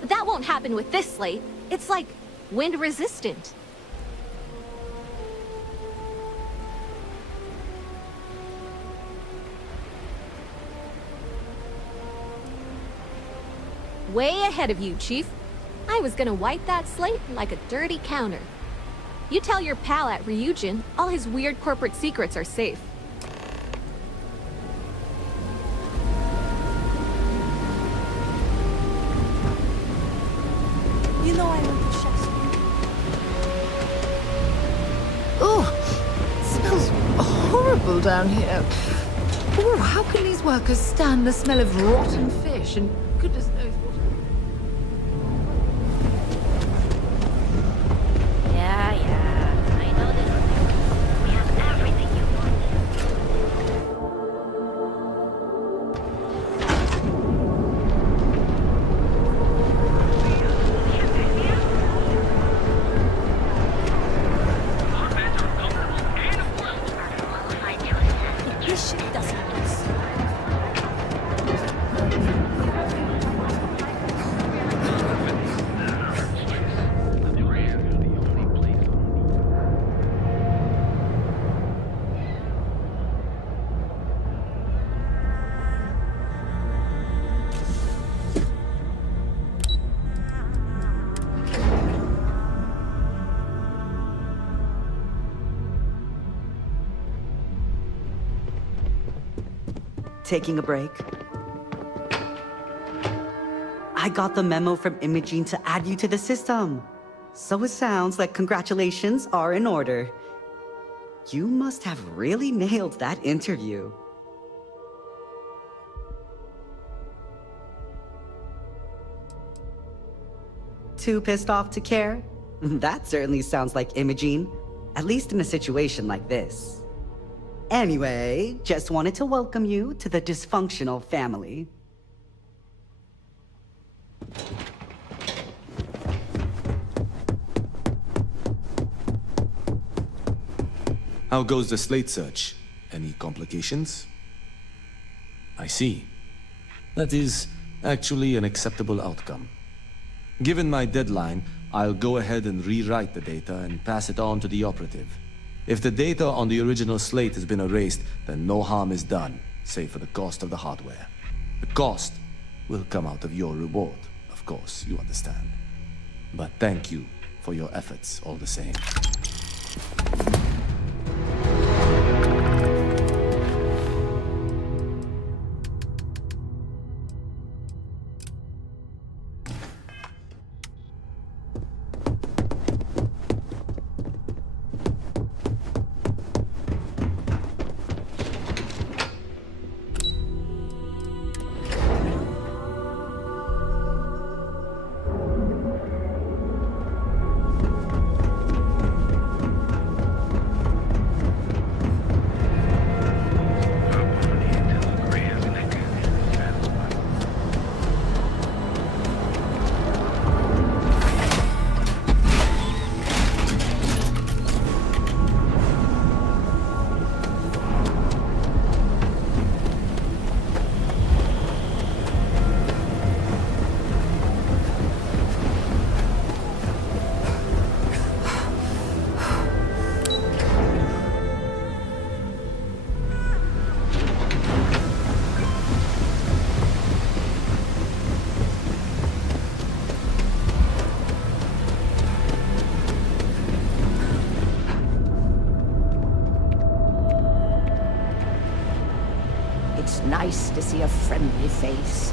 But that won't happen with this slate. It's like wind-resistant. Way ahead of you, Chief. I was gonna wipe that slate like a dirty counter. You tell your pal at Ryujin, all his weird corporate secrets are safe. You know I want to chef's Oh, it smells horrible down here. Poor how can these workers stand the smell of rotten fish and goodness knows what? Yeah, I know this. We have everything you want. This shit doesn't miss. Taking a break? I got the memo from Imogene to add you to the system. So it sounds like congratulations are in order. You must have really nailed that interview. Too pissed off to care? That certainly sounds like Imogene, at least in a situation like this. Anyway, just wanted to welcome you to the dysfunctional family. How goes the slate search? Any complications? I see. That is actually an acceptable outcome. Given my deadline, I'll go ahead and rewrite the data and pass it on to the operative. If the data on the original slate has been erased, then no harm is done, save for the cost of the hardware. The cost will come out of your reward, of course, you understand. But thank you for your efforts all the same. It's nice to see a friendly face.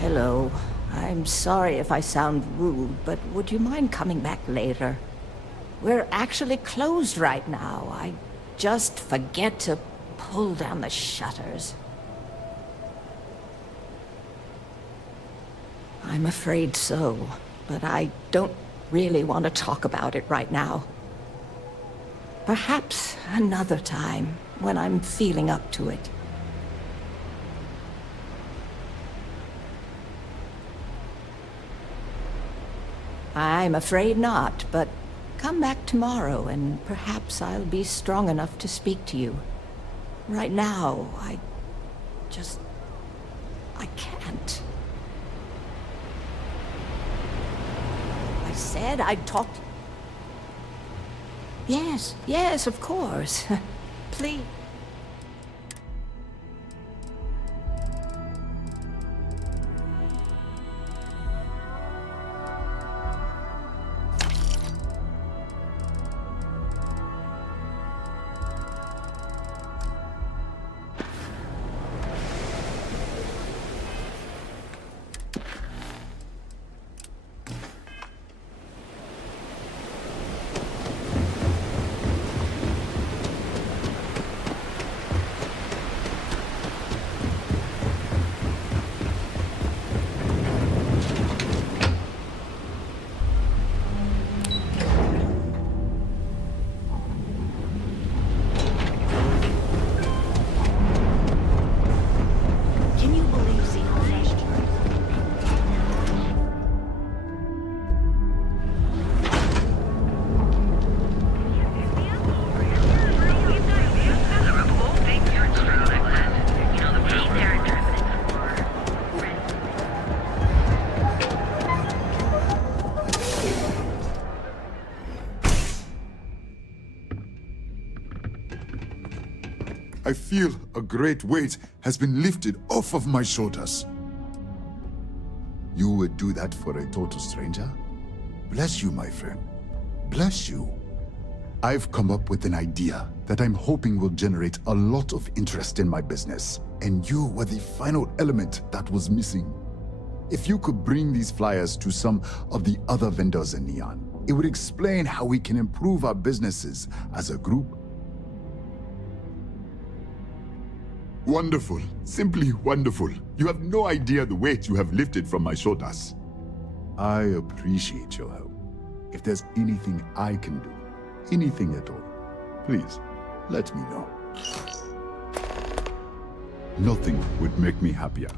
Hello. I'm sorry if I sound rude, but would you mind coming back later? We're actually closed right now. I just forget to pull down the shutters. I'm afraid so, but I don't really want to talk about it right now. Perhaps another time, when I'm feeling up to it. I'm afraid not, but come back tomorrow and perhaps I'll be strong enough to speak to you. Right now, I can't. I said I'd talk to... Yes, of course. Please. feel a great weight has been lifted off of my shoulders. You would do that for a total stranger? Bless you, my friend. Bless you. I've come up with an idea that I'm hoping will generate a lot of interest in my business, and you were the final element that was missing. If you could bring these flyers to some of the other vendors in Neon, it would explain how we can improve our businesses as a group. Wonderful. Simply wonderful. You have no idea the weight you have lifted from my shoulders. I appreciate your help. If there's anything I can do, anything at all, please, let me know. Nothing would make me happier.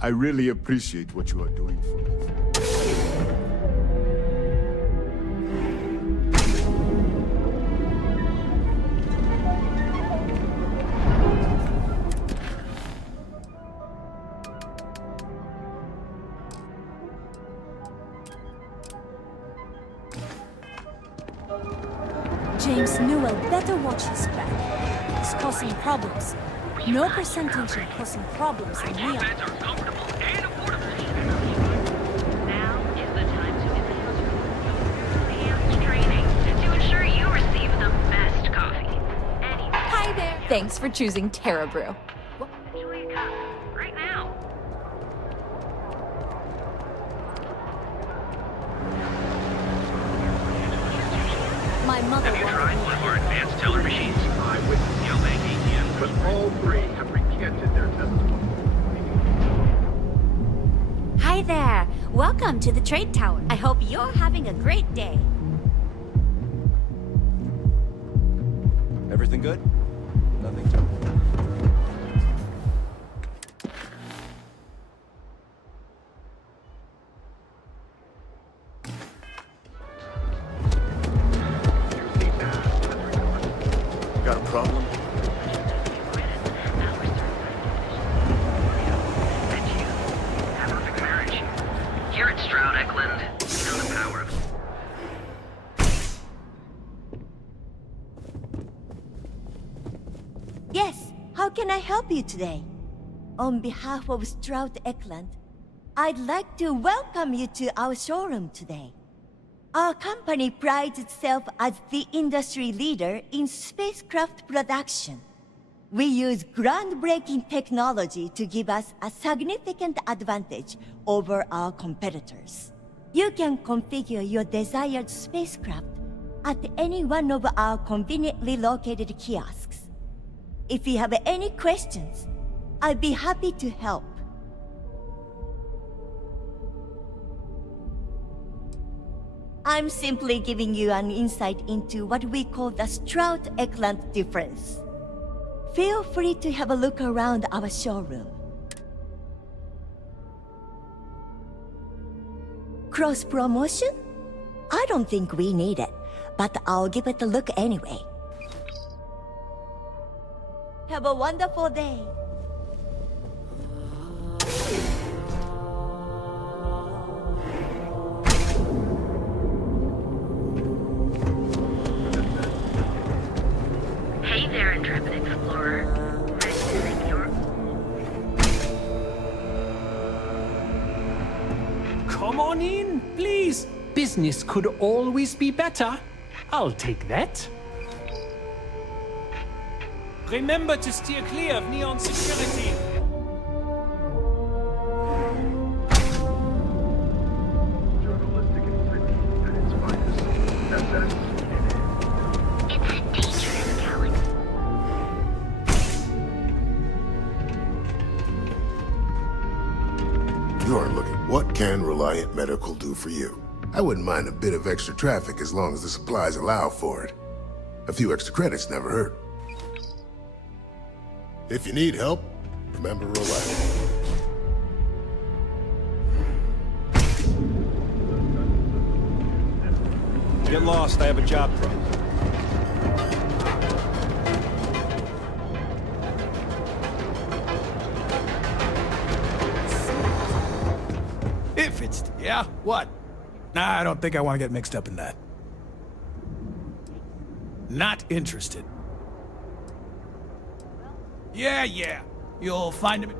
I really appreciate what you are doing for me. James Newell better watch his back. He's causing problems. No percentage in causing problems in Neon. Now is the time to enhance training to ensure you receive the best coffee. Hi there. Thanks for choosing Terra Brew. Enjoy a cup right now. My mother Have you tried one of our advanced teller machines? I witnessed Yelbank ATM, but all three have recanted their testimony. Hi there. Welcome to the Trade Tower. I hope you're having a great day. Everything good? Nothing to... Got a problem? Perfect marriage. Here at Stroud Eklund, we know the power of... Yes, how can I help you today? On behalf of Stroud Eklund, I'd like to welcome you to our showroom today. Our company prides itself as the industry leader in spacecraft production. We use groundbreaking technology to give us a significant advantage over our competitors. You can configure your desired spacecraft at any one of our conveniently located kiosks. If you have any questions, I'd be happy to help. I'm simply giving you an insight into what we call the Stroud Eklund difference. Feel free to have a look around our showroom. Cross-promotion? I don't think we need it, but I'll give it a look anyway. Have a wonderful day. Hey there, intrepid explorer. Ready to make your... Come on in, please. Business could always be better. I'll take that. Remember to steer clear of Neon security. Journalistic integrity at its finest. It's a dangerous galaxy. You're looking. What can Reliant Medical do for you? I wouldn't mind a bit of extra traffic as long as the supplies allow for it. A few extra credits never hurt. If you need help, remember Reliant. Get lost, I have a job for you. Yeah? What? Nah, I don't think I want to get mixed up in that. Not interested. Yeah. You'll find him. You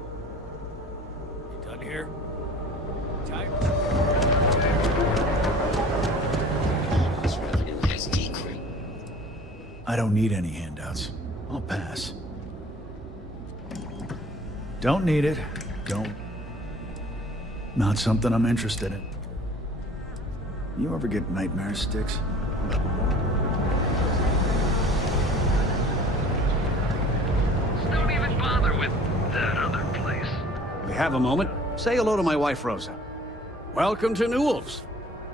done here? Tired? I don't need any handouts. I'll pass. Don't need it. Don't. Not something I'm interested in. You ever get nightmare sticks? Don't even bother with that other place. If you have a moment, say hello to my wife, Rosa. Welcome to Newell's.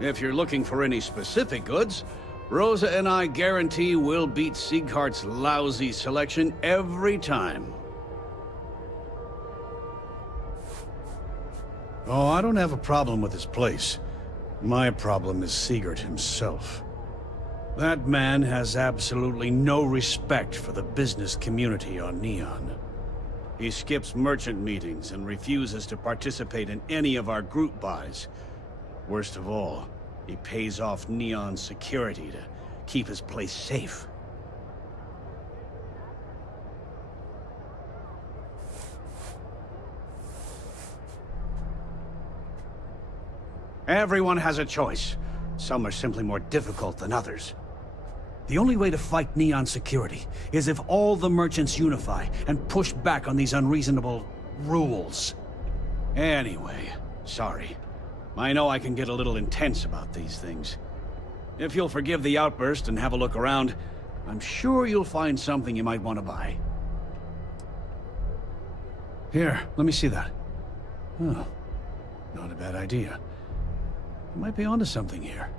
If you're looking for any specific goods, Rosa and I guarantee we'll beat Sieghart's lousy selection every time. Oh, I don't have a problem with his place. My problem is Siegert himself. That man has absolutely no respect for the business community on Neon. He skips merchant meetings and refuses to participate in any of our group buys. Worst of all, he pays off Neon security to keep his place safe. Everyone has a choice. Some are simply more difficult than others. The only way to fight Neon security is if all the merchants unify and push back on these unreasonable rules. Anyway, sorry. I know I can get a little intense about these things. If you'll forgive the outburst and have a look around, I'm sure you'll find something you might want to buy. Here, let me see that. Oh, not a bad idea. You might be onto something here.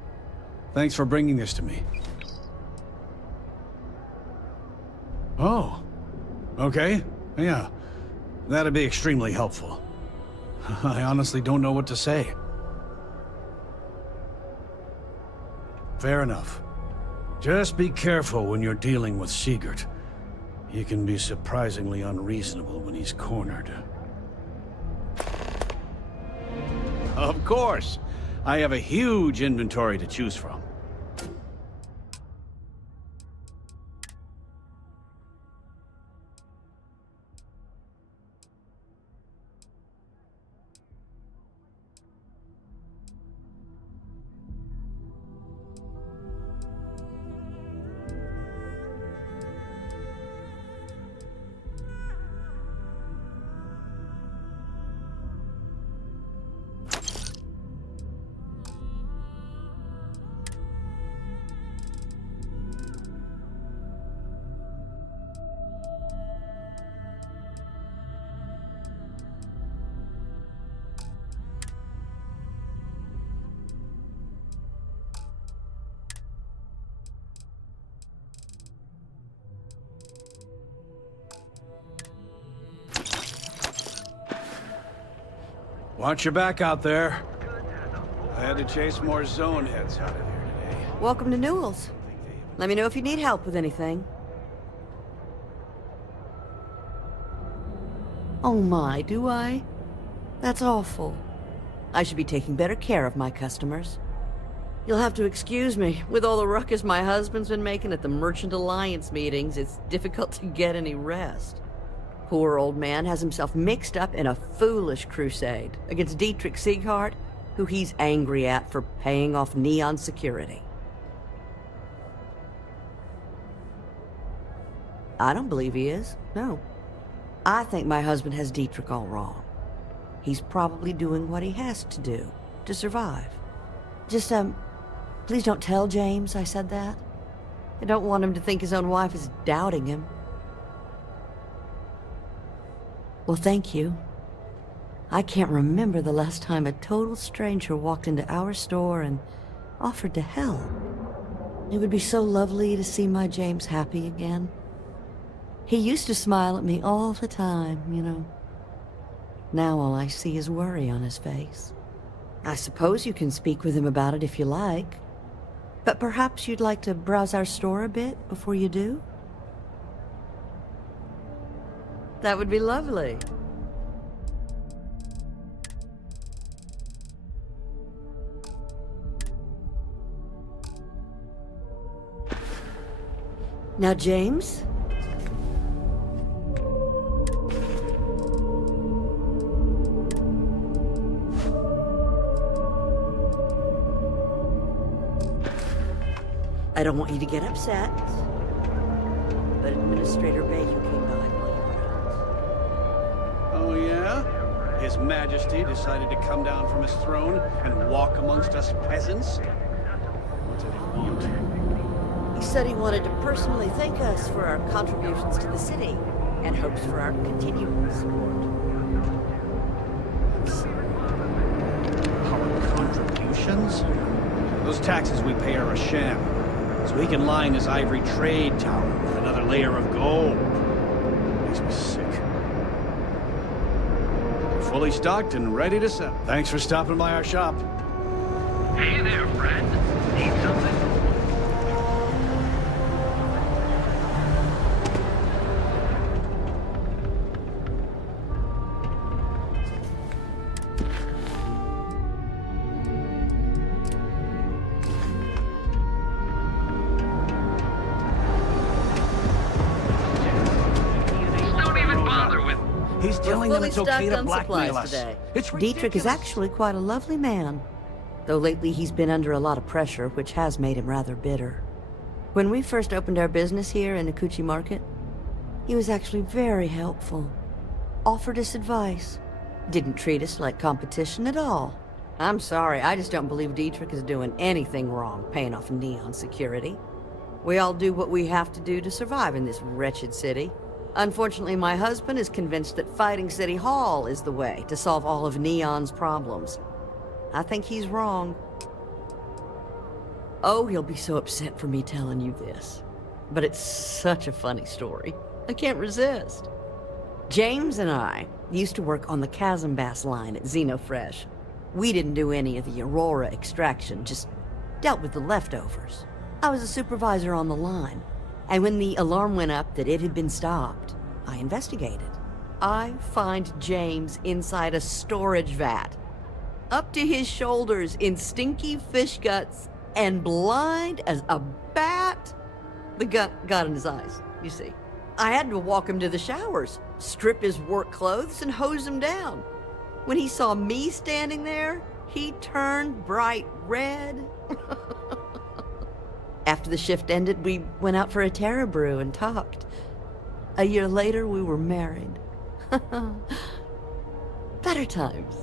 Thanks for bringing this to me. Oh. Okay. Yeah. That'd be extremely helpful. I honestly don't know what to say. Fair enough. Just be careful when you're dealing with Siegert. He can be surprisingly unreasonable when he's cornered. Of course! I have a huge inventory to choose from. Watch your back out there. I had to chase more zone heads out of here today. Welcome to Newell's. Let me know if you need help with anything. Oh my, do I? That's awful. I should be taking better care of my customers. You'll have to excuse me. With all the ruckus my husband's been making at the Merchant Alliance meetings, it's difficult to get any rest. Poor old man has himself mixed up in a foolish crusade against Dietrich Sieghart, who he's angry at for paying off Neon security. I don't believe he is, no. I think my husband has Dietrich all wrong. He's probably doing what he has to do to survive. Just, please don't tell James I said that. I don't want him to think his own wife is doubting him. Well, thank you. I can't remember the last time a total stranger walked into our store and offered to help. It would be so lovely to see my James happy again. He used to smile at me all the time, you know. Now all I see is worry on his face. I suppose you can speak with him about it if you like. But perhaps you'd like to browse our store a bit before you do? That would be lovely. Now, James? I don't want you to get upset, but Administrator Bayou came by while you were out. Oh, yeah? His Majesty decided to come down from his throne and walk amongst us peasants? What did he want? He said he wanted to personally thank us for our contributions to the city and hopes for our continued support. Our contributions? Those taxes we pay are a sham, so he can line his ivory trade tower with another layer of gold. Makes me sick. We're fully stocked and ready to sell. Thanks for stopping by our shop. Hey there, friend. Need something? He's telling them it's okay to on blackmail supplies us. today. It's Dietrich is actually quite a lovely man, though lately he's been under a lot of pressure, which has made him rather bitter. When we first opened our business here in Akuchi Market, he was actually very helpful. Offered us advice. Didn't treat us like competition at all. I'm sorry, I just don't believe Dietrich is doing anything wrong paying off Neon security. We all do what we have to do to survive in this wretched city. Unfortunately, my husband is convinced that fighting City Hall is the way to solve all of Neon's problems. I think he's wrong. Oh, he'll be so upset for me telling you this. But it's such a funny story. I can't resist. James and I used to work on the Chasm Bass line at Xenofresh. We didn't do any of the Aurora extraction, just dealt with the leftovers. I was a supervisor on the line. And when the alarm went up that it had been stopped, I investigated. I find James inside a storage vat, up to his shoulders in stinky fish guts and blind as a bat. The gut got in his eyes, you see. I had to walk him to the showers, strip his work clothes, and hose him down. When he saw me standing there, he turned bright red. After the shift ended, we went out for a Terra brew and talked. A year later, we were married. Better times.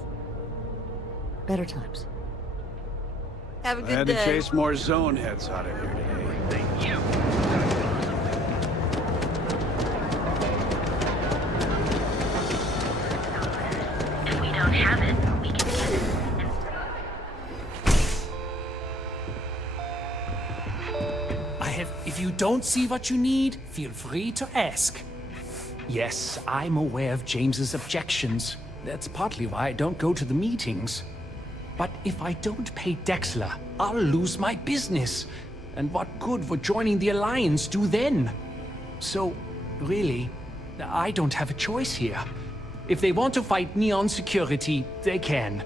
Better times. Have a good day. I had to chase more zone heads out of here today. Thank you. If we don't have it, we can get it. If you don't see what you need, feel free to ask. Yes, I'm aware of James's objections. That's partly why I don't go to the meetings. But if I don't pay Dexler, I'll lose my business. And what good would joining the Alliance do then? So, really, I don't have a choice here. If they want to fight Neon security, they can.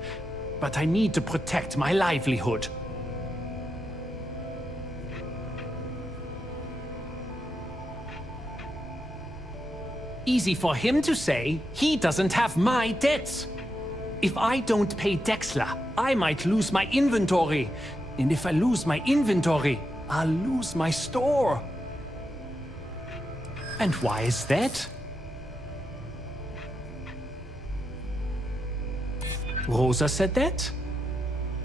But I need to protect my livelihood. Easy for him to say, he doesn't have my debts. If I don't pay Dexler, I might lose my inventory. And if I lose my inventory, I'll lose my store. And why is that? Rosa said that?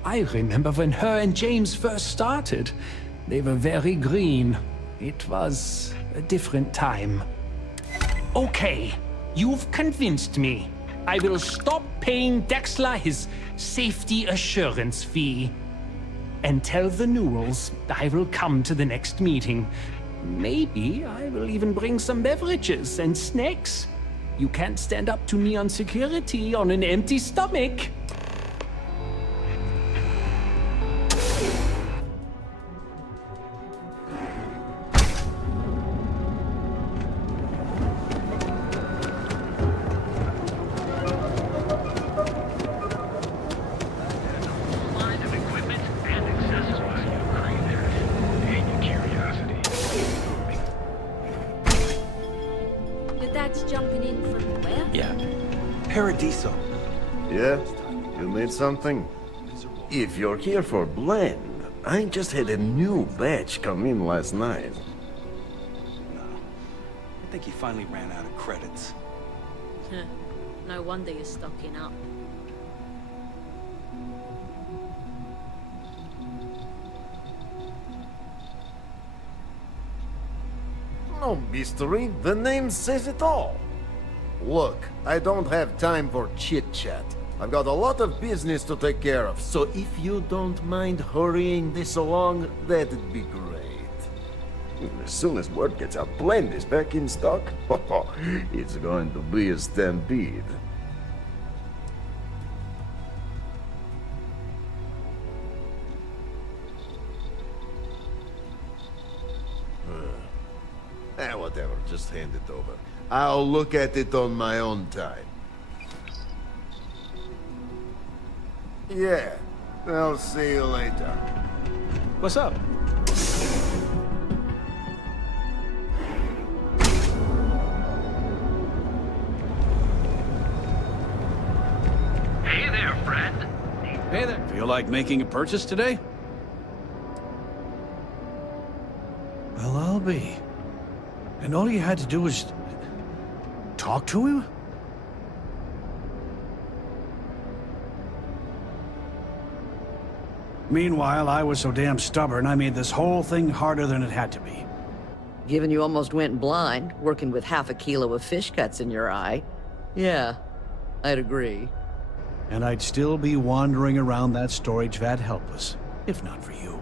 I remember when her and James first started. They were very green. It was a different time. Okay, you've convinced me. I will stop paying Dexler his safety assurance fee. And tell the Newells I will come to the next meeting. Maybe I will even bring some beverages and snacks. You can't stand up to Neon security on an empty stomach. But that's jumping in from where? Yeah. Paradiso. Yeah? You need something? If you're here for blend, I just had a new batch come in last night. I think he finally ran out of credits. No wonder you're stocking up. No mystery, the name says it all. Look, I don't have time for chit-chat. I've got a lot of business to take care of, so if you don't mind hurrying this along, that'd be great. As soon as word gets out blend is back in stock, it's going to be a stampede. Whatever, just hand it over. I'll look at it on my own time. Yeah, I'll see you later. What's up? Hey there, friend. Hey there. Feel like making a purchase today? Well, I'll be. And all you had to do was talk to him? Meanwhile, I was so damn stubborn, I made this whole thing harder than it had to be. Given you almost went blind, working with half a kilo of fish cuts in your eye. Yeah, I'd agree. And I'd still be wandering around that storage vat helpless, if not for you.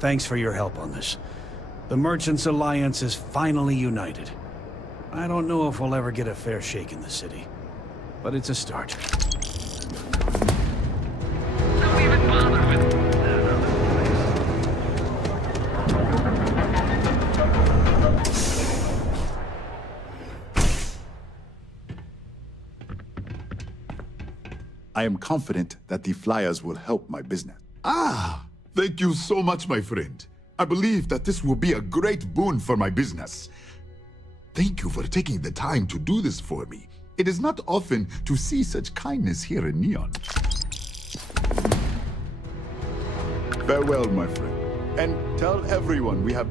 Thanks for your help on this. The Merchants Alliance is finally united. I don't know if we'll ever get a fair shake in the city, but it's a start. Don't even bother with I am confident that the flyers will help my business. Ah, thank you so much, my friend. I believe that this will be a great boon for my business. Thank you for taking the time to do this for me. It is not often to see such kindness here in Neon. Farewell, my friend. And tell everyone we have...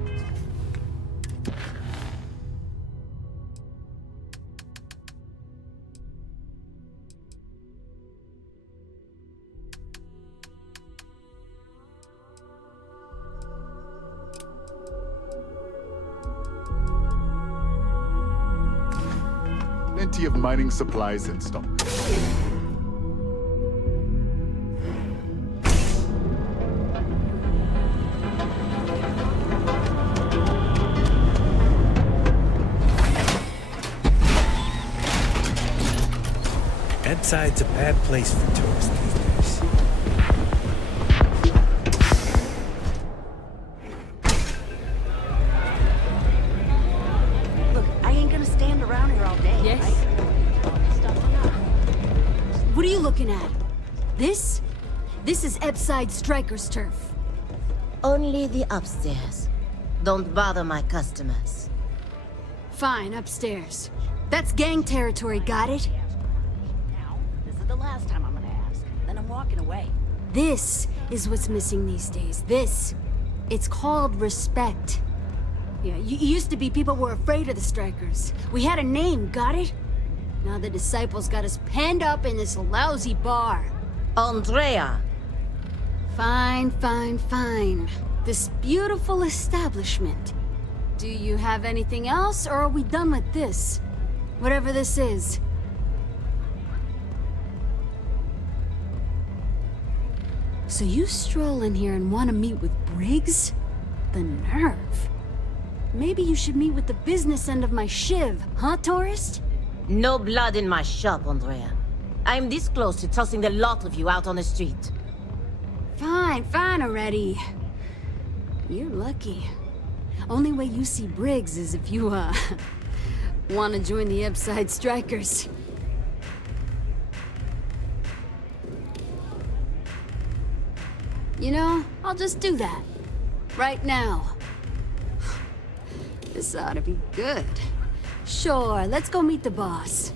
plenty of mining supplies in stock. Edside's a bad place for tourists these days. Look, I ain't gonna stand around here all day. Yes. Right? What are you looking at? This? This is Epside Striker's turf. Only the upstairs. Don't bother my customers. Fine, upstairs. That's gang territory, got it? This is the last time I'm gonna ask. Then I'm walking away. This is what's missing these days. This. It's called respect. Yeah, used to be people were afraid of the Strikers. We had a name, got it? Now the Disciples got us penned up in this lousy bar. Andrea! Fine, fine, fine. This beautiful establishment. Do you have anything else, or are we done with this? Whatever this is. So you stroll in here and want to meet with Briggs? The nerve. Maybe you should meet with the business end of my shiv, huh, tourist? No blood in my shop, Andrea. I'm this close to tossing the lot of you out on the street. Fine, fine already. You're lucky. Only way you see Briggs is if you, want to join the Epside Strikers. You know, I'll just do that. Right now. This ought to be good. Sure, let's go meet the boss.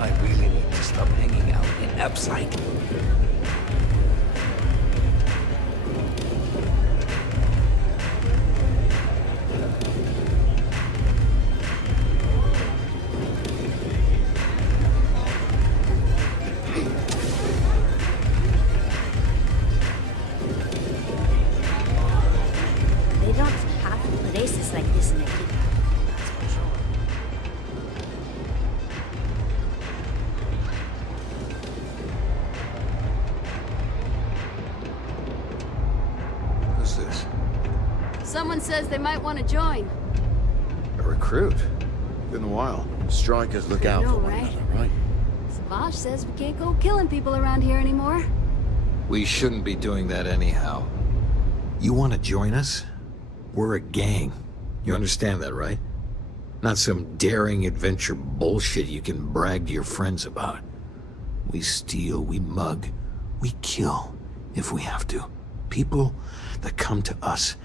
I really need to stop hanging out in Upside. They don't have places like this in Akita. That's for sure. Who's this? Someone says they might want to join. A recruit? Been a while. Strikers look out I know, for one right? another, right? Savage says we can't go killing people around here anymore. We shouldn't be doing that anyhow. You want to join us? We're a gang. You understand that, right? Not some daring adventure bullshit you can brag to your friends about. We steal, we mug, we kill if we have to. People that come to us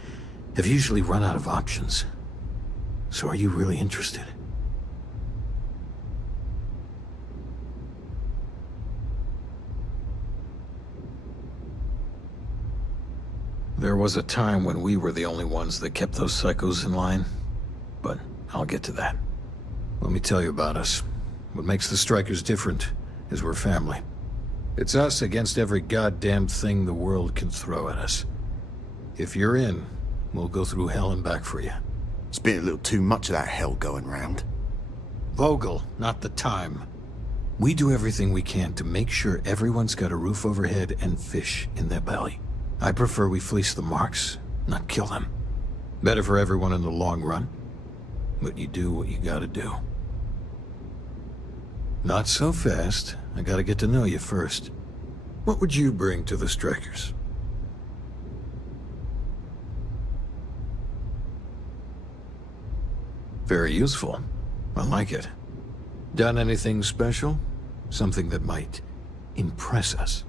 have usually run out of options. So are you really interested? There was a time when we were the only ones that kept those psychos in line, but I'll get to that. Let me tell you about us. What makes the Strikers different is we're family. It's us against every goddamn thing the world can throw at us. If you're in, we'll go through hell and back for you. It's been a little too much of that hell going round. Vogel, not the time. We do everything we can to make sure everyone's got a roof overhead and fish in their belly. I prefer we fleece the marks, not kill them. Better for everyone in the long run. But you do what you gotta do. Not so fast. I gotta get to know you first. What would you bring to the Strikers? Very useful. I like it. Done anything special? Something that might impress us?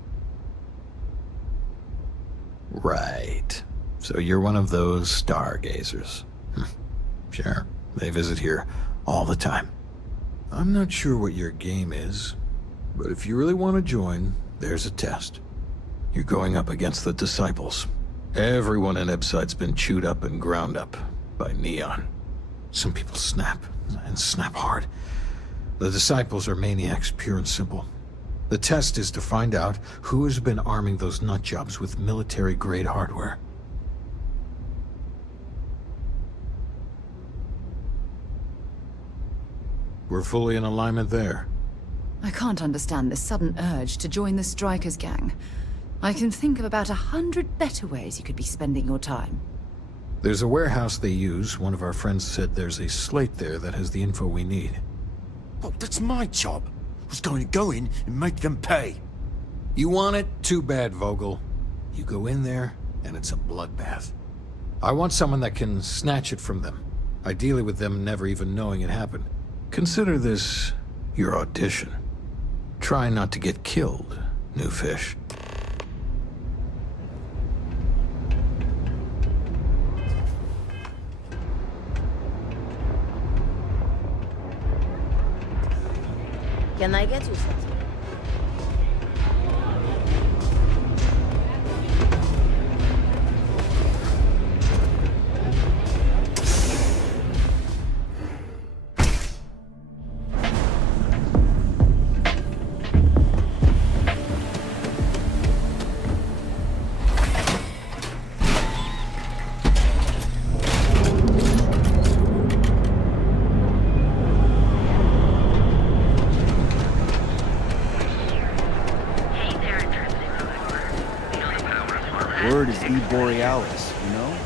Right. So you're one of those stargazers. Sure. They visit here all the time. I'm not sure what your game is, but if you really want to join, there's a test. You're going up against the Disciples. Everyone in Ebside's been chewed up and ground up by Neon. Some people snap, and snap hard. The Disciples are maniacs, pure and simple. The test is to find out who has been arming those nutjobs with military-grade hardware. We're fully in alignment there. I can't understand this sudden urge to join the Strikers gang. I can think of about 100 better ways you could be spending your time. There's a warehouse they use. One of our friends said there's a slate there that has the info we need. Oh, that's my job. I was going to go in and make them pay. You want it? Too bad, Vogel. You go in there, and it's a bloodbath. I want someone that can snatch it from them. Ideally with them never even knowing it happened. Consider this your audition. Try not to get killed, new fish. Can I get you something? Word is E. Borealis, you know?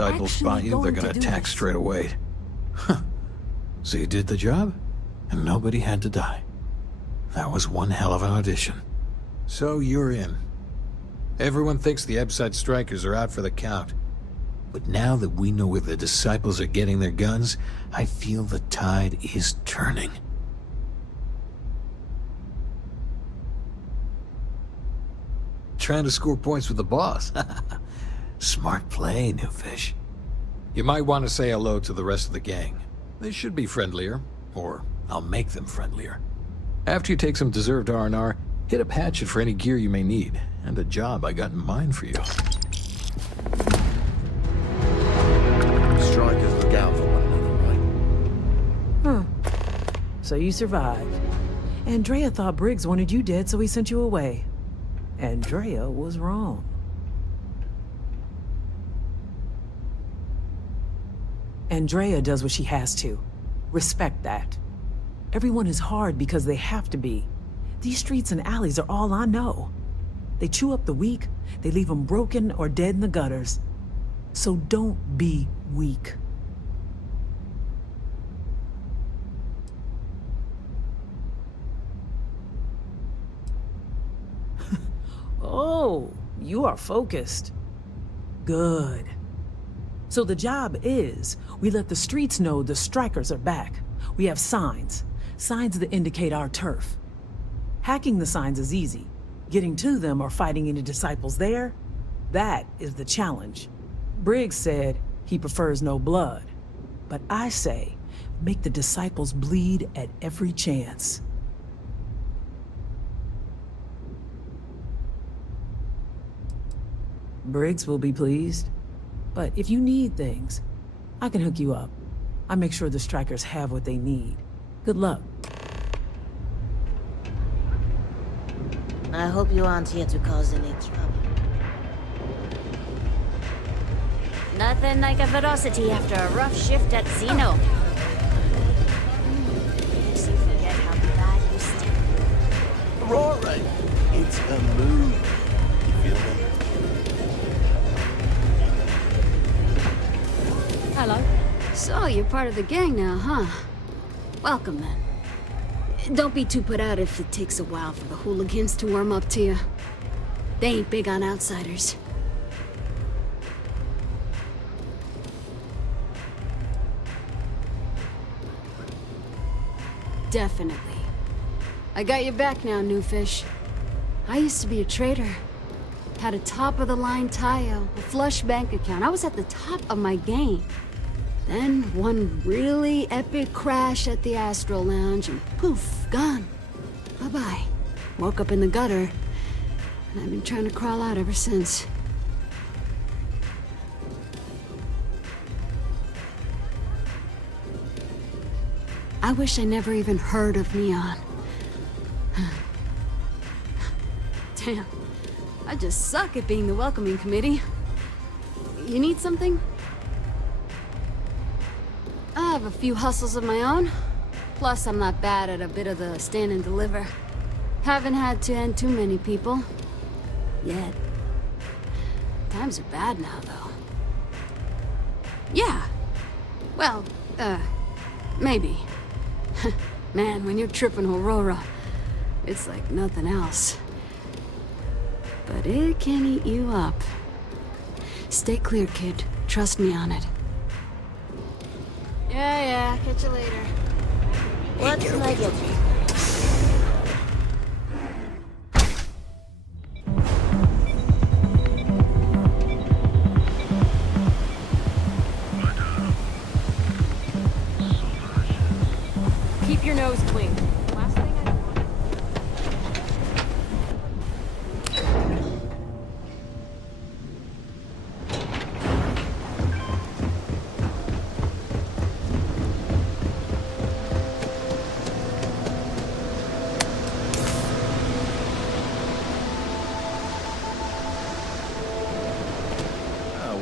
disciples spot you, they're gonna attack straight away. Huh. So you did the job, and nobody had to die. That was one hell of an audition. So you're in. Everyone thinks the Ebside Strikers are out for the count. But now that we know where the disciples are getting their guns, I feel the tide is turning. Trying to score points with the boss. Smart play, new fish. You might want to say hello to the rest of the gang. They should be friendlier, or I'll make them friendlier. After you take some deserved R&R, hit up Hatchet for any gear you may need, and a job I got in mind for you. Strikers look out for one another, right? Huh. So you survived. Andrea thought Briggs wanted you dead, so he sent you away. Andrea was wrong. Andrea does what she has to. Respect that. Everyone is hard because they have to be. These streets and alleys are all I know. They chew up the weak, they leave them broken or dead in the gutters. So don't be weak. Oh, you are focused. Good. So the job is, we let the streets know the strikers are back. We have signs that indicate our turf. Hacking the signs is easy. Getting to them or fighting any disciples there, that is the challenge. Briggs said he prefers no blood. But I say, make the disciples bleed at every chance. Briggs will be pleased. But if you need things, I can hook you up. I make sure the strikers have what they need. Good luck. I hope you aren't here to cause any trouble. Nothing like a velocity after a rough shift at Xeno. Makes you forget how bad you stink. Alright, it's a move. You feel me? Hello. So, you're part of the gang now, huh? Welcome, then. Don't be too put out if it takes a while for the hooligans to warm up to you. They ain't big on outsiders. Definitely. I got your back now, new fish. I used to be a trader. Had a top-of-the-line tile, a flush bank account. I was at the top of my game. Then one really epic crash at the Astro Lounge and poof, gone. Bye-bye. Woke up in the gutter, and I've been trying to crawl out ever since. I wish I never even heard of Neon. Damn, I just suck at being the welcoming committee. You need something? I have a few hustles of my own. Plus, I'm not bad at a bit of the stand and deliver. Haven't had to end too many people. Yet. Times are bad now, though. Yeah. Well, maybe. Man, when you're tripping Aurora, it's like nothing else. But it can eat you up. Stay clear, kid. Trust me on it. Yeah, catch you later. What can I get you? Keep your nose clean. Last thing I want.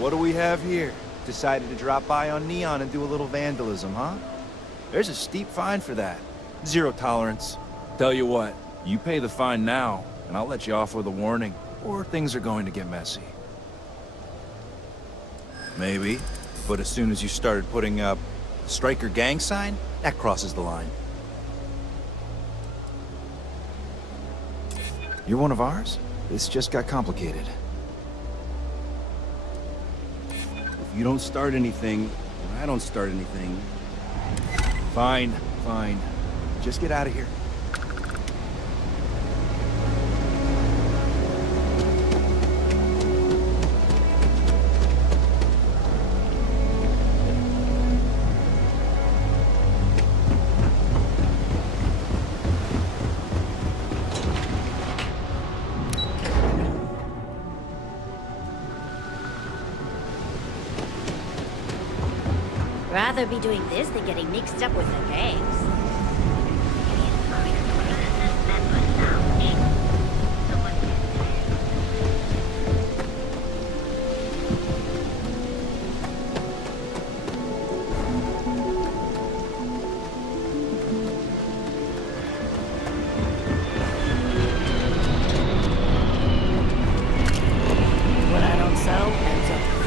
What do we have here? Decided to drop by on Neon and do a little vandalism, huh? There's a steep fine for that. 0 tolerance. Tell you what, you pay the fine now, and I'll let you off with a warning, or things are going to get messy. Maybe. But as soon as you started putting up the Striker gang sign, that crosses the line. You're one of ours? This just got complicated. If you don't start anything, and I don't start anything... Fine. Just get out of here. Rather be doing this than getting mixed up with the gangs. What I don't sell ends up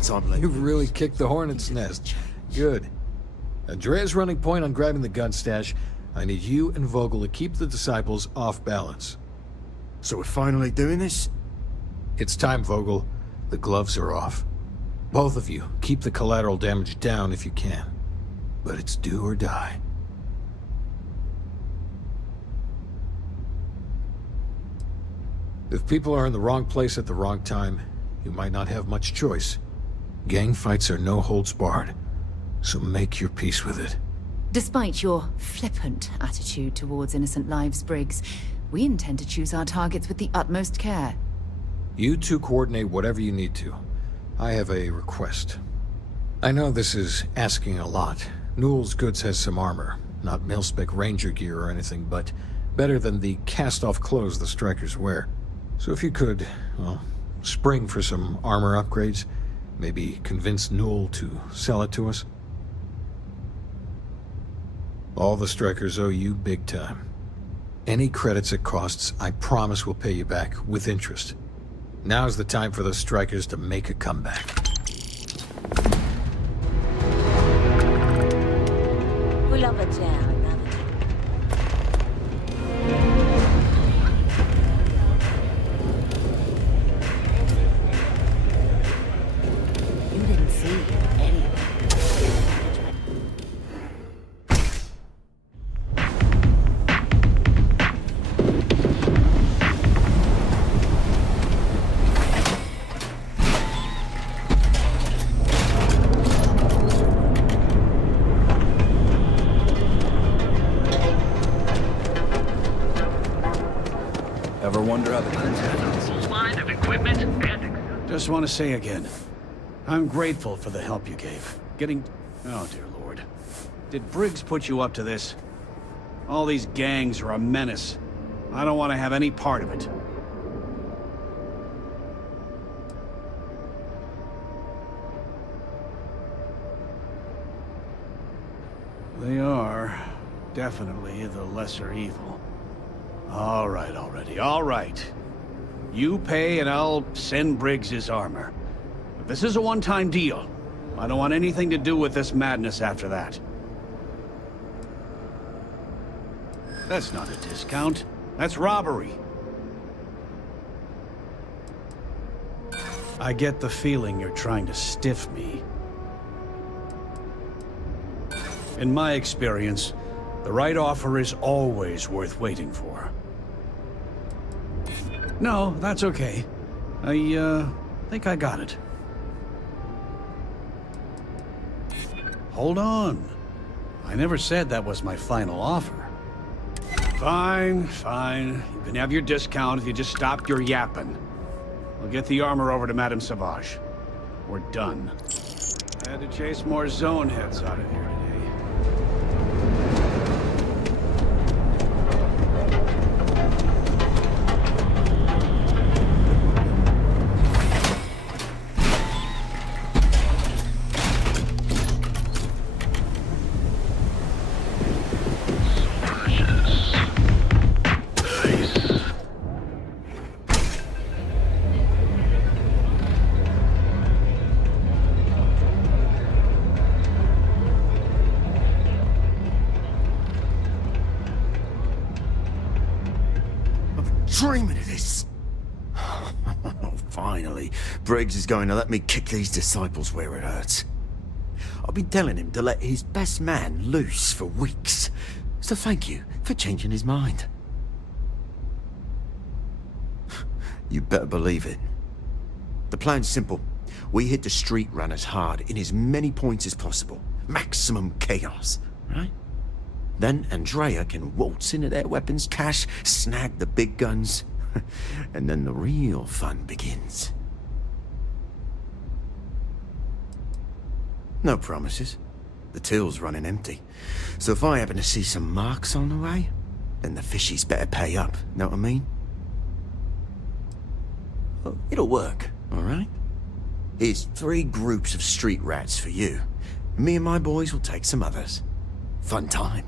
chance I'm letting You've really kicked the hornet's nest. Good. Andrea's running point on grabbing the gun stash. I need you and Vogel to keep the disciples off balance. So we're finally doing this? It's time, Vogel. The gloves are off. Both of you, keep the collateral damage down if you can. But it's do or die. If people are in the wrong place at the wrong time, you might not have much choice. Gang fights are no holds barred, so make your peace with it. Despite your flippant attitude towards innocent lives, Briggs, we intend to choose our targets with the utmost care. You two coordinate whatever you need to. I have a request. I know this is asking a lot. Newell's Goods has some armor. Not mil-spec ranger gear or anything, but better than the cast-off clothes the strikers wear. So if you could, well, spring for some armor upgrades, maybe convince Newell to sell it to us. All the strikers owe you big time. Any credits it costs, I promise we'll pay you back, with interest. Now's the time for the strikers to make a comeback. Pull up a chair. You didn't see anything. Ever wonder how the guns happen? Line of equipment and... Just want to say again, I'm grateful for the help you gave. Oh, dear Lord. Did Briggs put you up to this? All these gangs are a menace. I don't want to have any part of it. They are definitely the lesser evil. All right, already, all right. You pay and I'll send Briggs his armor. But this is a one-time deal. I don't want anything to do with this madness after that. That's not a discount. That's robbery. I get the feeling you're trying to stiff me. In my experience, the right offer is always worth waiting for. No, that's okay. I think I got it. Hold on. I never said that was my final offer. Fine, fine. You can have your discount if you just stop your yapping. I'll get the armor over to Madame Sauvage. We're done. I had to chase more zone heads out of here today. Dreaming of this. Finally, Briggs is going to let me kick these disciples where it hurts. I've been telling him to let his best man loose for weeks. So thank you for changing his mind. You better believe it. The plan's simple. We hit the street runners hard in as many points as possible. Maximum chaos, right? Then Andrea can waltz into their weapons cache, snag the big guns, and then the real fun begins. No promises. The till's running empty. So if I happen to see some marks on the way, then the fishies better pay up, know what I mean? Oh, it'll work, all right? Here's 3 groups of street rats for you. Me and my boys will take some others. Fun time.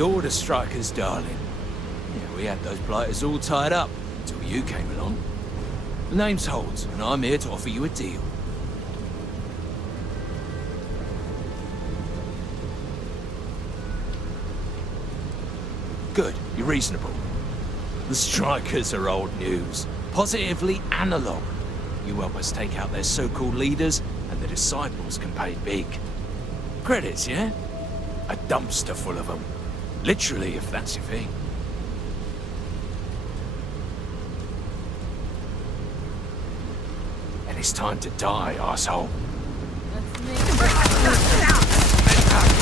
the Order strikers, darling. Yeah, we had those blighters all tied up until you came along. The name's Holds, and I'm here to offer you a deal. Good, you're reasonable. The strikers are old news. Positively analog. You help us take out their so-called leaders, and the disciples can pay big. Credits, yeah? A dumpster full of them. Literally, if that's your thing. And it's time to die, arsehole. Don't leave any of that behind.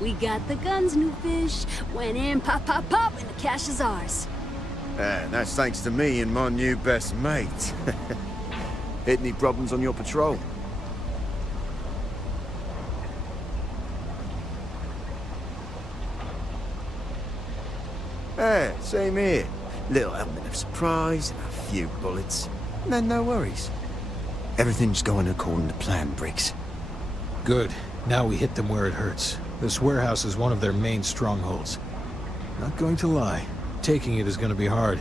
We got the guns, new fish. Went in, pop, pop, pop, and the cash is ours. And that's thanks to me and my new best mate. Hit any problems on your patrol? Same here. Little element of surprise and a few bullets. Then no worries. Everything's going according to plan, Briggs. Good. Now we hit them where it hurts. This warehouse is one of their main strongholds. Not going to lie. Taking it is going to be hard.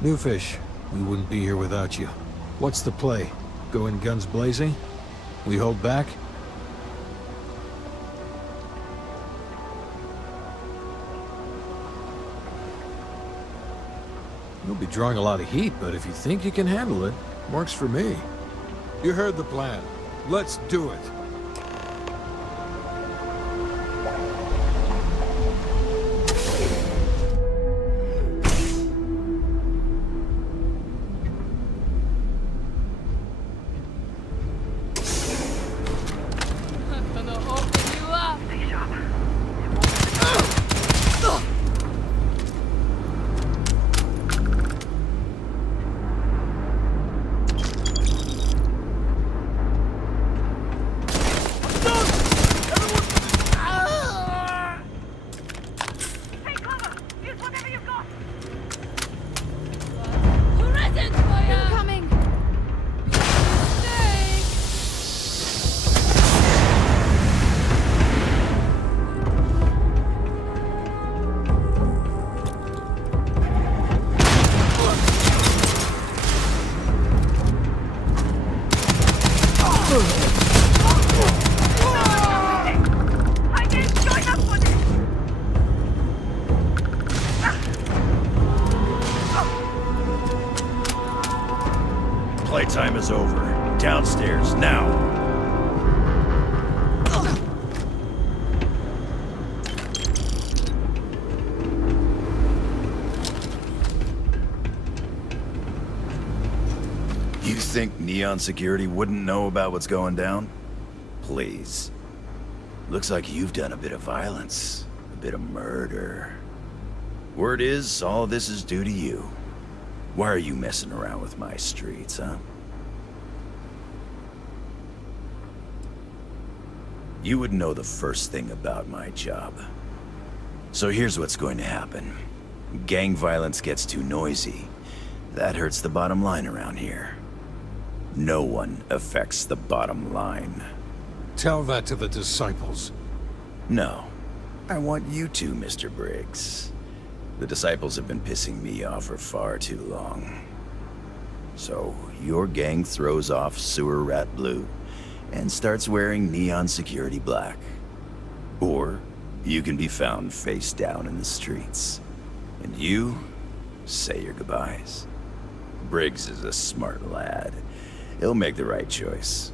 New fish, we wouldn't be here without you. What's the play? Go in guns blazing? We hold back? You'll be drawing a lot of heat, but if you think you can handle it, works for me. You heard the plan. Let's do it. Playtime is over. Downstairs, now. You think Neon Security wouldn't know about what's going down? Please. Looks like you've done a bit of violence, a bit of murder. Word is, all this is due to you. Why are you messing around with my streets, huh? You would know the first thing about my job. So here's what's going to happen. Gang violence gets too noisy. That hurts the bottom line around here. No one affects the bottom line. Tell that to the disciples. No. I want you to, Mr. Briggs. The disciples have been pissing me off for far too long. So, your gang throws off Sewer Rat Blue and starts wearing Neon Security Black. Or, you can be found face down in the streets. And you say your goodbyes. Briggs is a smart lad. He'll make the right choice.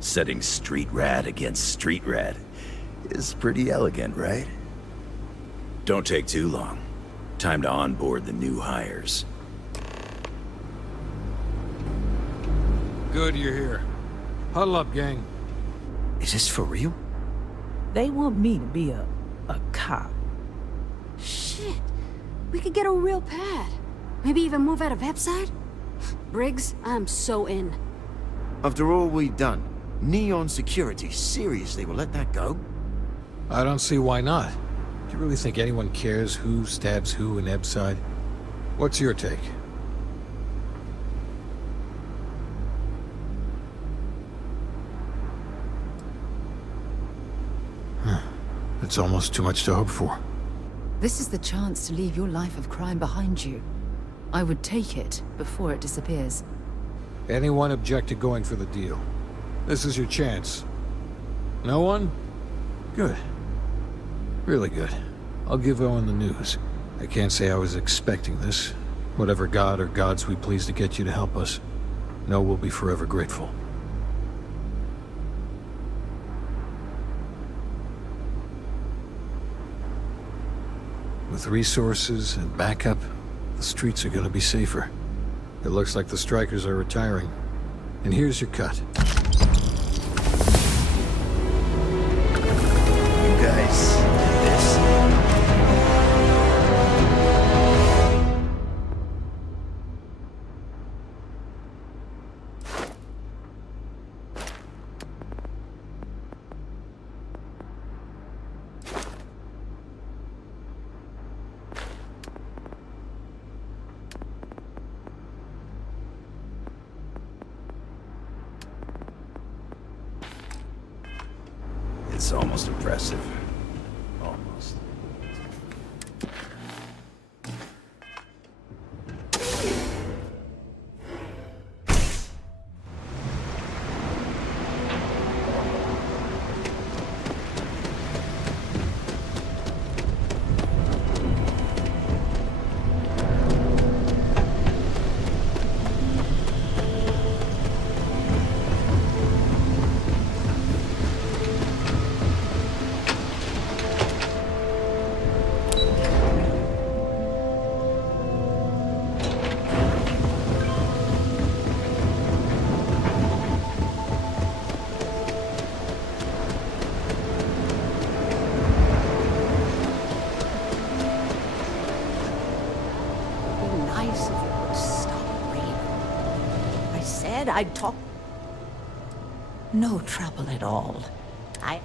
Setting street rat against street rat is pretty elegant, right? Don't take too long. Time to onboard the new hires. Good you're here. Huddle up, gang. Is this for real? They want me to be a cop. Shit. We could get a real pad. Maybe even move out of Epside? Briggs, I'm so in. After all we've done, Neon Security seriously will let that go? I don't see why not. Do you really think anyone cares who stabs who in Ebside? What's your take? It's almost too much to hope for. This is the chance to leave your life of crime behind you. I would take it before it disappears. Anyone object to going for the deal? This is your chance. No one? Good. Really good. I'll give Owen the news. I can't say I was expecting this. Whatever god or gods we please to get you to help us, know we'll be forever grateful. With resources and backup, the streets are gonna be safer. It looks like the strikers are retiring. And here's your cut. You guys did this? It's almost impressive. Almost. I'd talk. No trouble at all. I...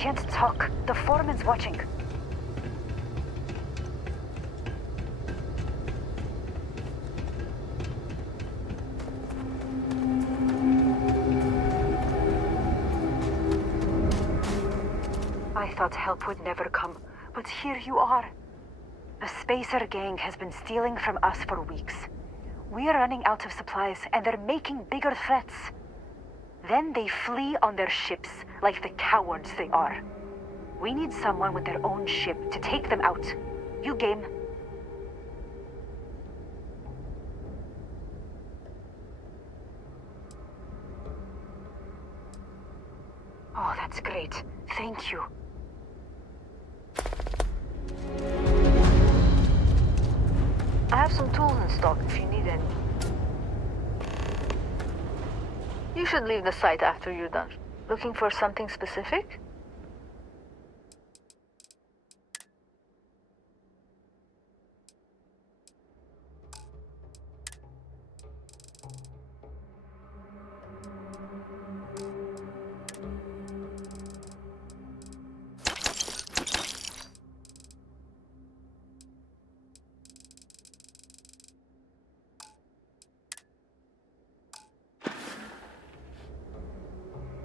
can't talk. The foreman's watching. I thought help would never come, but here you are. A spacer gang has been stealing from us for weeks. We are running out of supplies, and they're making bigger threats. Then they flee on their ships, like the cowards they are. We need someone with their own ship to take them out. You game? Oh, that's great. Thank you. I have some tools in stock if you need any. You should leave the site after you're done. Looking for something specific?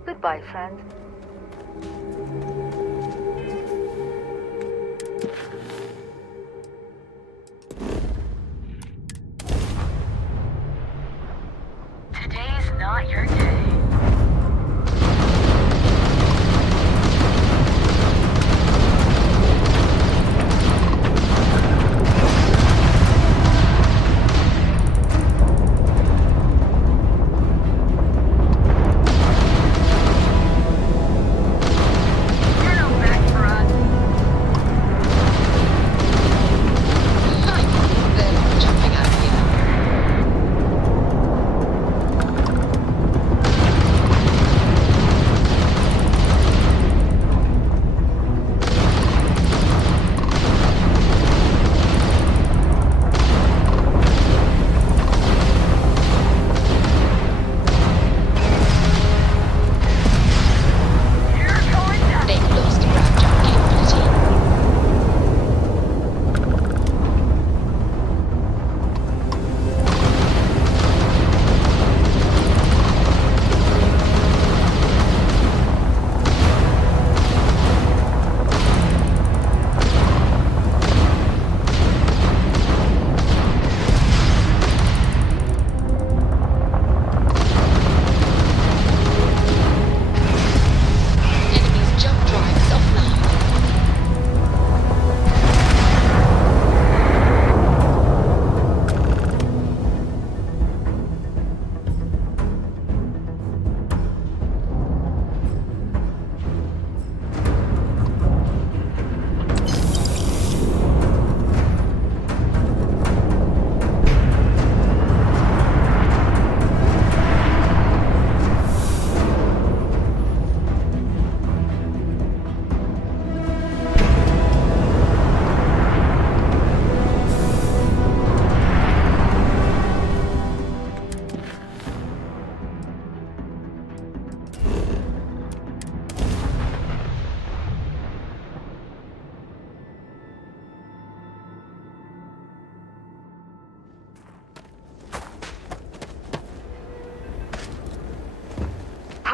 Goodbye, friend. Today's not your day.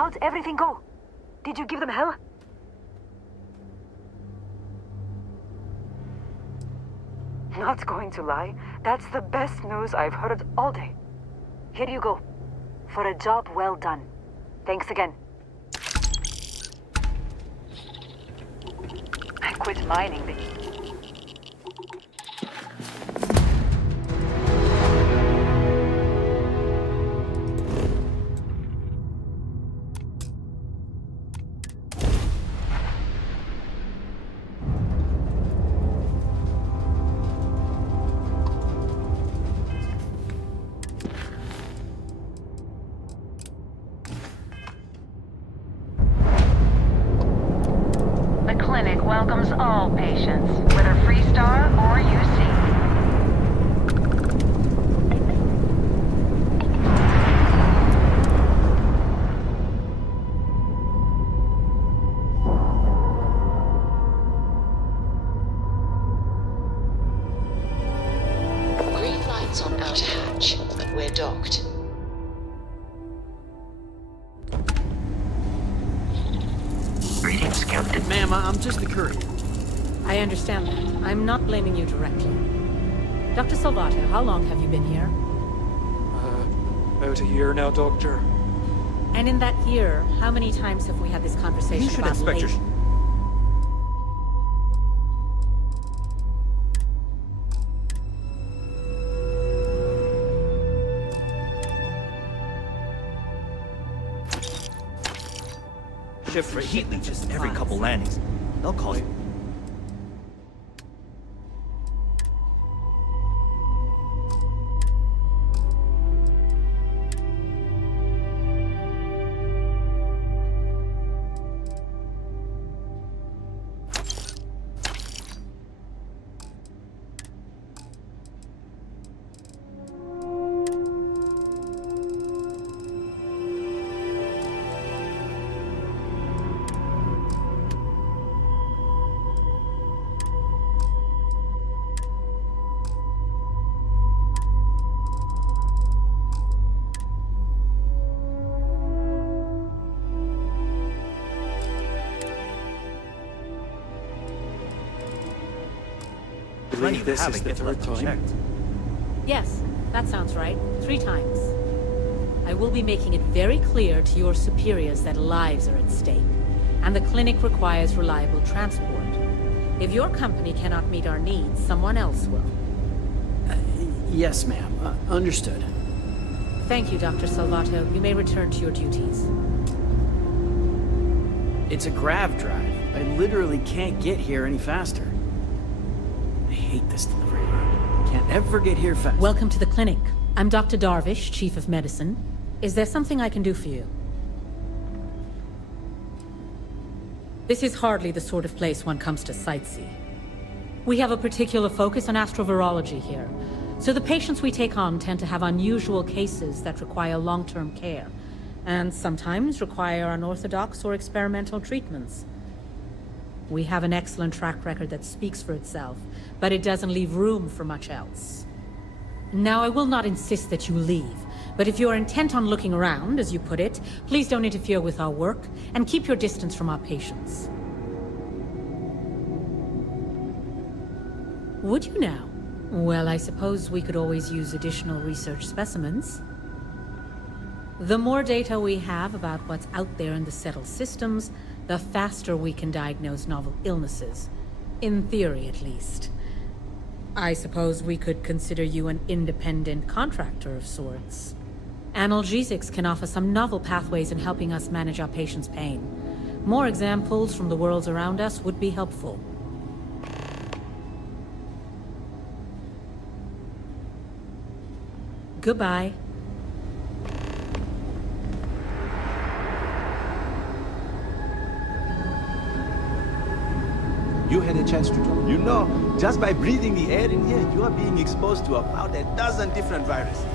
How'd everything go? Did you give them hell? Not going to lie, that's the best news I've heard all day. Here you go. For a job well done. Thanks again. I quit mining. The clinic welcomes all patients, whether Freestar or UC. Thanks, Captain. Ma'am, I'm just the courier. I understand that. I'm not blaming you directly. Dr. Salvato, how long have you been here? About a year now, Doctor. And in that year, how many times have we had this conversation You should about expect your... late? Shift for heat leeches every couple landings. They'll call you. I believe this is the third time. Yes, that sounds right. 3 times. I will be making it very clear to your superiors that lives are at stake, and the clinic requires reliable transport. If your company cannot meet our needs, someone else will. Yes, ma'am. Understood. Thank you, Dr. Salvato. You may return to your duties. It's a grav drive. I literally can't get here any faster. I hate this delivery route. Can't ever get here fast. Welcome to the clinic. I'm Dr. Darvish, Chief of Medicine. Is there something I can do for you? This is hardly the sort of place one comes to sightsee. We have a particular focus on astrovirology here, so the patients we take on tend to have unusual cases that require long-term care, and sometimes require unorthodox or experimental treatments. We have an excellent track record that speaks for itself, but it doesn't leave room for much else. Now, I will not insist that you leave, but if you are intent on looking around, as you put it, please don't interfere with our work, and keep your distance from our patients. Would you now? Well, I suppose we could always use additional research specimens. The more data we have about what's out there in the settled systems, the faster we can diagnose novel illnesses. In theory, at least. I suppose we could consider you an independent contractor of sorts. Analgesics can offer some novel pathways in helping us manage our patients' pain. More examples from the worlds around us would be helpful. Goodbye. You had a chance to talk. You know, just by breathing the air in here, you are being exposed to about a dozen different viruses.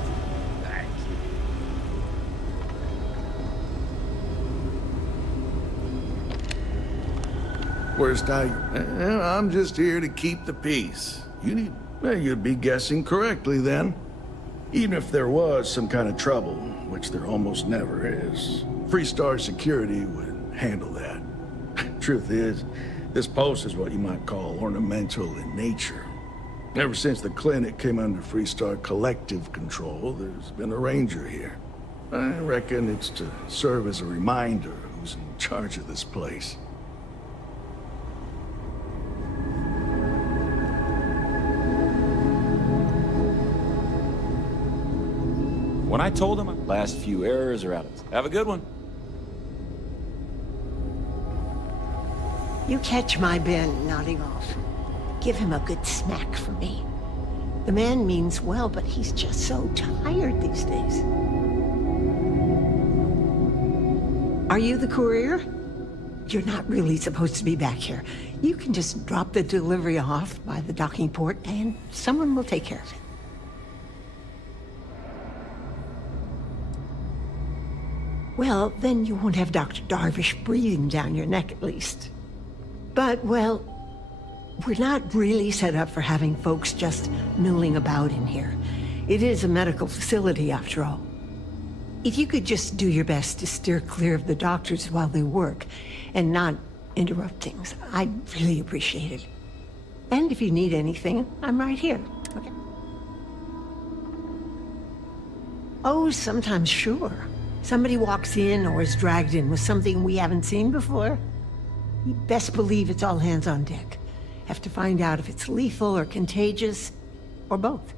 Worst I'm just here to keep the peace. You'd be guessing correctly then. Even if there was some kind of trouble, which there almost never is, Freestar Security would handle that. Truth is, this post is what you might call ornamental in nature. Ever since the clinic came under Freestar collective control, there's been a ranger here. I reckon it's to serve as a reminder who's in charge of this place. When I told him, last few errors are out of us. Have a good one. You catch my Ben nodding off. Give him a good smack for me. The man means well, but he's just so tired these days. Are you the courier? You're not really supposed to be back here. You can just drop the delivery off by the docking port and someone will take care of it. Well, then you won't have Dr. Darvish breathing down your neck at least. But, well, we're not really set up for having folks just milling about in here. It is a medical facility, after all. If you could just do your best to steer clear of the doctors while they work, and not interrupt things. I really appreciate it. And if you need anything, I'm right here, okay? Oh, sometimes, sure. Somebody walks in or is dragged in with something we haven't seen before. You best believe it's all hands on deck. Have to find out if it's lethal or contagious, or both.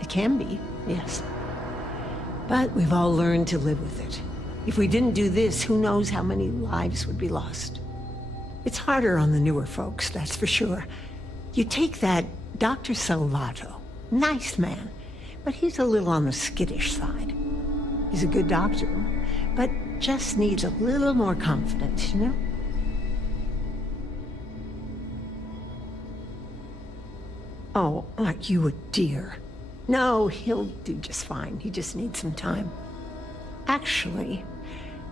It can be, yes. But we've all learned to live with it. If we didn't do this, who knows how many lives would be lost. It's harder on the newer folks, that's for sure. You take that Dr. Salvato. Nice man, but he's a little on the skittish side. He's a good doctor, but just needs a little more confidence, you know? Oh, aren't you a dear? No, he'll do just fine. He just needs some time. Actually,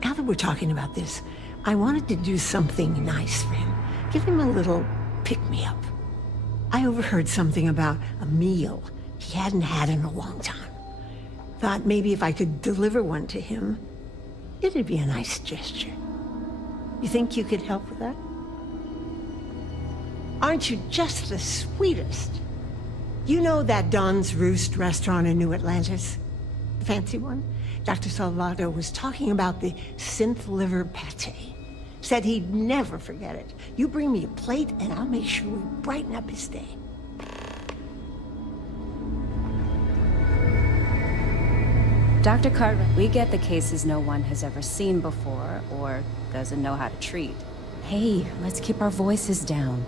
now that we're talking about this, I wanted to do something nice for him. Give him a little pick-me-up. I overheard something about a meal he hadn't had in a long time. Thought maybe if I could deliver one to him, it'd be a nice gesture. You think you could help with that? Aren't you just the sweetest? You know that Don's Roost restaurant in New Atlantis? The fancy one? Dr. Salvato was talking about the synth liver pate. Said he'd never forget it. You bring me a plate and I'll make sure we brighten up his day. Dr. Cartwright, we get the cases no one has ever seen before or doesn't know how to treat. Hey, let's keep our voices down.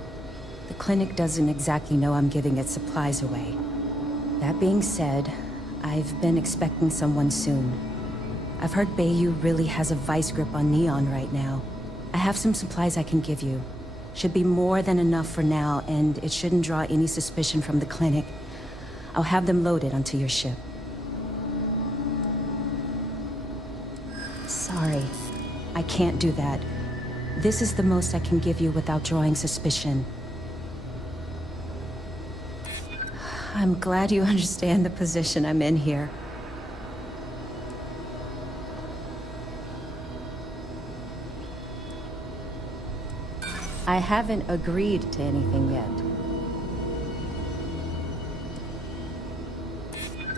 The clinic doesn't exactly know I'm giving its supplies away. That being said, I've been expecting someone soon. I've heard Bayou really has a vice grip on Neon right now. I have some supplies I can give you. Should be more than enough for now, and it shouldn't draw any suspicion from the clinic. I'll have them loaded onto your ship. Sorry, I can't do that. This is the most I can give you without drawing suspicion. I'm glad you understand the position I'm in here. I haven't agreed to anything yet.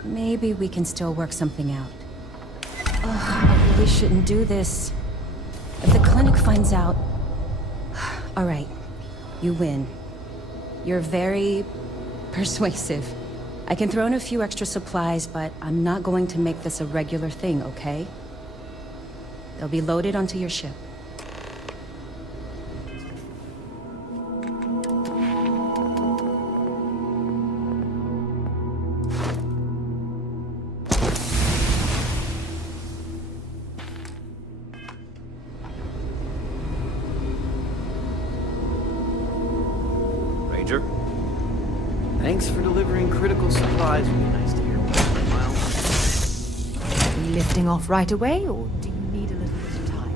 Maybe we can still work something out. Ugh, I really shouldn't do this. If the clinic finds out... All right, you win. You're very persuasive. I can throw in a few extra supplies, but I'm not going to make this a regular thing, okay? They'll be loaded onto your ship. Ranger? Thanks for delivering critical supplies. Would be nice to hear once in a while. Are you lifting off right away, or do you need a little bit of time?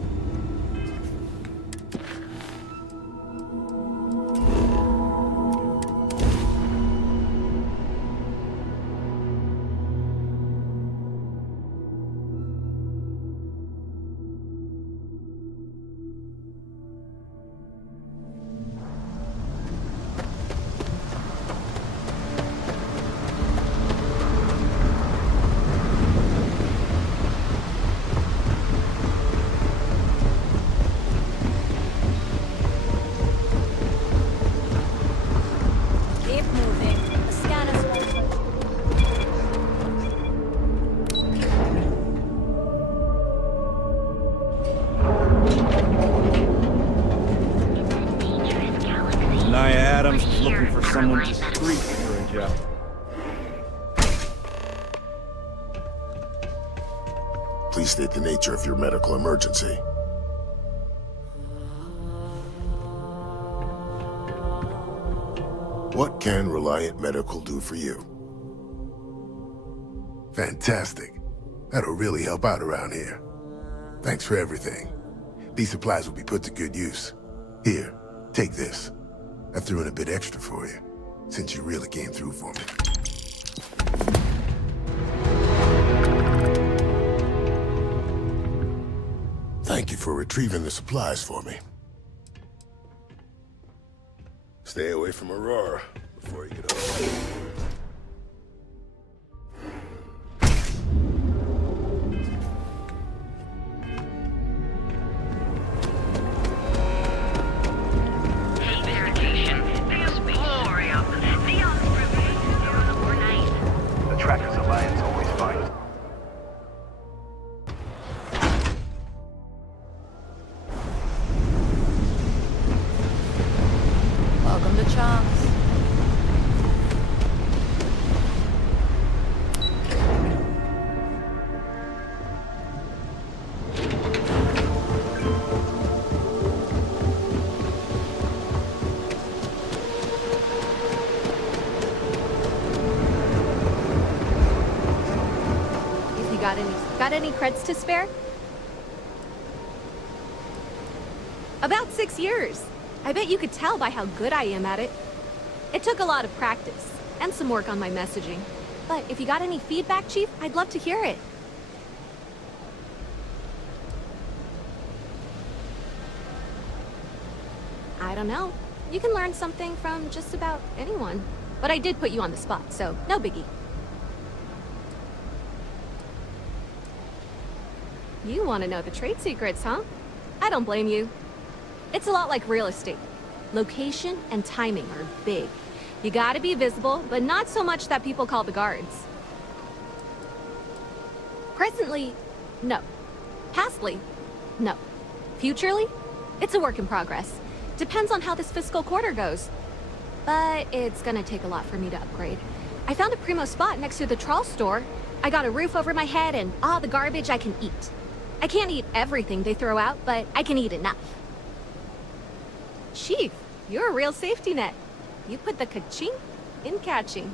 Someone to street for a job. Please state the nature of your medical emergency. What can Reliant Medical do for you? Fantastic. That'll really help out around here. Thanks for everything. These supplies will be put to good use. Here, take this. I threw in a bit extra for you, since you really came through for me. Thank you for retrieving the supplies for me. Stay away from Aurora before you get off. The Trackers Alliance always finds. Welcome to Chomps. Got any creds to spare? About 6 years. I bet you could tell by how good I am at it. It took a lot of practice, and some work on my messaging. But if you got any feedback, Chief, I'd love to hear it. I don't know. You can learn something from just about anyone. But I did put you on the spot, so no biggie. You want to know the trade secrets, huh? I don't blame you. It's a lot like real estate. Location and timing are big. You gotta be visible, but not so much that people call the guards. Presently, no. Pastly, no. Futurely, it's a work in progress. Depends on how this fiscal quarter goes. But it's gonna take a lot for me to upgrade. I found a primo spot next to the trawl store. I got a roof over my head and all the garbage I can eat. I can't eat everything they throw out, but I can eat enough. Chief, you're a real safety net. You put the ka-ching in catching.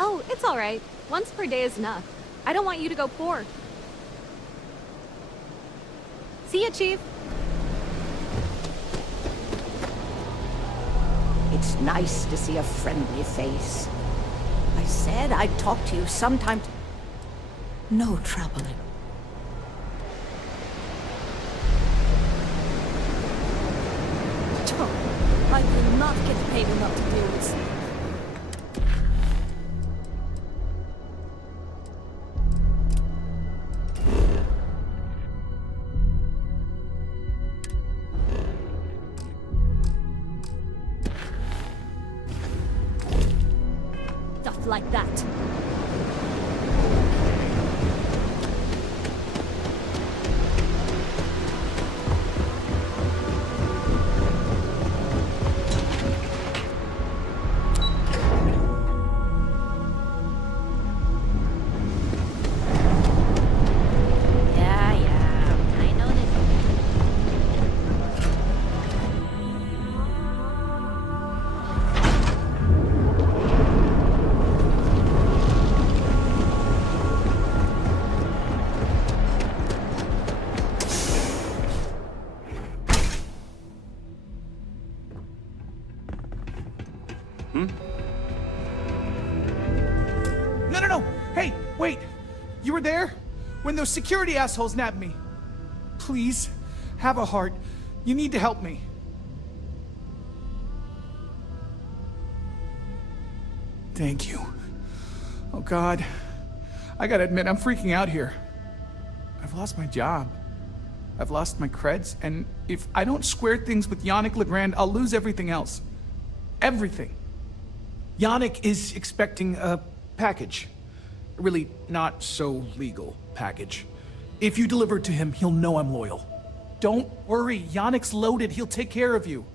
Oh, it's all right. Once per day is enough. I don't want you to go poor. See ya, Chief. It's nice to see a friendly face. I said I'd talk to you sometime. No troubling. I will not get paid enough to do this. Stuff like that. No! Hey, wait! You were there? When those security assholes nabbed me. Please, have a heart. You need to help me. Thank you. Oh God. I gotta admit, I'm freaking out here. I've lost my job. I've lost my creds, and if I don't square things with Yannick Legrand, I'll lose everything else. Everything. Yannick is expecting a package. A really not so legal package. If you deliver it to him, he'll know I'm loyal. Don't worry, Yannick's loaded. He'll take care of you.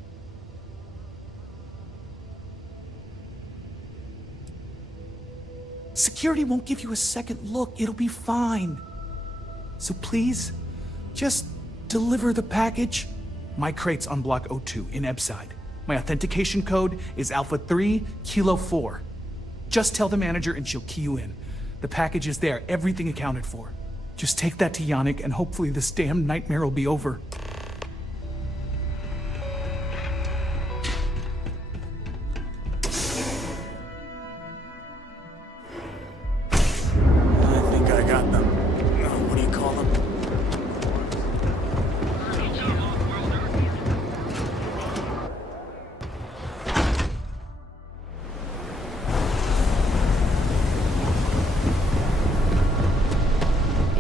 Security won't give you a second look. It'll be fine. So please, just deliver the package. My crate's on Block 02 in Ebside. My authentication code is Alpha 3 Kilo 4. Just tell the manager and she'll key you in. The package is there, everything accounted for. Just take that to Yannick and hopefully this damn nightmare will be over. I think I got them. What do you call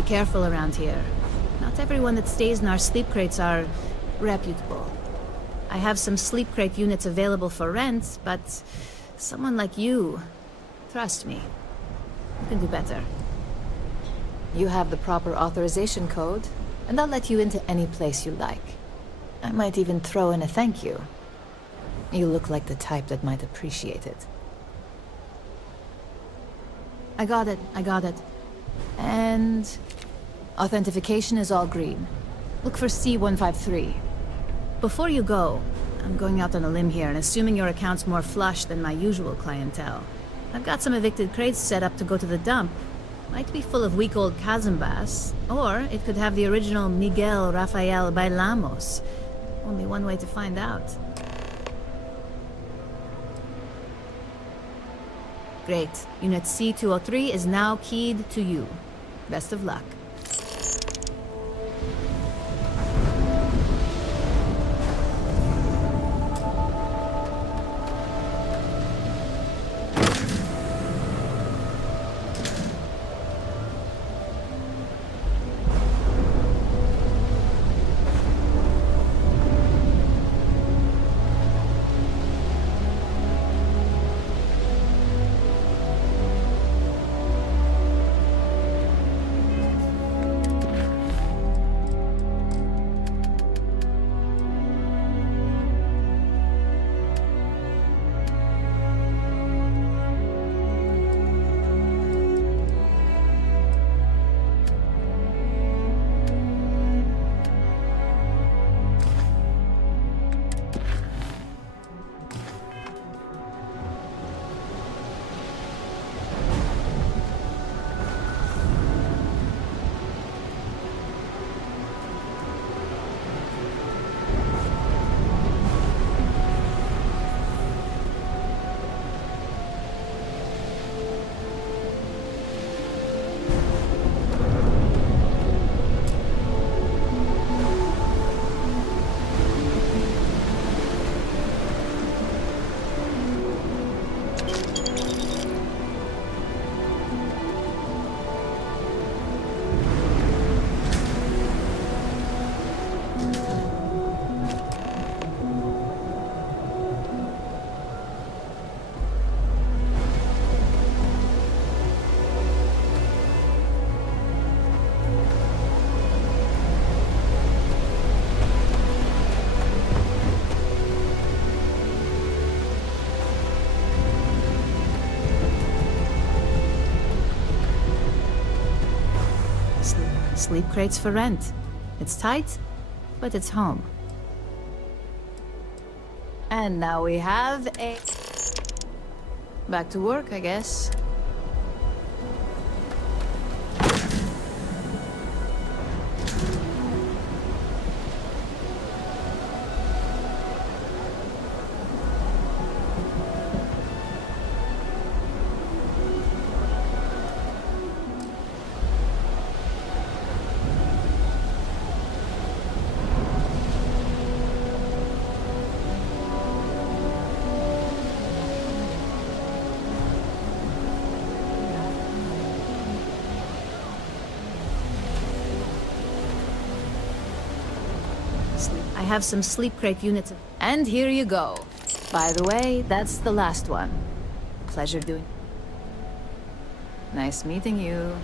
careful around here. Not everyone that stays in our sleep crates are reputable. I have some sleep crate units available for rent, but someone like you, trust me, you can do better. You have the proper authorization code, and I'll let you into any place you like. I might even throw in a thank you. You look like the type that might appreciate it. I got it. And authentication is all green. Look for C153. Before you go, I'm going out on a limb here and assuming your account's more flush than my usual clientele. I've got some evicted crates set up to go to the dump. Might be full of week-old Kazambas, or it could have the original Miguel Rafael Bailamos. Only one way to find out. Great. Unit C203 is now keyed to you. Best of luck. Sleep crates for rent. It's tight, but it's home. And now we have a... Back to work, I guess. I have some sleep crate units. And here you go. By the way, that's the last one. Pleasure doing. Nice meeting you.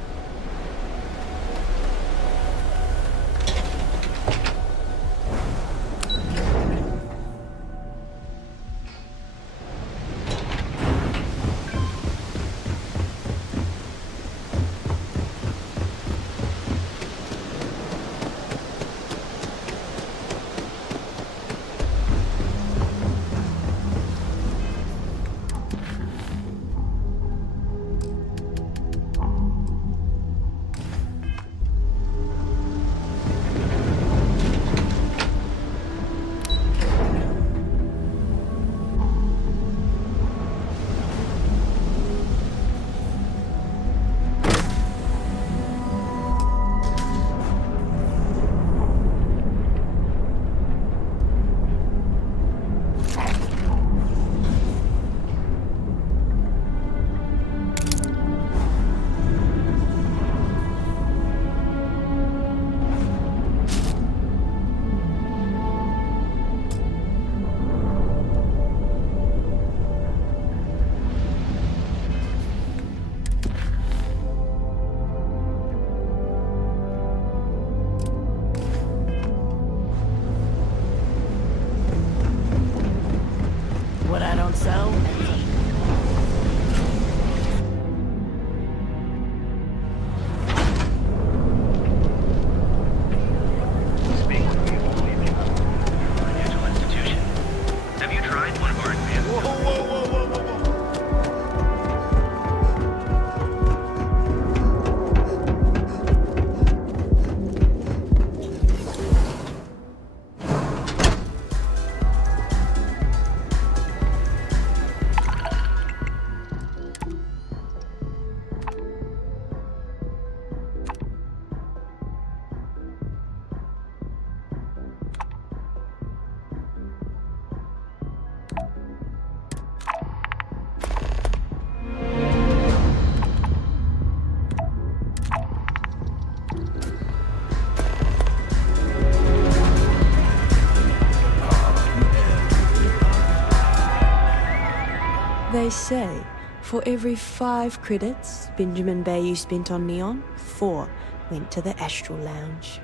They say, for every 5 credits Benjamin Bayou spent on Neon, 4 went to the Astral Lounge.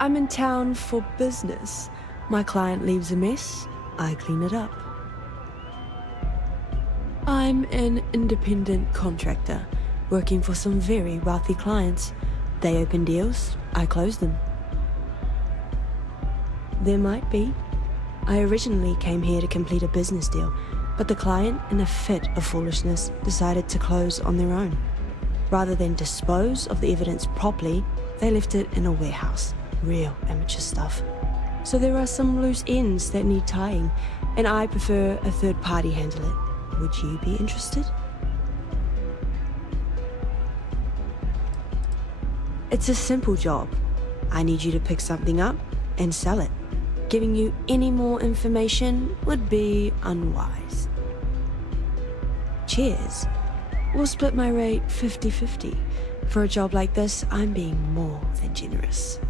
I'm in town for business. My client leaves a mess, I clean it up. I'm an independent contractor, working for some very wealthy clients. They open deals, I close them. There might be. I originally came here to complete a business deal, but the client, in a fit of foolishness, decided to close on their own. Rather than dispose of the evidence properly, they left it in a warehouse. Real amateur stuff. So there are some loose ends that need tying, and I prefer a third party handle it. Would you be interested? It's a simple job. I need you to pick something up and sell it. Giving you any more information would be unwise. Cheers. We'll split my rate 50-50. For a job like this, I'm being more than generous.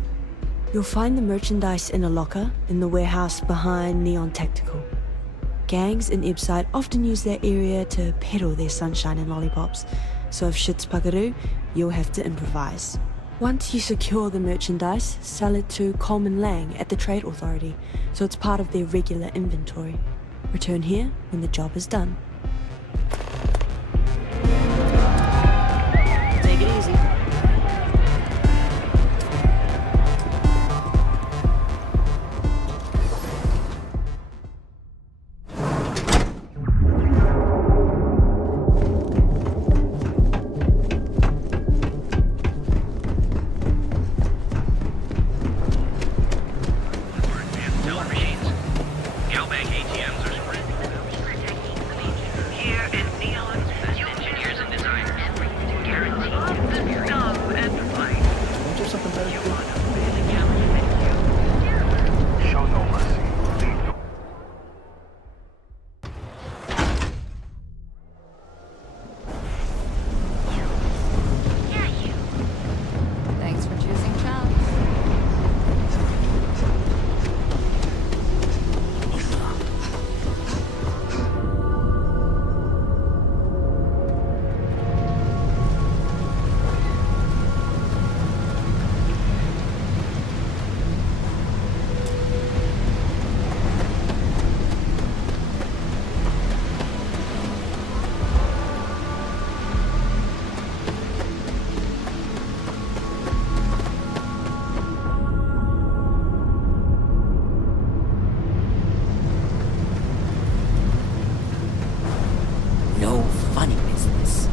You'll find the merchandise in a locker in the warehouse behind Neon Tactical. Gangs in Ibside often use that area to peddle their sunshine and lollipops, so if shit's puckaroo, you'll have to improvise. Once you secure the merchandise, sell it to Coleman Lang at the Trade Authority, so it's part of their regular inventory. Return here when the job is done. Take it easy. Thanks for choosing Chum. No funny business.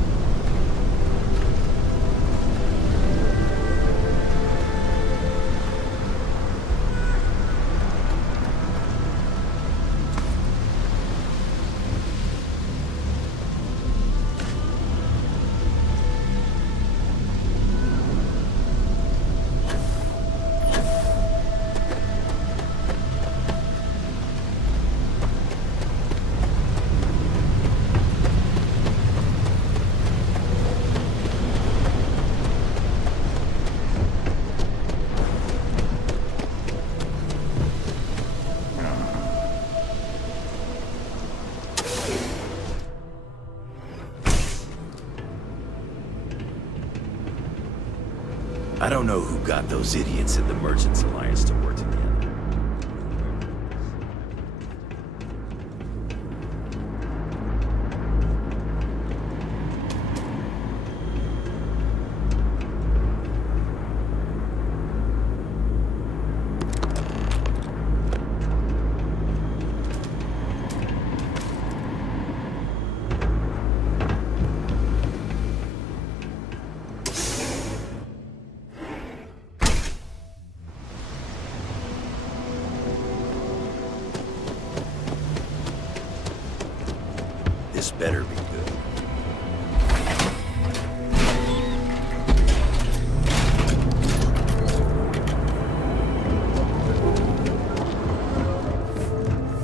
I don't know who got those idiots in the Merchants Alliance to work together. This better be good.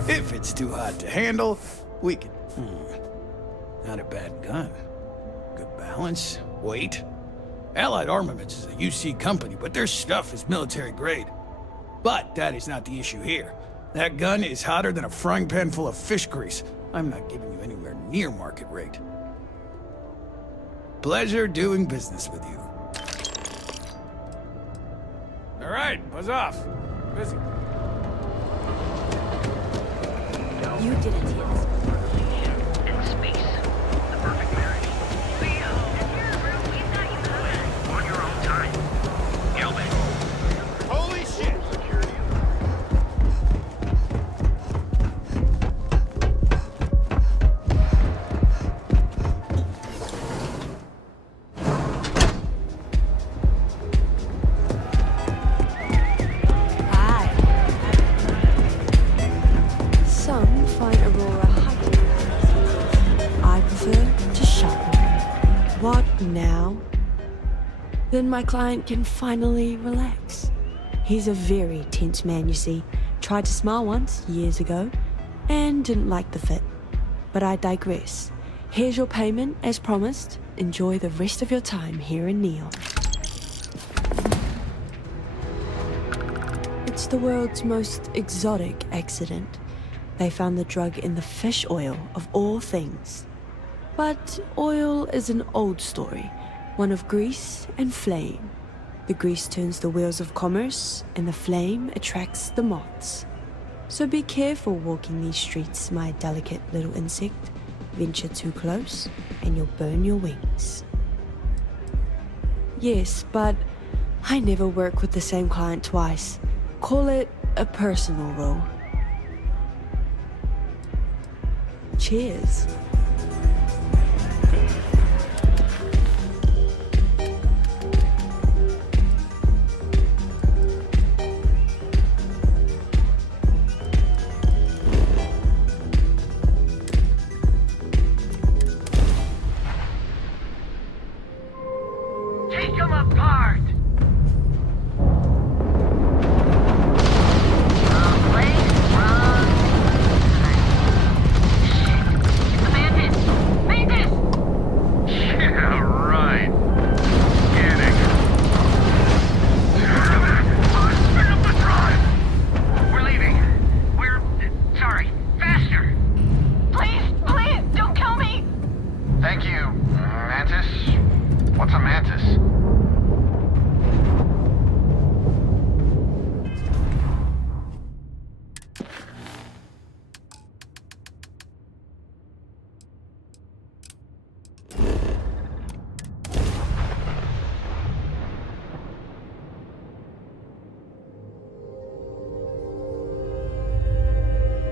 If it's too hot to handle, we can... Not a bad gun. Good balance, weight. Allied Armaments is a UC company, but their stuff is military grade. But that is not the issue here. That gun is hotter than a frying pan full of fish grease. I'm not giving you anywhere near market rate. Pleasure doing business with you. All right, buzz off. Busy. You did it, Tias. In space. The perfect marriage. Leo! On your own time. Gilman! Holy shit! Some find Aurora hiking. I prefer to shop. What now? Then my client can finally relax. He's a very tense man, you see. Tried to smile once, years ago, and didn't like the fit. But I digress. Here's your payment, as promised. Enjoy the rest of your time here in Neon. It's the world's most exotic accident. They found the drug in the fish oil, of all things. But oil is an old story, one of grease and flame. The grease turns the wheels of commerce, and the flame attracts the moths. So be careful walking these streets, my delicate little insect. Venture too close, and you'll burn your wings. Yes, but I never work with the same client twice. Call it a personal role. Cheers. Take them apart! Thank you, Mantis. What's a mantis?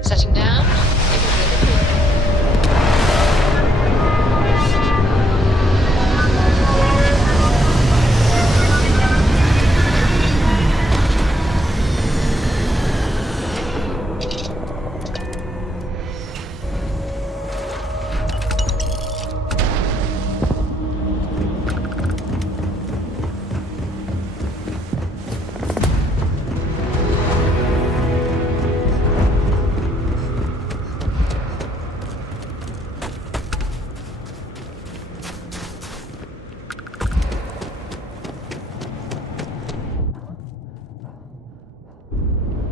Shutting down.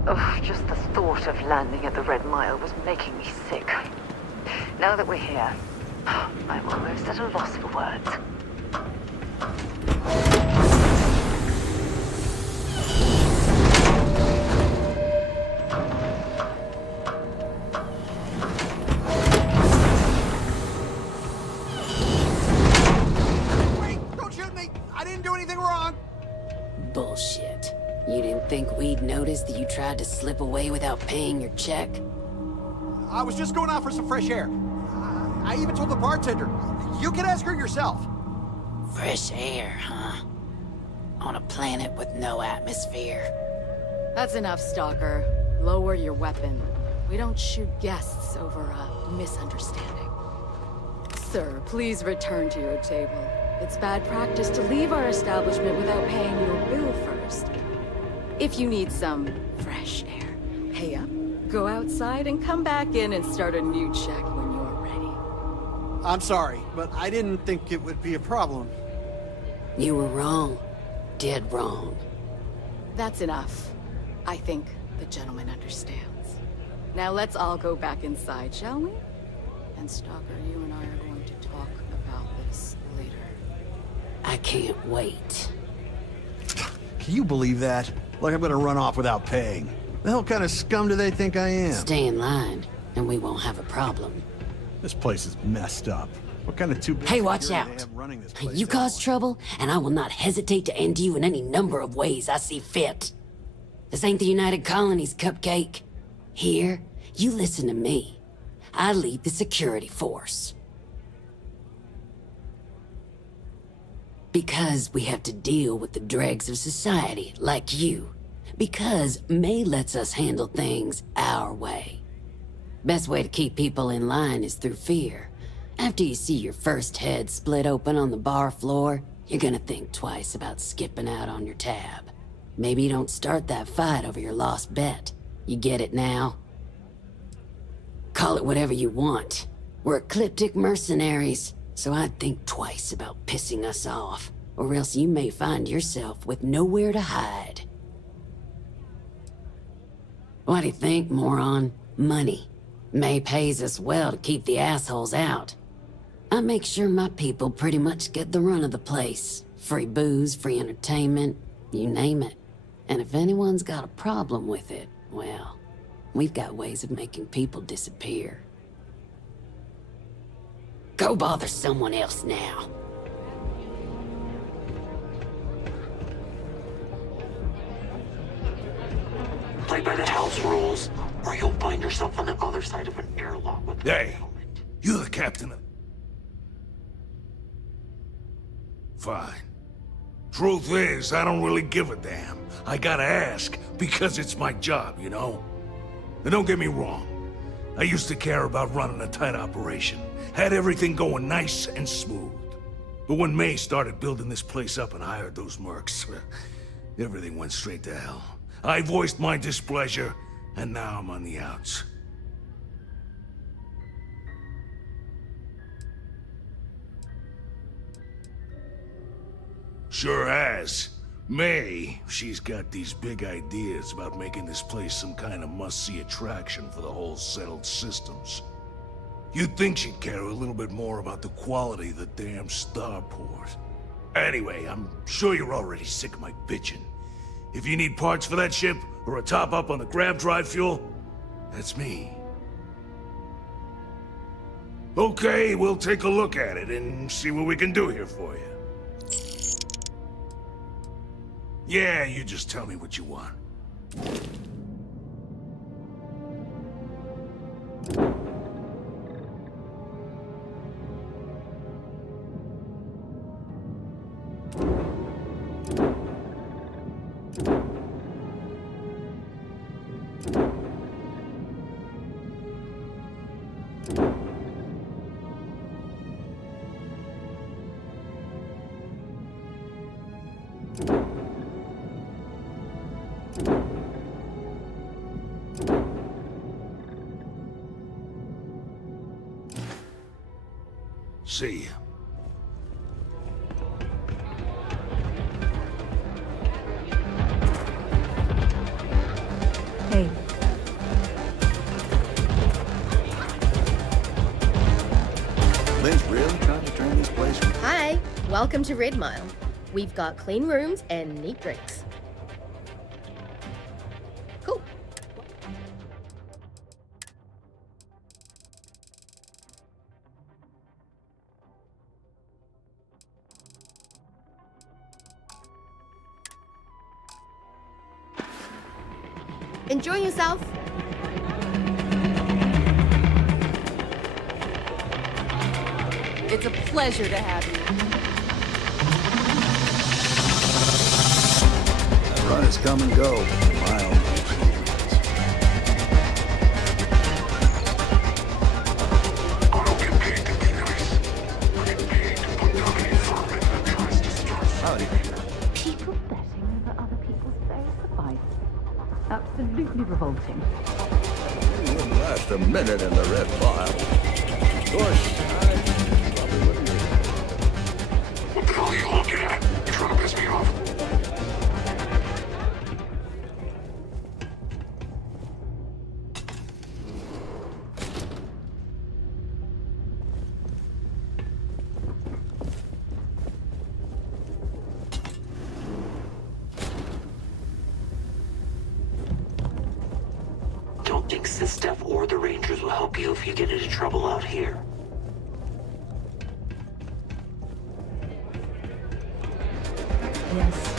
Oh, just the thought of landing at the Red Mile was making me sick. Now that we're here, I'm almost at a loss for words. Wait! Don't shoot me! I didn't do anything wrong! Bullshit. You didn't think we'd notice that you tried to slip away without paying your check? I was just going out for some fresh air. I even told the bartender. You can ask her yourself. Fresh air, huh? On a planet with no atmosphere. That's enough, Stalker. Lower your weapon. We don't shoot guests over a misunderstanding. Sir, please return to your table. It's bad practice to leave our establishment without paying your bill first. If you need some fresh air, pay up, go outside, and come back in and start a new check when you're ready. I'm sorry, but I didn't think it would be a problem. You were wrong. Dead wrong. That's enough. I think the gentleman understands. Now let's all go back inside, shall we? And Stalker, you and I are going to talk about this later. I can't wait. Can you believe that? Like I'm gonna run off without paying. The hell kind of scum do they think I am? Stay in line, and we won't have a problem. This place is messed up. What kind of Hey, watch out! You cause trouble, and I will not hesitate to end you in any number of ways I see fit. This ain't the United Colonies, Cupcake. Here, you listen to me. I lead the security force. Because we have to deal with the dregs of society, like you. Because May lets us handle things our way. Best way to keep people in line is through fear. After you see your first head split open on the bar floor, you're gonna think twice about skipping out on your tab. Maybe you don't start that fight over your lost bet. You get it now? Call it whatever you want. We're ecliptic mercenaries, so I'd think twice about pissing us off, or else you may find yourself with nowhere to hide. What do you think, moron? Money. May pays us well to keep the assholes out. I make sure my people pretty much get the run of the place. Free booze, free entertainment, you name it. And if anyone's got a problem with it, well, we've got ways of making people disappear. Go bother someone else now. Play by the house rules, or you'll find yourself on the other side of an airlock with... Hey, you're the captain of... Fine. Truth is, I don't really give a damn. I gotta ask, because it's my job, you know? And don't get me wrong. I used to care about running a tight operation. Had everything going nice and smooth. But when May started building this place up and hired those mercs, everything went straight to hell. I voiced my displeasure, and now I'm on the outs. Sure has. May, she's got these big ideas about making this place some kind of must-see attraction for the whole settled systems. You'd think she'd care a little bit more about the quality of the damn starport. Anyway, I'm sure you're already sick of my bitching. If you need parts for that ship, or a top-up on the grab drive fuel, that's me. Okay, we'll take a look at it and see what we can do here for you. Yeah, you just tell me what you want. See ya. Hey. Lynn's really trying to turn this place around. Hi, welcome to Red Mile. We've got clean rooms and neat drinks. Cool. Enjoy yourself. It's a pleasure to have you. That run has come and go. My own People betting over other people's very survival. Absolutely revolting. It wouldn't last a minute in the red mile. Of course, I probably wouldn't. What the hell are you looking at? You're trying to piss me off. think SysDef or the Rangers will help you if you get into trouble out here. Yes.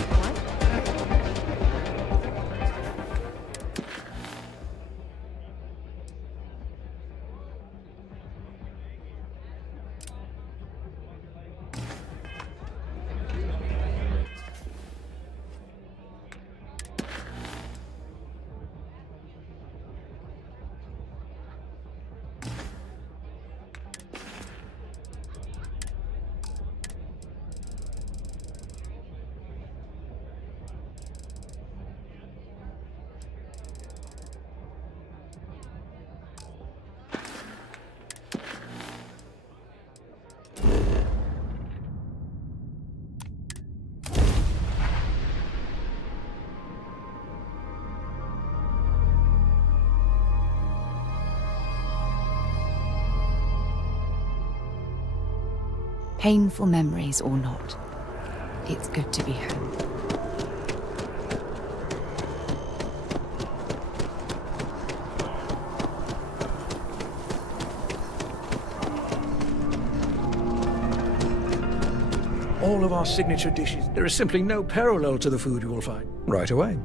Painful memories or not, it's good to be home. All of our signature dishes. There is simply no parallel to the food you will find. Right away.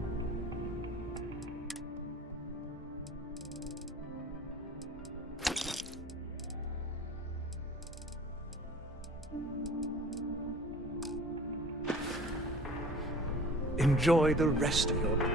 Enjoy the rest of your life.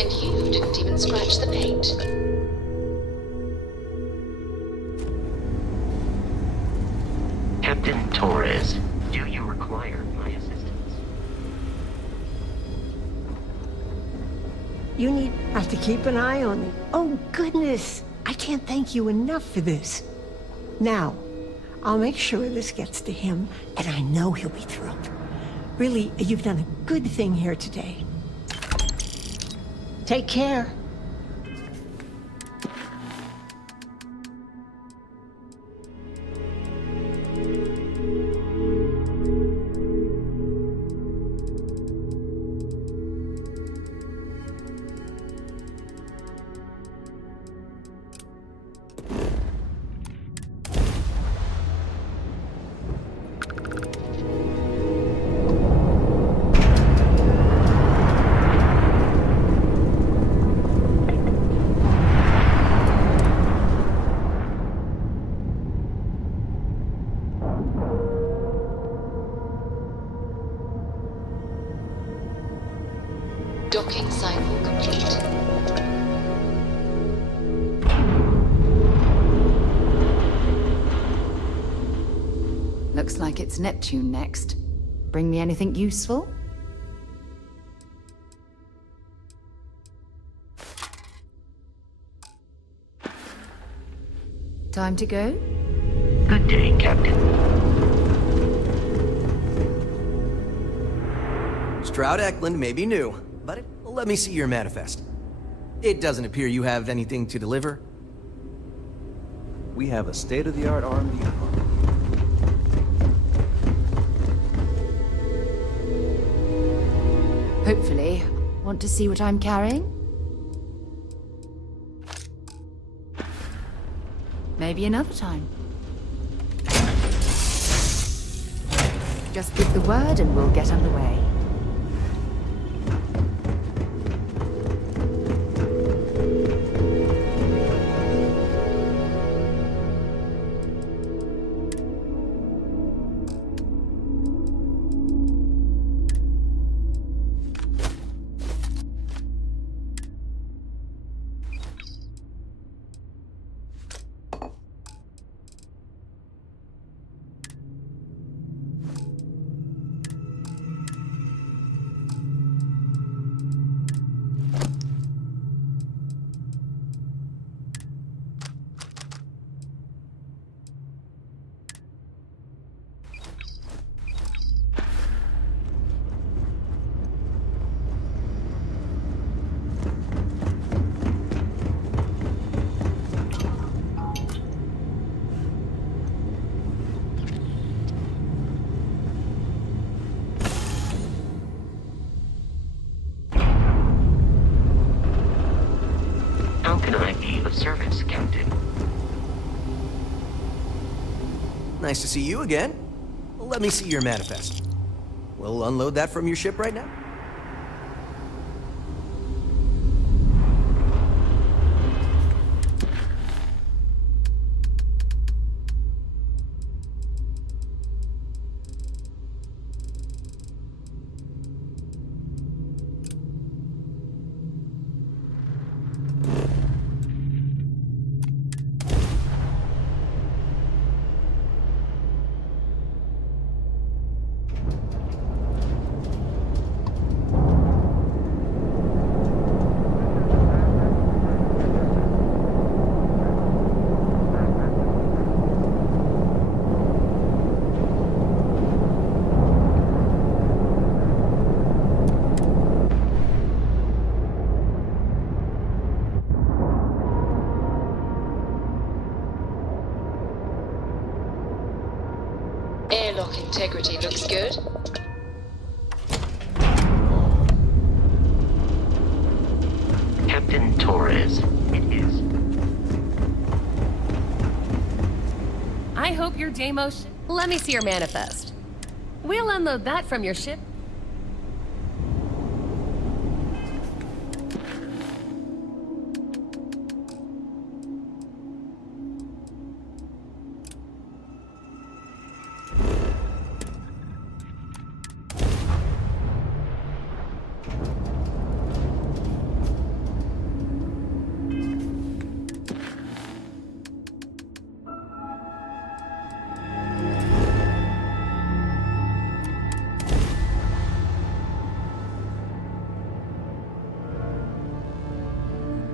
And you didn't even scratch the paint. Captain Torres, do you require my assistance? You need us to keep an eye on him. Oh, goodness. I can't thank you enough for this. Now, I'll make sure this gets to him, and I know he'll be thrilled. Really, you've done a good thing here today. Take care. Docking cycle complete. Looks like it's Neptune next. Bring me anything useful? Time to go? Good day, Captain. Stroud Eklund may be new, but let me see your manifest. It doesn't appear you have anything to deliver. We have a state-of-the-art R&D department. Hopefully. Want to see what I'm carrying? Maybe another time. Just give the word and we'll get underway. duty of service, Captain. Nice to see you again. Let me see your manifest. We'll unload that from your ship right now. Airlock integrity looks good. Captain Torres, it is. I hope your Deimos... Let me see your manifest. We'll unload that from your ship.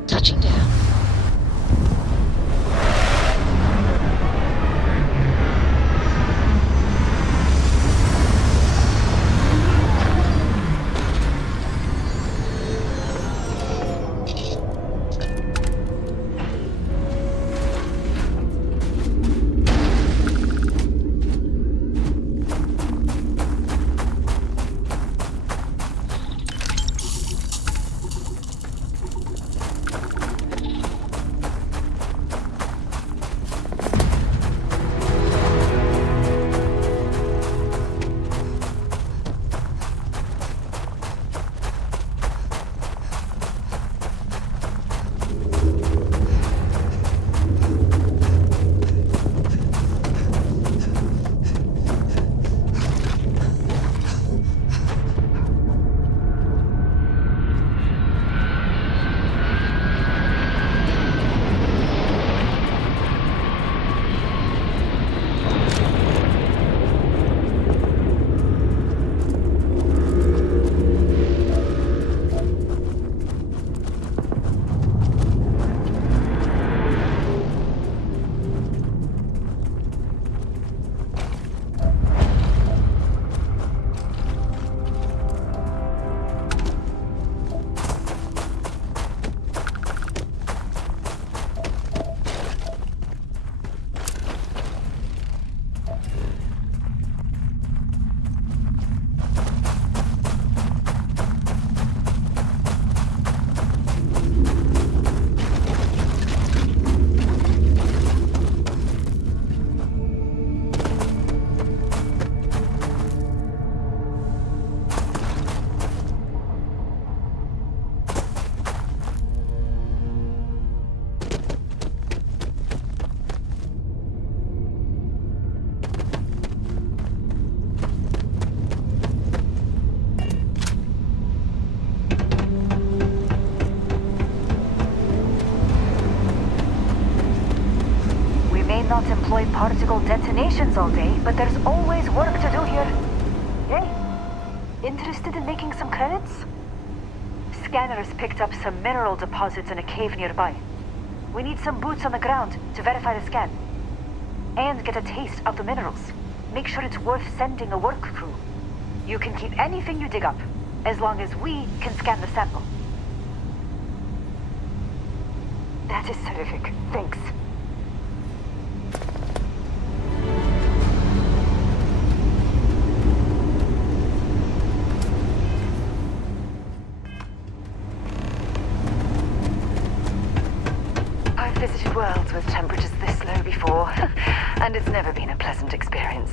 Touching down. Not employ particle detonations all day, but there's always work to do here. Hey, interested in making some credits? Scanners picked up some mineral deposits in a cave nearby. We need some boots on the ground to verify the scan. And get a taste of the minerals. Make sure it's worth sending a work crew. You can keep anything you dig up, as long as we can scan the sample. That is terrific. Thanks. visited worlds with temperatures this low before, and it's never been a pleasant experience.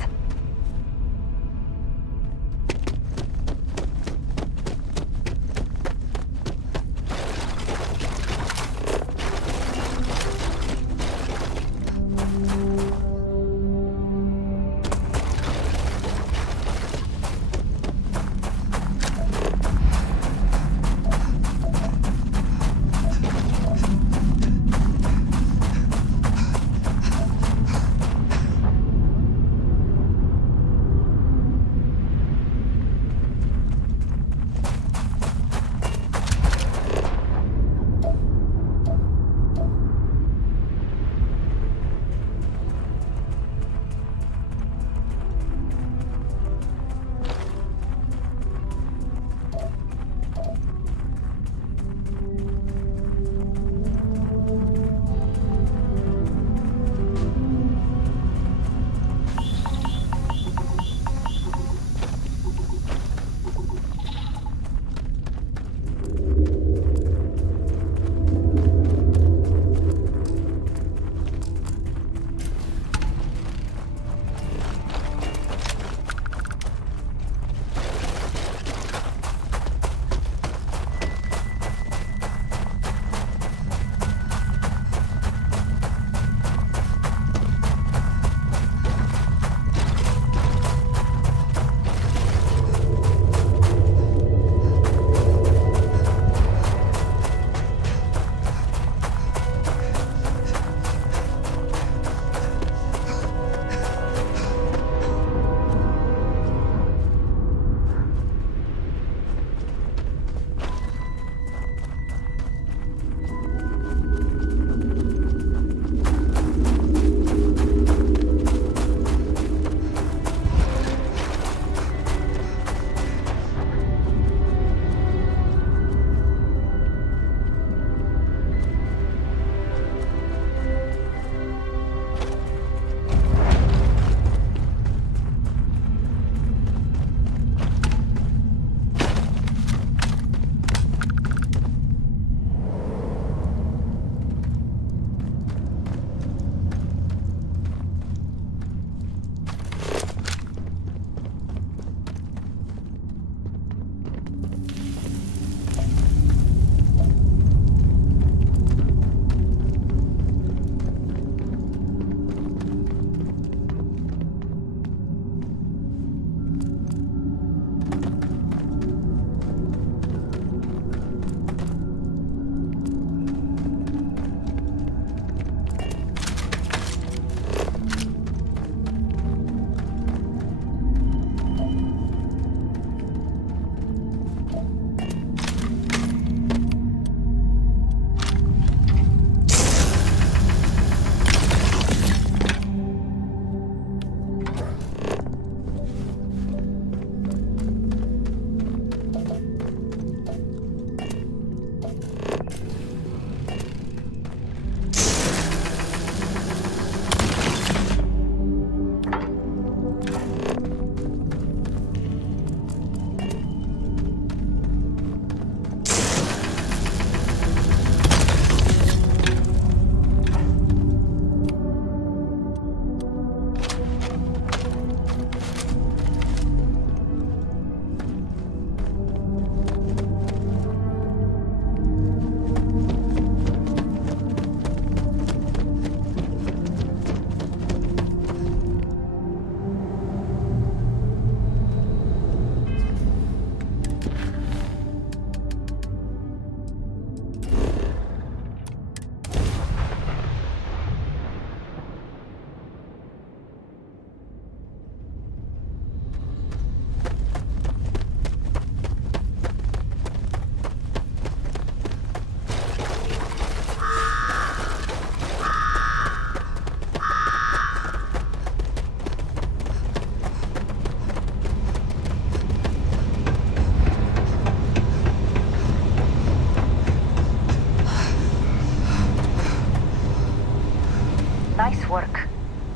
Nice work.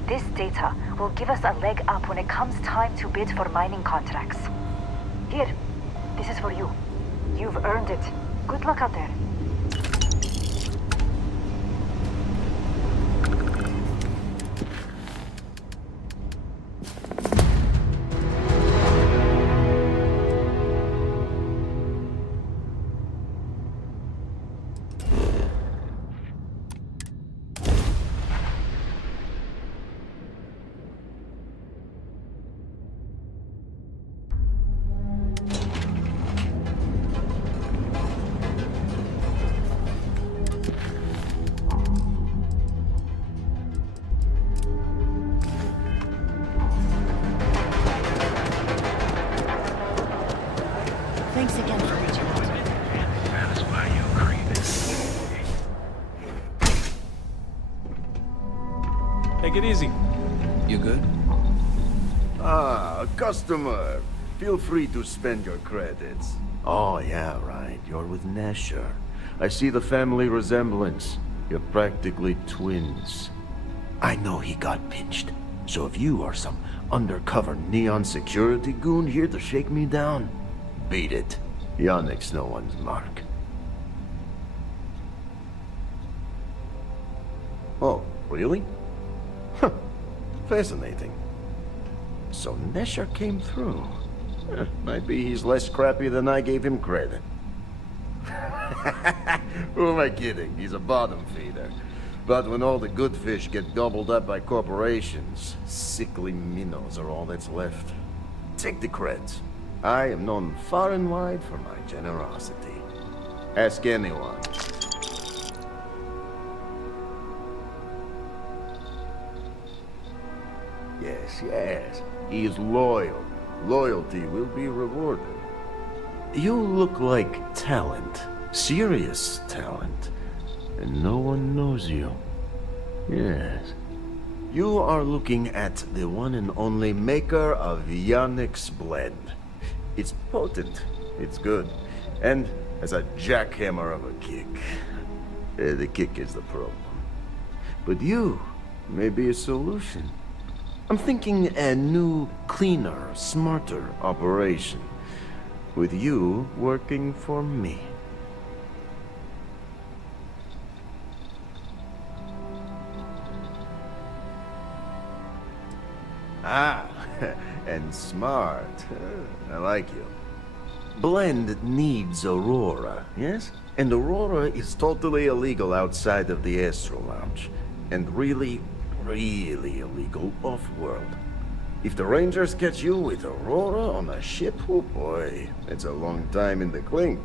This data will give us a leg up when it comes time to bid for mining contracts. Here, this is for you. You've earned it. Good luck out there. Take it easy. You good? Ah, customer. Feel free to spend your credits. Oh, yeah, right. You're with Nesher. I see the family resemblance. You're practically twins. I know he got pinched. So if you are some undercover neon security goon here to shake me down, beat it. Yannick's no one's mark. Oh, really? Huh. Fascinating. So Nesher came through. Might be he's less scrappy than I gave him credit. Who am I kidding? He's a bottom feeder. But when all the good fish get gobbled up by corporations, sickly minnows are all that's left. Take the creds. I am known far and wide for my generosity. Ask anyone. Yes, yes. He is loyal. Loyalty will be rewarded. You look like talent. Serious talent. And no one knows you. Yes. You are looking at the one and only maker of Yannick's blend. It's potent. It's good. And has a jackhammer of a kick. The kick is the problem. But you may be a solution. I'm thinking a new, cleaner, smarter operation. With you working for me. Ah, and smart. I like you. Blend needs Aurora, yes? And Aurora is totally illegal outside of the Astro Lounge. And really, really illegal off-world. If the Rangers catch you with Aurora on a ship, oh boy, it's a long time in the clink.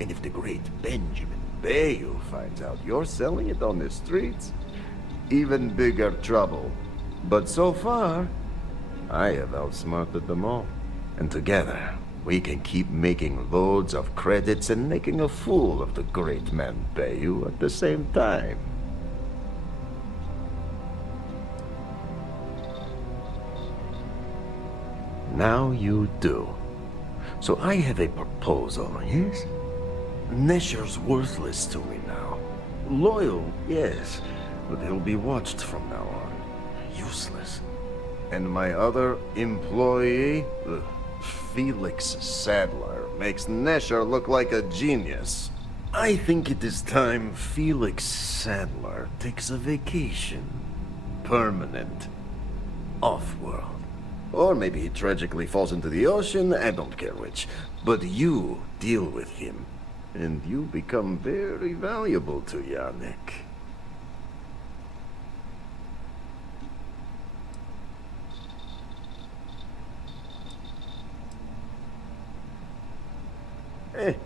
And if the great Benjamin Bayou finds out you're selling it on the streets, even bigger trouble. But so far, I have outsmarted them all. And together, we can keep making loads of credits and making a fool of the great man Bayou at the same time. Now you do. So I have a proposal, yes? Nesher's worthless to me now. Loyal, yes, but he'll be watched from now on. Useless. And my other employee, Felix Sadler, makes Nesher look like a genius. I think it is time Felix Sadler takes a vacation. Permanent. Off-world. Or maybe he tragically falls into the ocean, I don't care which. But you deal with him, and you become very valuable to Yannick.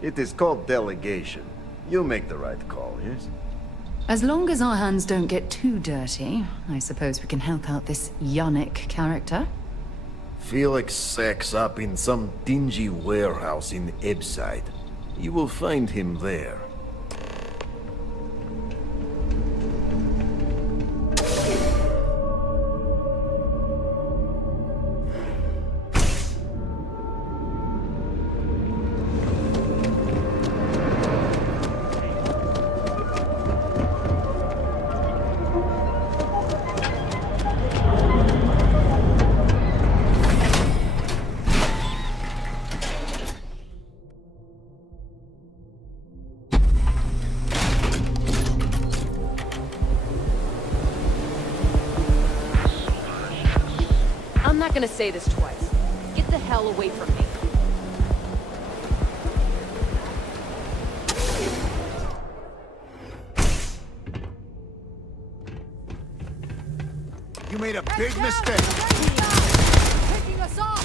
It is called delegation. You make the right call, yes? As long as our hands don't get too dirty, I suppose we can help out this Yannick character. Felix sacks up in some dingy warehouse in Ebside. You will find him there. I'm not gonna say this twice. Get the hell away from me. You made a big mistake. Taking us off!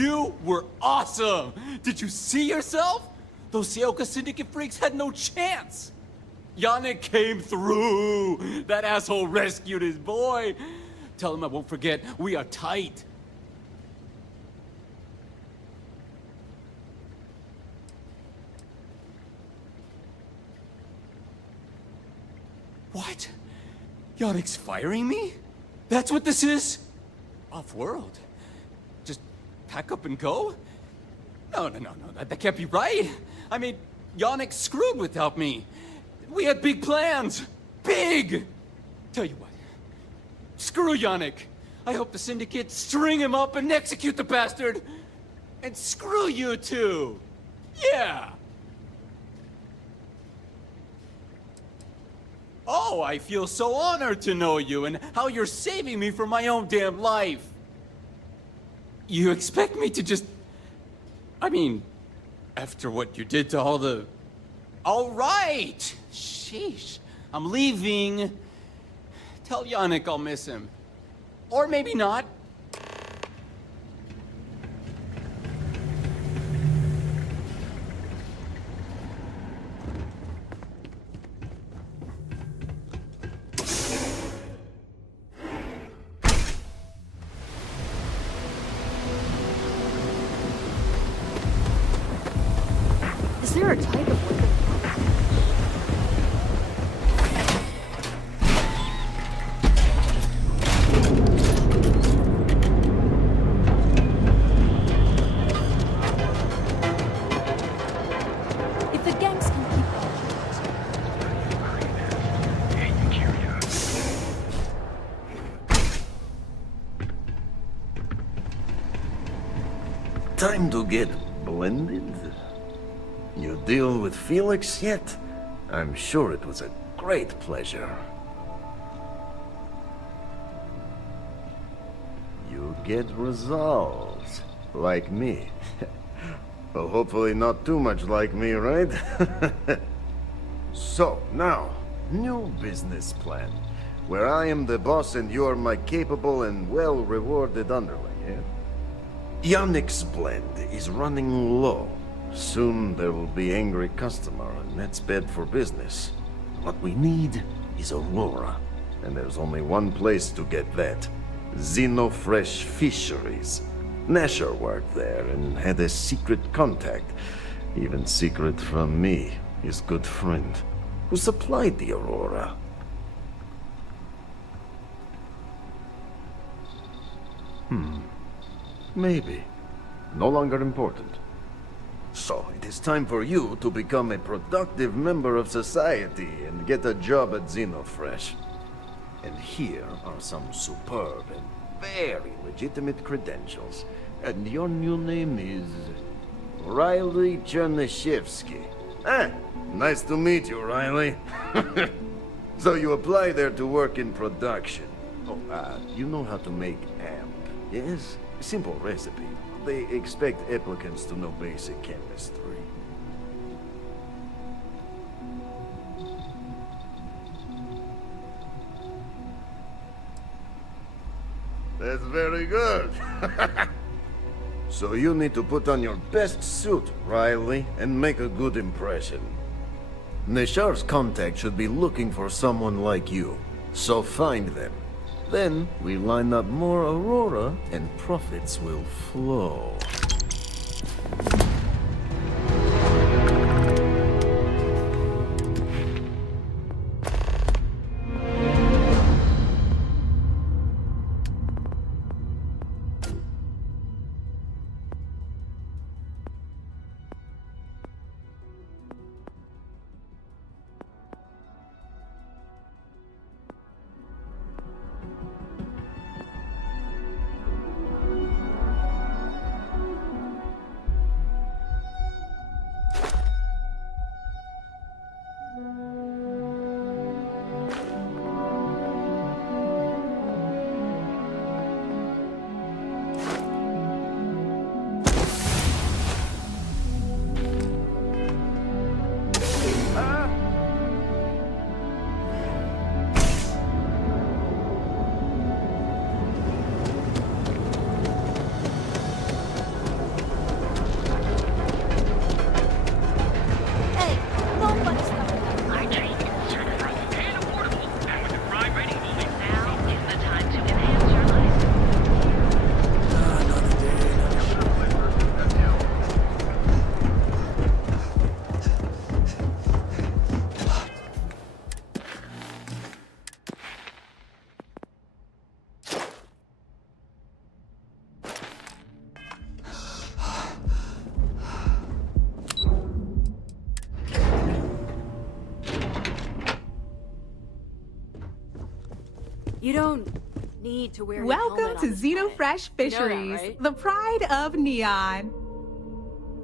You were awesome! Did you see yourself? Those Sioka Syndicate freaks had no chance! Yannick came through! That asshole rescued his boy! Tell him I won't forget, we are tight! What? Yannick's firing me? That's what this is? Off-world? Just pack up and go? No, that can't be right. I mean, Yannick screwed without me. We had big plans. Big! Tell you what. Screw Yannick. I hope the Syndicate string him up and execute the bastard. And screw you too. Yeah! Oh, I feel so honored to know you and how you're saving me from my own damn life. You expect me to just... I mean, after what you did to all the... All right! Sheesh. I'm leaving. Tell Yannick I'll miss him. Or maybe not. Is there a type of weapon? If the gangs can keep Time to get blended? You deal with Felix yet? I'm sure it was a great pleasure. You get results. Like me. Well, hopefully not too much like me, right? So, now, new business plan. Where I am the boss and you are my capable and well-rewarded underling, yeah? Yannick's blend is running low. Soon there will be angry customer, and that's bad for business. What we need is Aurora, and there's only one place to get that. Xenofresh Fisheries. Nasher worked there and had a secret contact. Even secret from me, his good friend, who supplied the Aurora. Maybe. No longer important. So, it is time for you to become a productive member of society and get a job at Xenofresh. And here are some superb and very legitimate credentials. And your new name is... Riley Chernyshevsky. Ah, nice to meet you, Riley. So you apply there to work in production. Oh, you know how to make amp, yes? Simple recipe. They expect applicants to know basic chemistry. That's very good. So you need to put on your best suit, Riley, and make a good impression. Neshar's contact should be looking for someone like you, so find them. Then we line up more Aurora, and profits will flow. You don't need to wear Welcome your helmet to on this Xenofresh planet. Fisheries, You know that, right? the pride of Neon.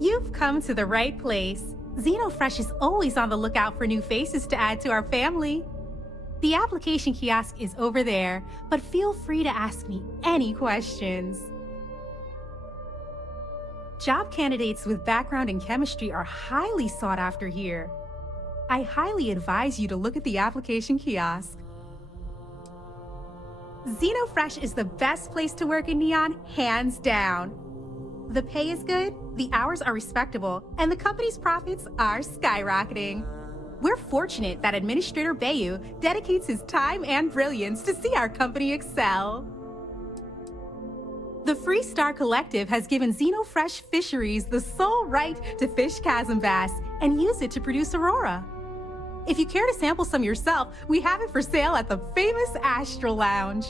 You've come to the right place. Xenofresh is always on the lookout for new faces to add to our family. The application kiosk is over there, but feel free to ask me any questions. Job candidates with background in chemistry are highly sought after here. I highly advise you to look at the application kiosk. Xenofresh is the best place to work in Neon, hands down. The pay is good, the hours are respectable, and the company's profits are skyrocketing. We're fortunate that Administrator Bayu dedicates his time and brilliance to see our company excel. The Free Star Collective has given Xenofresh Fisheries the sole right to fish chasm bass and use it to produce Aurora. If you care to sample some yourself, we have it for sale at the famous Astral Lounge.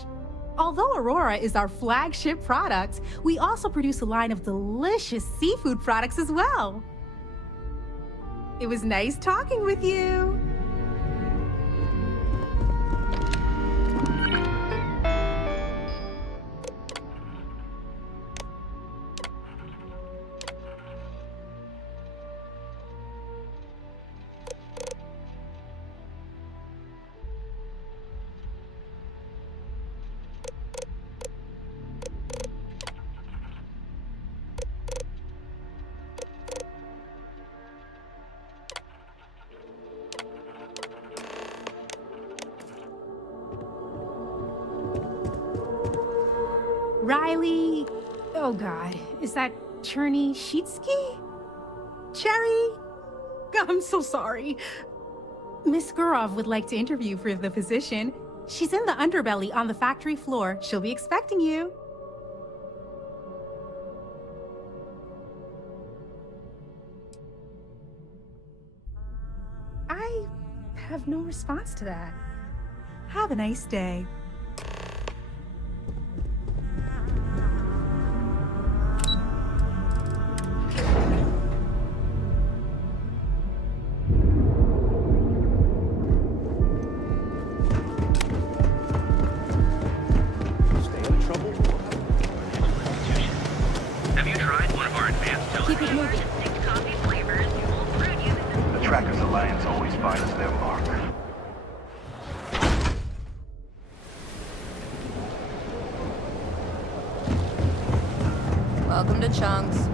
Although Aurora is our flagship product, we also produce a line of delicious seafood products as well. It was nice talking with you. Riley, oh God, is that Cherny Sheetsky? Cherry? I'm so sorry. Miss Gurov would like to interview for the position. She's in the underbelly on the factory floor. She'll be expecting you. I have no response to that. Have a nice day. Have you tried one of our advanced Keep it moving. coffee flavors? The Trackers Alliance always finds their mark. Welcome to Chunks.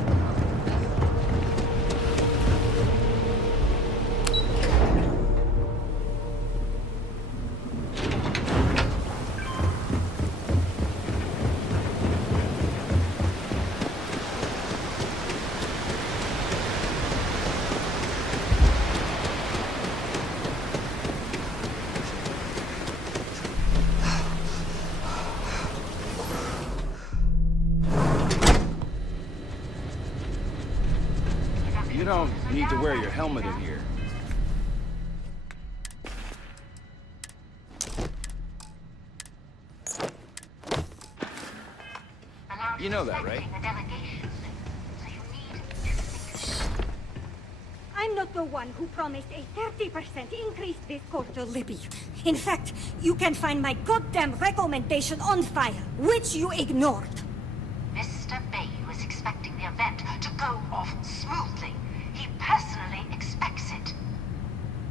You don't need to wear your helmet in here. You know that, right? I'm not the one who promised a 30% increase this quarter, Libby. In fact, you can find my goddamn recommendation on file, which you ignored. Mr. Bayu is expecting the event to go off smoothly. He personally expects it.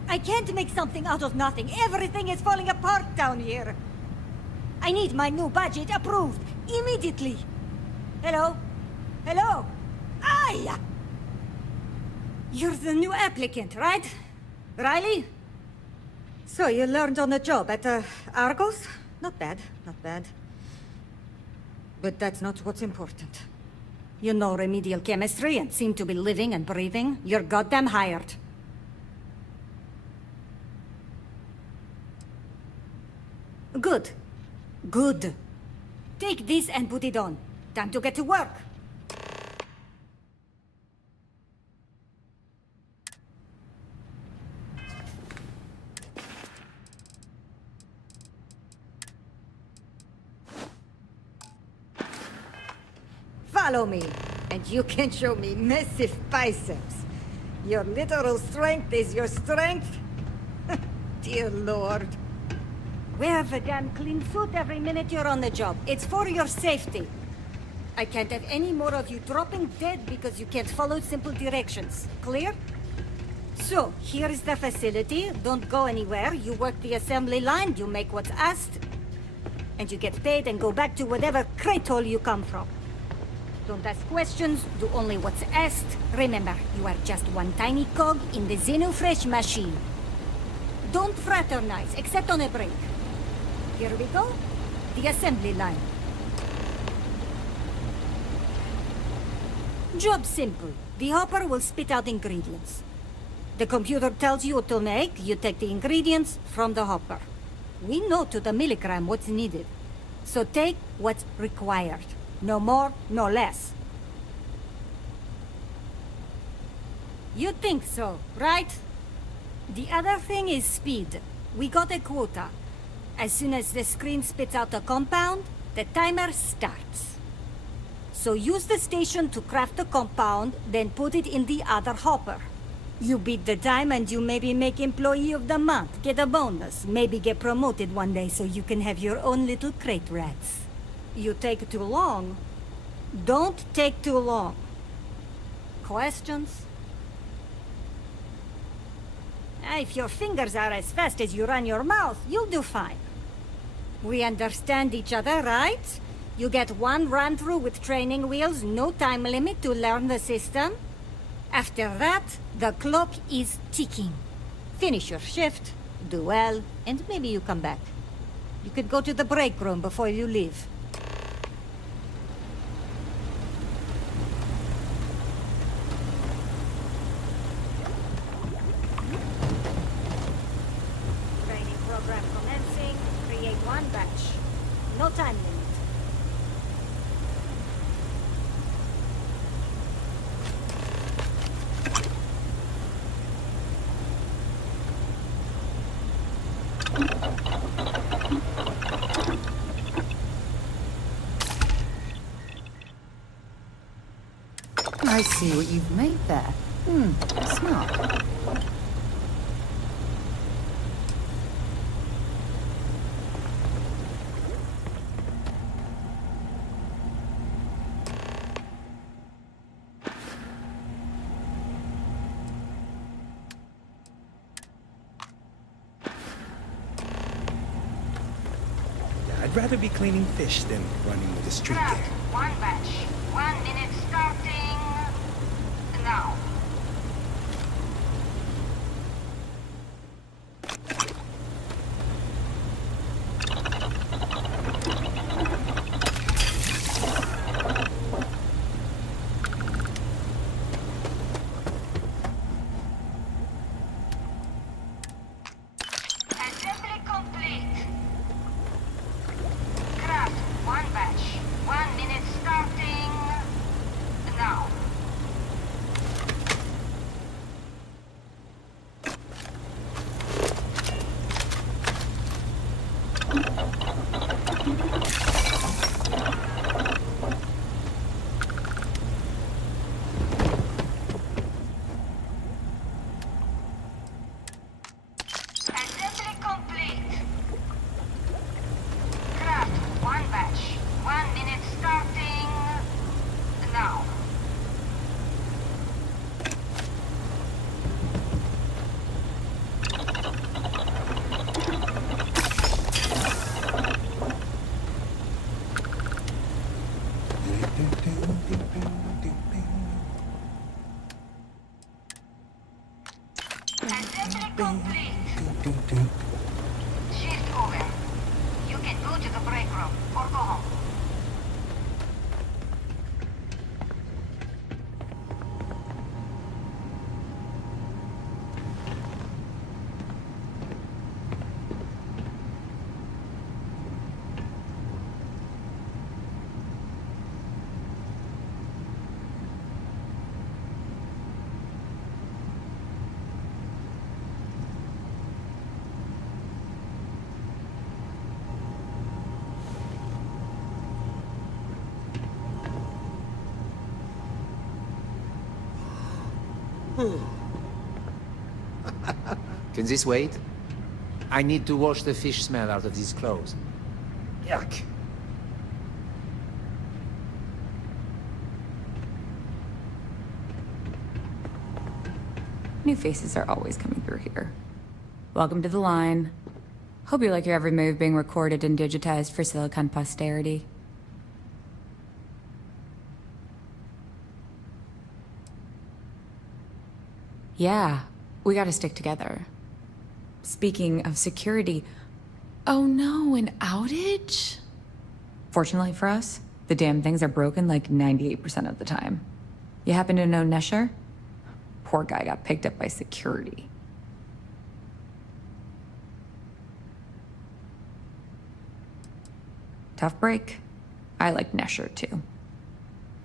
I can't make something out of nothing. Everything is falling apart down here. I need my new budget approved immediately. Hello? Hello? Aye! You're the new applicant, right? Riley? So you learned on the job at Argos? Not bad, not bad. But that's not what's important. You know remedial chemistry and seem to be living and breathing. You're goddamn hired. Good. Good. Take this and put it on. Time to get to work. Follow me, and you can show me massive biceps. Your literal strength is your strength? Dear Lord. Wear the damn clean suit every minute you're on the job. It's for your safety. I can't have any more of you dropping dead because you can't follow simple directions. Clear? So, here is the facility. Don't go anywhere. You work the assembly line, you make what's asked, and you get paid and go back to whatever crate hole you come from. Don't ask questions, do only what's asked. Remember, you are just one tiny cog in the Xenofresh machine. Don't fraternize, except on a break. Here we go. The assembly line. Job simple. The hopper will spit out ingredients. The computer tells you what to make, you take the ingredients from the hopper. We know to the milligram what's needed. So take what's required. No more, no less. You think so, right? The other thing is speed. We got a quota. As soon as the screen spits out a compound, the timer starts. So use the station to craft the compound, then put it in the other hopper. You beat the time and you maybe make Employee of the Month, get a bonus, maybe get promoted one day so you can have your own little crate rats. You take too long. Don't take too long. Questions? If your fingers are as fast as you run your mouth, you'll do fine. We understand each other, right? You get one run-through with training wheels, no time limit to learn the system. After that, the clock is ticking. Finish your shift, do well, and maybe you come back. You could go to the break room before you leave. Training program commencing. Create one batch. No time limit. I see what you've made there. Smart. I'd rather be cleaning fish than running with a street gang. One batch. 1 minute starting now. Assembly complete. Craft one batch. 1 minute starting now. Assembly complete. Craft one batch. 1 minute starting now. Assembly complete. Shift over. You can go to the break room or go home. Can this wait? I need to wash the fish smell out of these clothes. Yuck. New faces are always coming through here. Welcome to the line. Hope you like your every move being recorded and digitized for Silicon posterity. Yeah, we gotta stick together. Speaking of security... Oh no, an outage? Fortunately for us, the damn things are broken like 98% of the time. You happen to know Nesher? Poor guy got picked up by security. Tough break. I like Nesher too.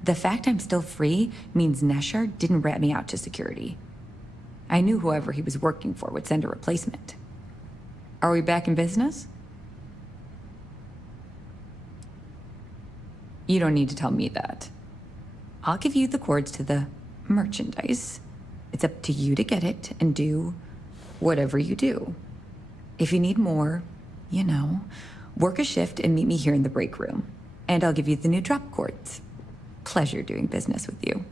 The fact I'm still free means Nesher didn't rat me out to security. I knew whoever he was working for would send a replacement. Are we back in business? You don't need to tell me that. I'll give you the codes to the merchandise. It's up to you to get it and do whatever you do. If you need more, you know, work a shift and meet me here in the break room. And I'll give you the new drop cords. Pleasure doing business with you.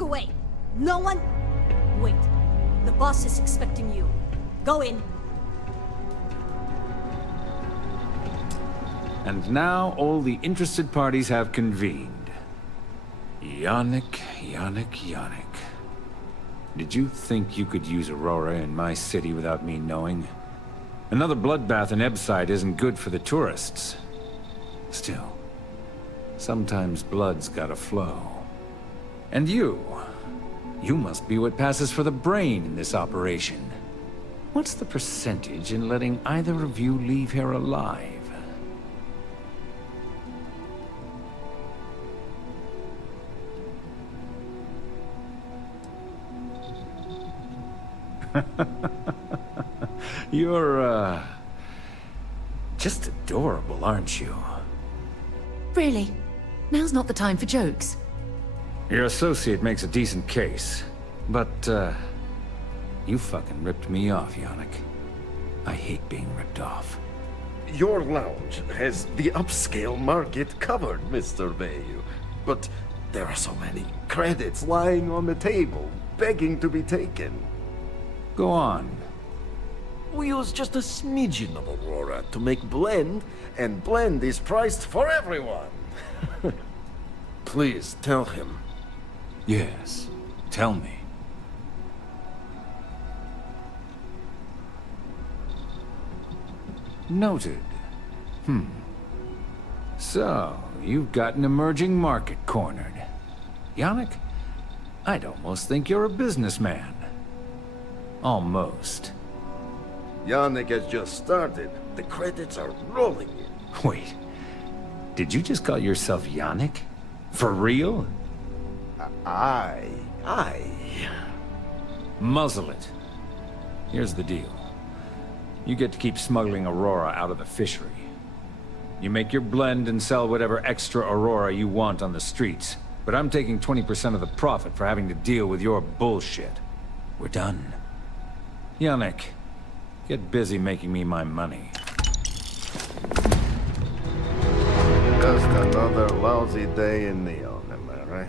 Away! No one... Wait. The boss is expecting you. Go in. And now all the interested parties have convened. Yannick. Did you think you could use Aurora in my city without me knowing? Another bloodbath in Ebside isn't good for the tourists. Still, sometimes blood's gotta flow. And you must be what passes for the brain in this operation. What's the percentage in letting either of you leave here alive? You're, just adorable, aren't you? Really? Now's not the time for jokes. Your associate makes a decent case, but, you fucking ripped me off, Yannick. I hate being ripped off. Your lounge has the upscale market covered, Mr. Bayou. But there are so many credits lying on the table, begging to be taken. Go on. We use just a smidgen of Aurora to make blend, and blend is priced for everyone. Please tell him. Yes, tell me. Noted. So, you've got an emerging market cornered. Yannick, I'd almost think you're a businessman. Almost. Yannick has just started. The credits are rolling in. Wait, did you just call yourself Yannick? For real? I Aye. Muzzle it. Here's the deal. You get to keep smuggling Aurora out of the fishery. You make your blend and sell whatever extra Aurora you want on the streets. But I'm taking 20% of the profit for having to deal with your bullshit. We're done. Yannick, get busy making me my money. Just another lousy day in Neon, am I right?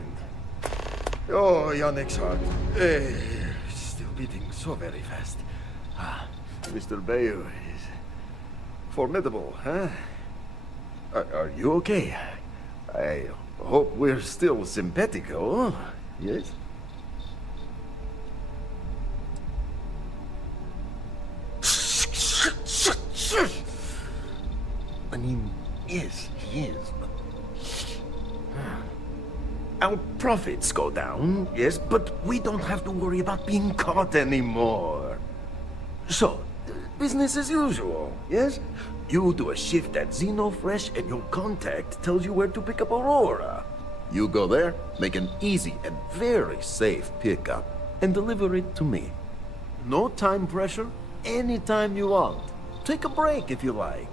Oh, Yannick's heart. Still beating so very fast. Mr. Bayou is formidable, huh? Are you okay? I hope we're still simpatico, yes? I mean, yes, he is, but... Our profits go down, yes, but we don't have to worry about being caught anymore. So, business as usual, yes? You do a shift at Xenofresh and your contact tells you where to pick up Aurora. You go there, make an easy and very safe pickup, and deliver it to me. No time pressure, anytime you want. Take a break if you like.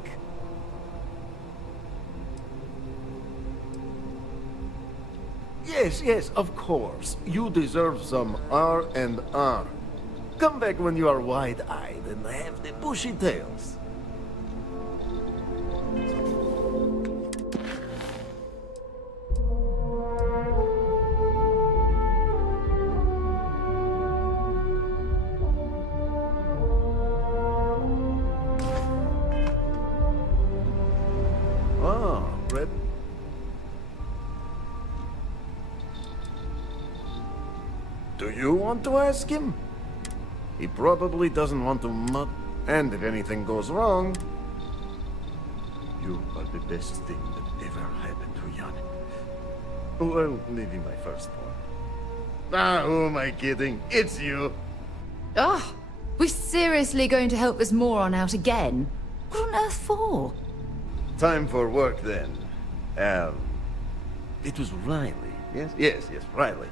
Yes, yes, of course. You deserve some R&R. Come back when you are wide-eyed and have the bushy tails. Ah, Red. Do you want to ask him? He probably doesn't want to and if anything goes wrong, you are the best thing that ever happened to Jan. Well, maybe my first one. Who am I kidding? It's you. Oh, we're seriously going to help this moron out again? What on earth for? Time for work then. It was Riley. Yes, Riley.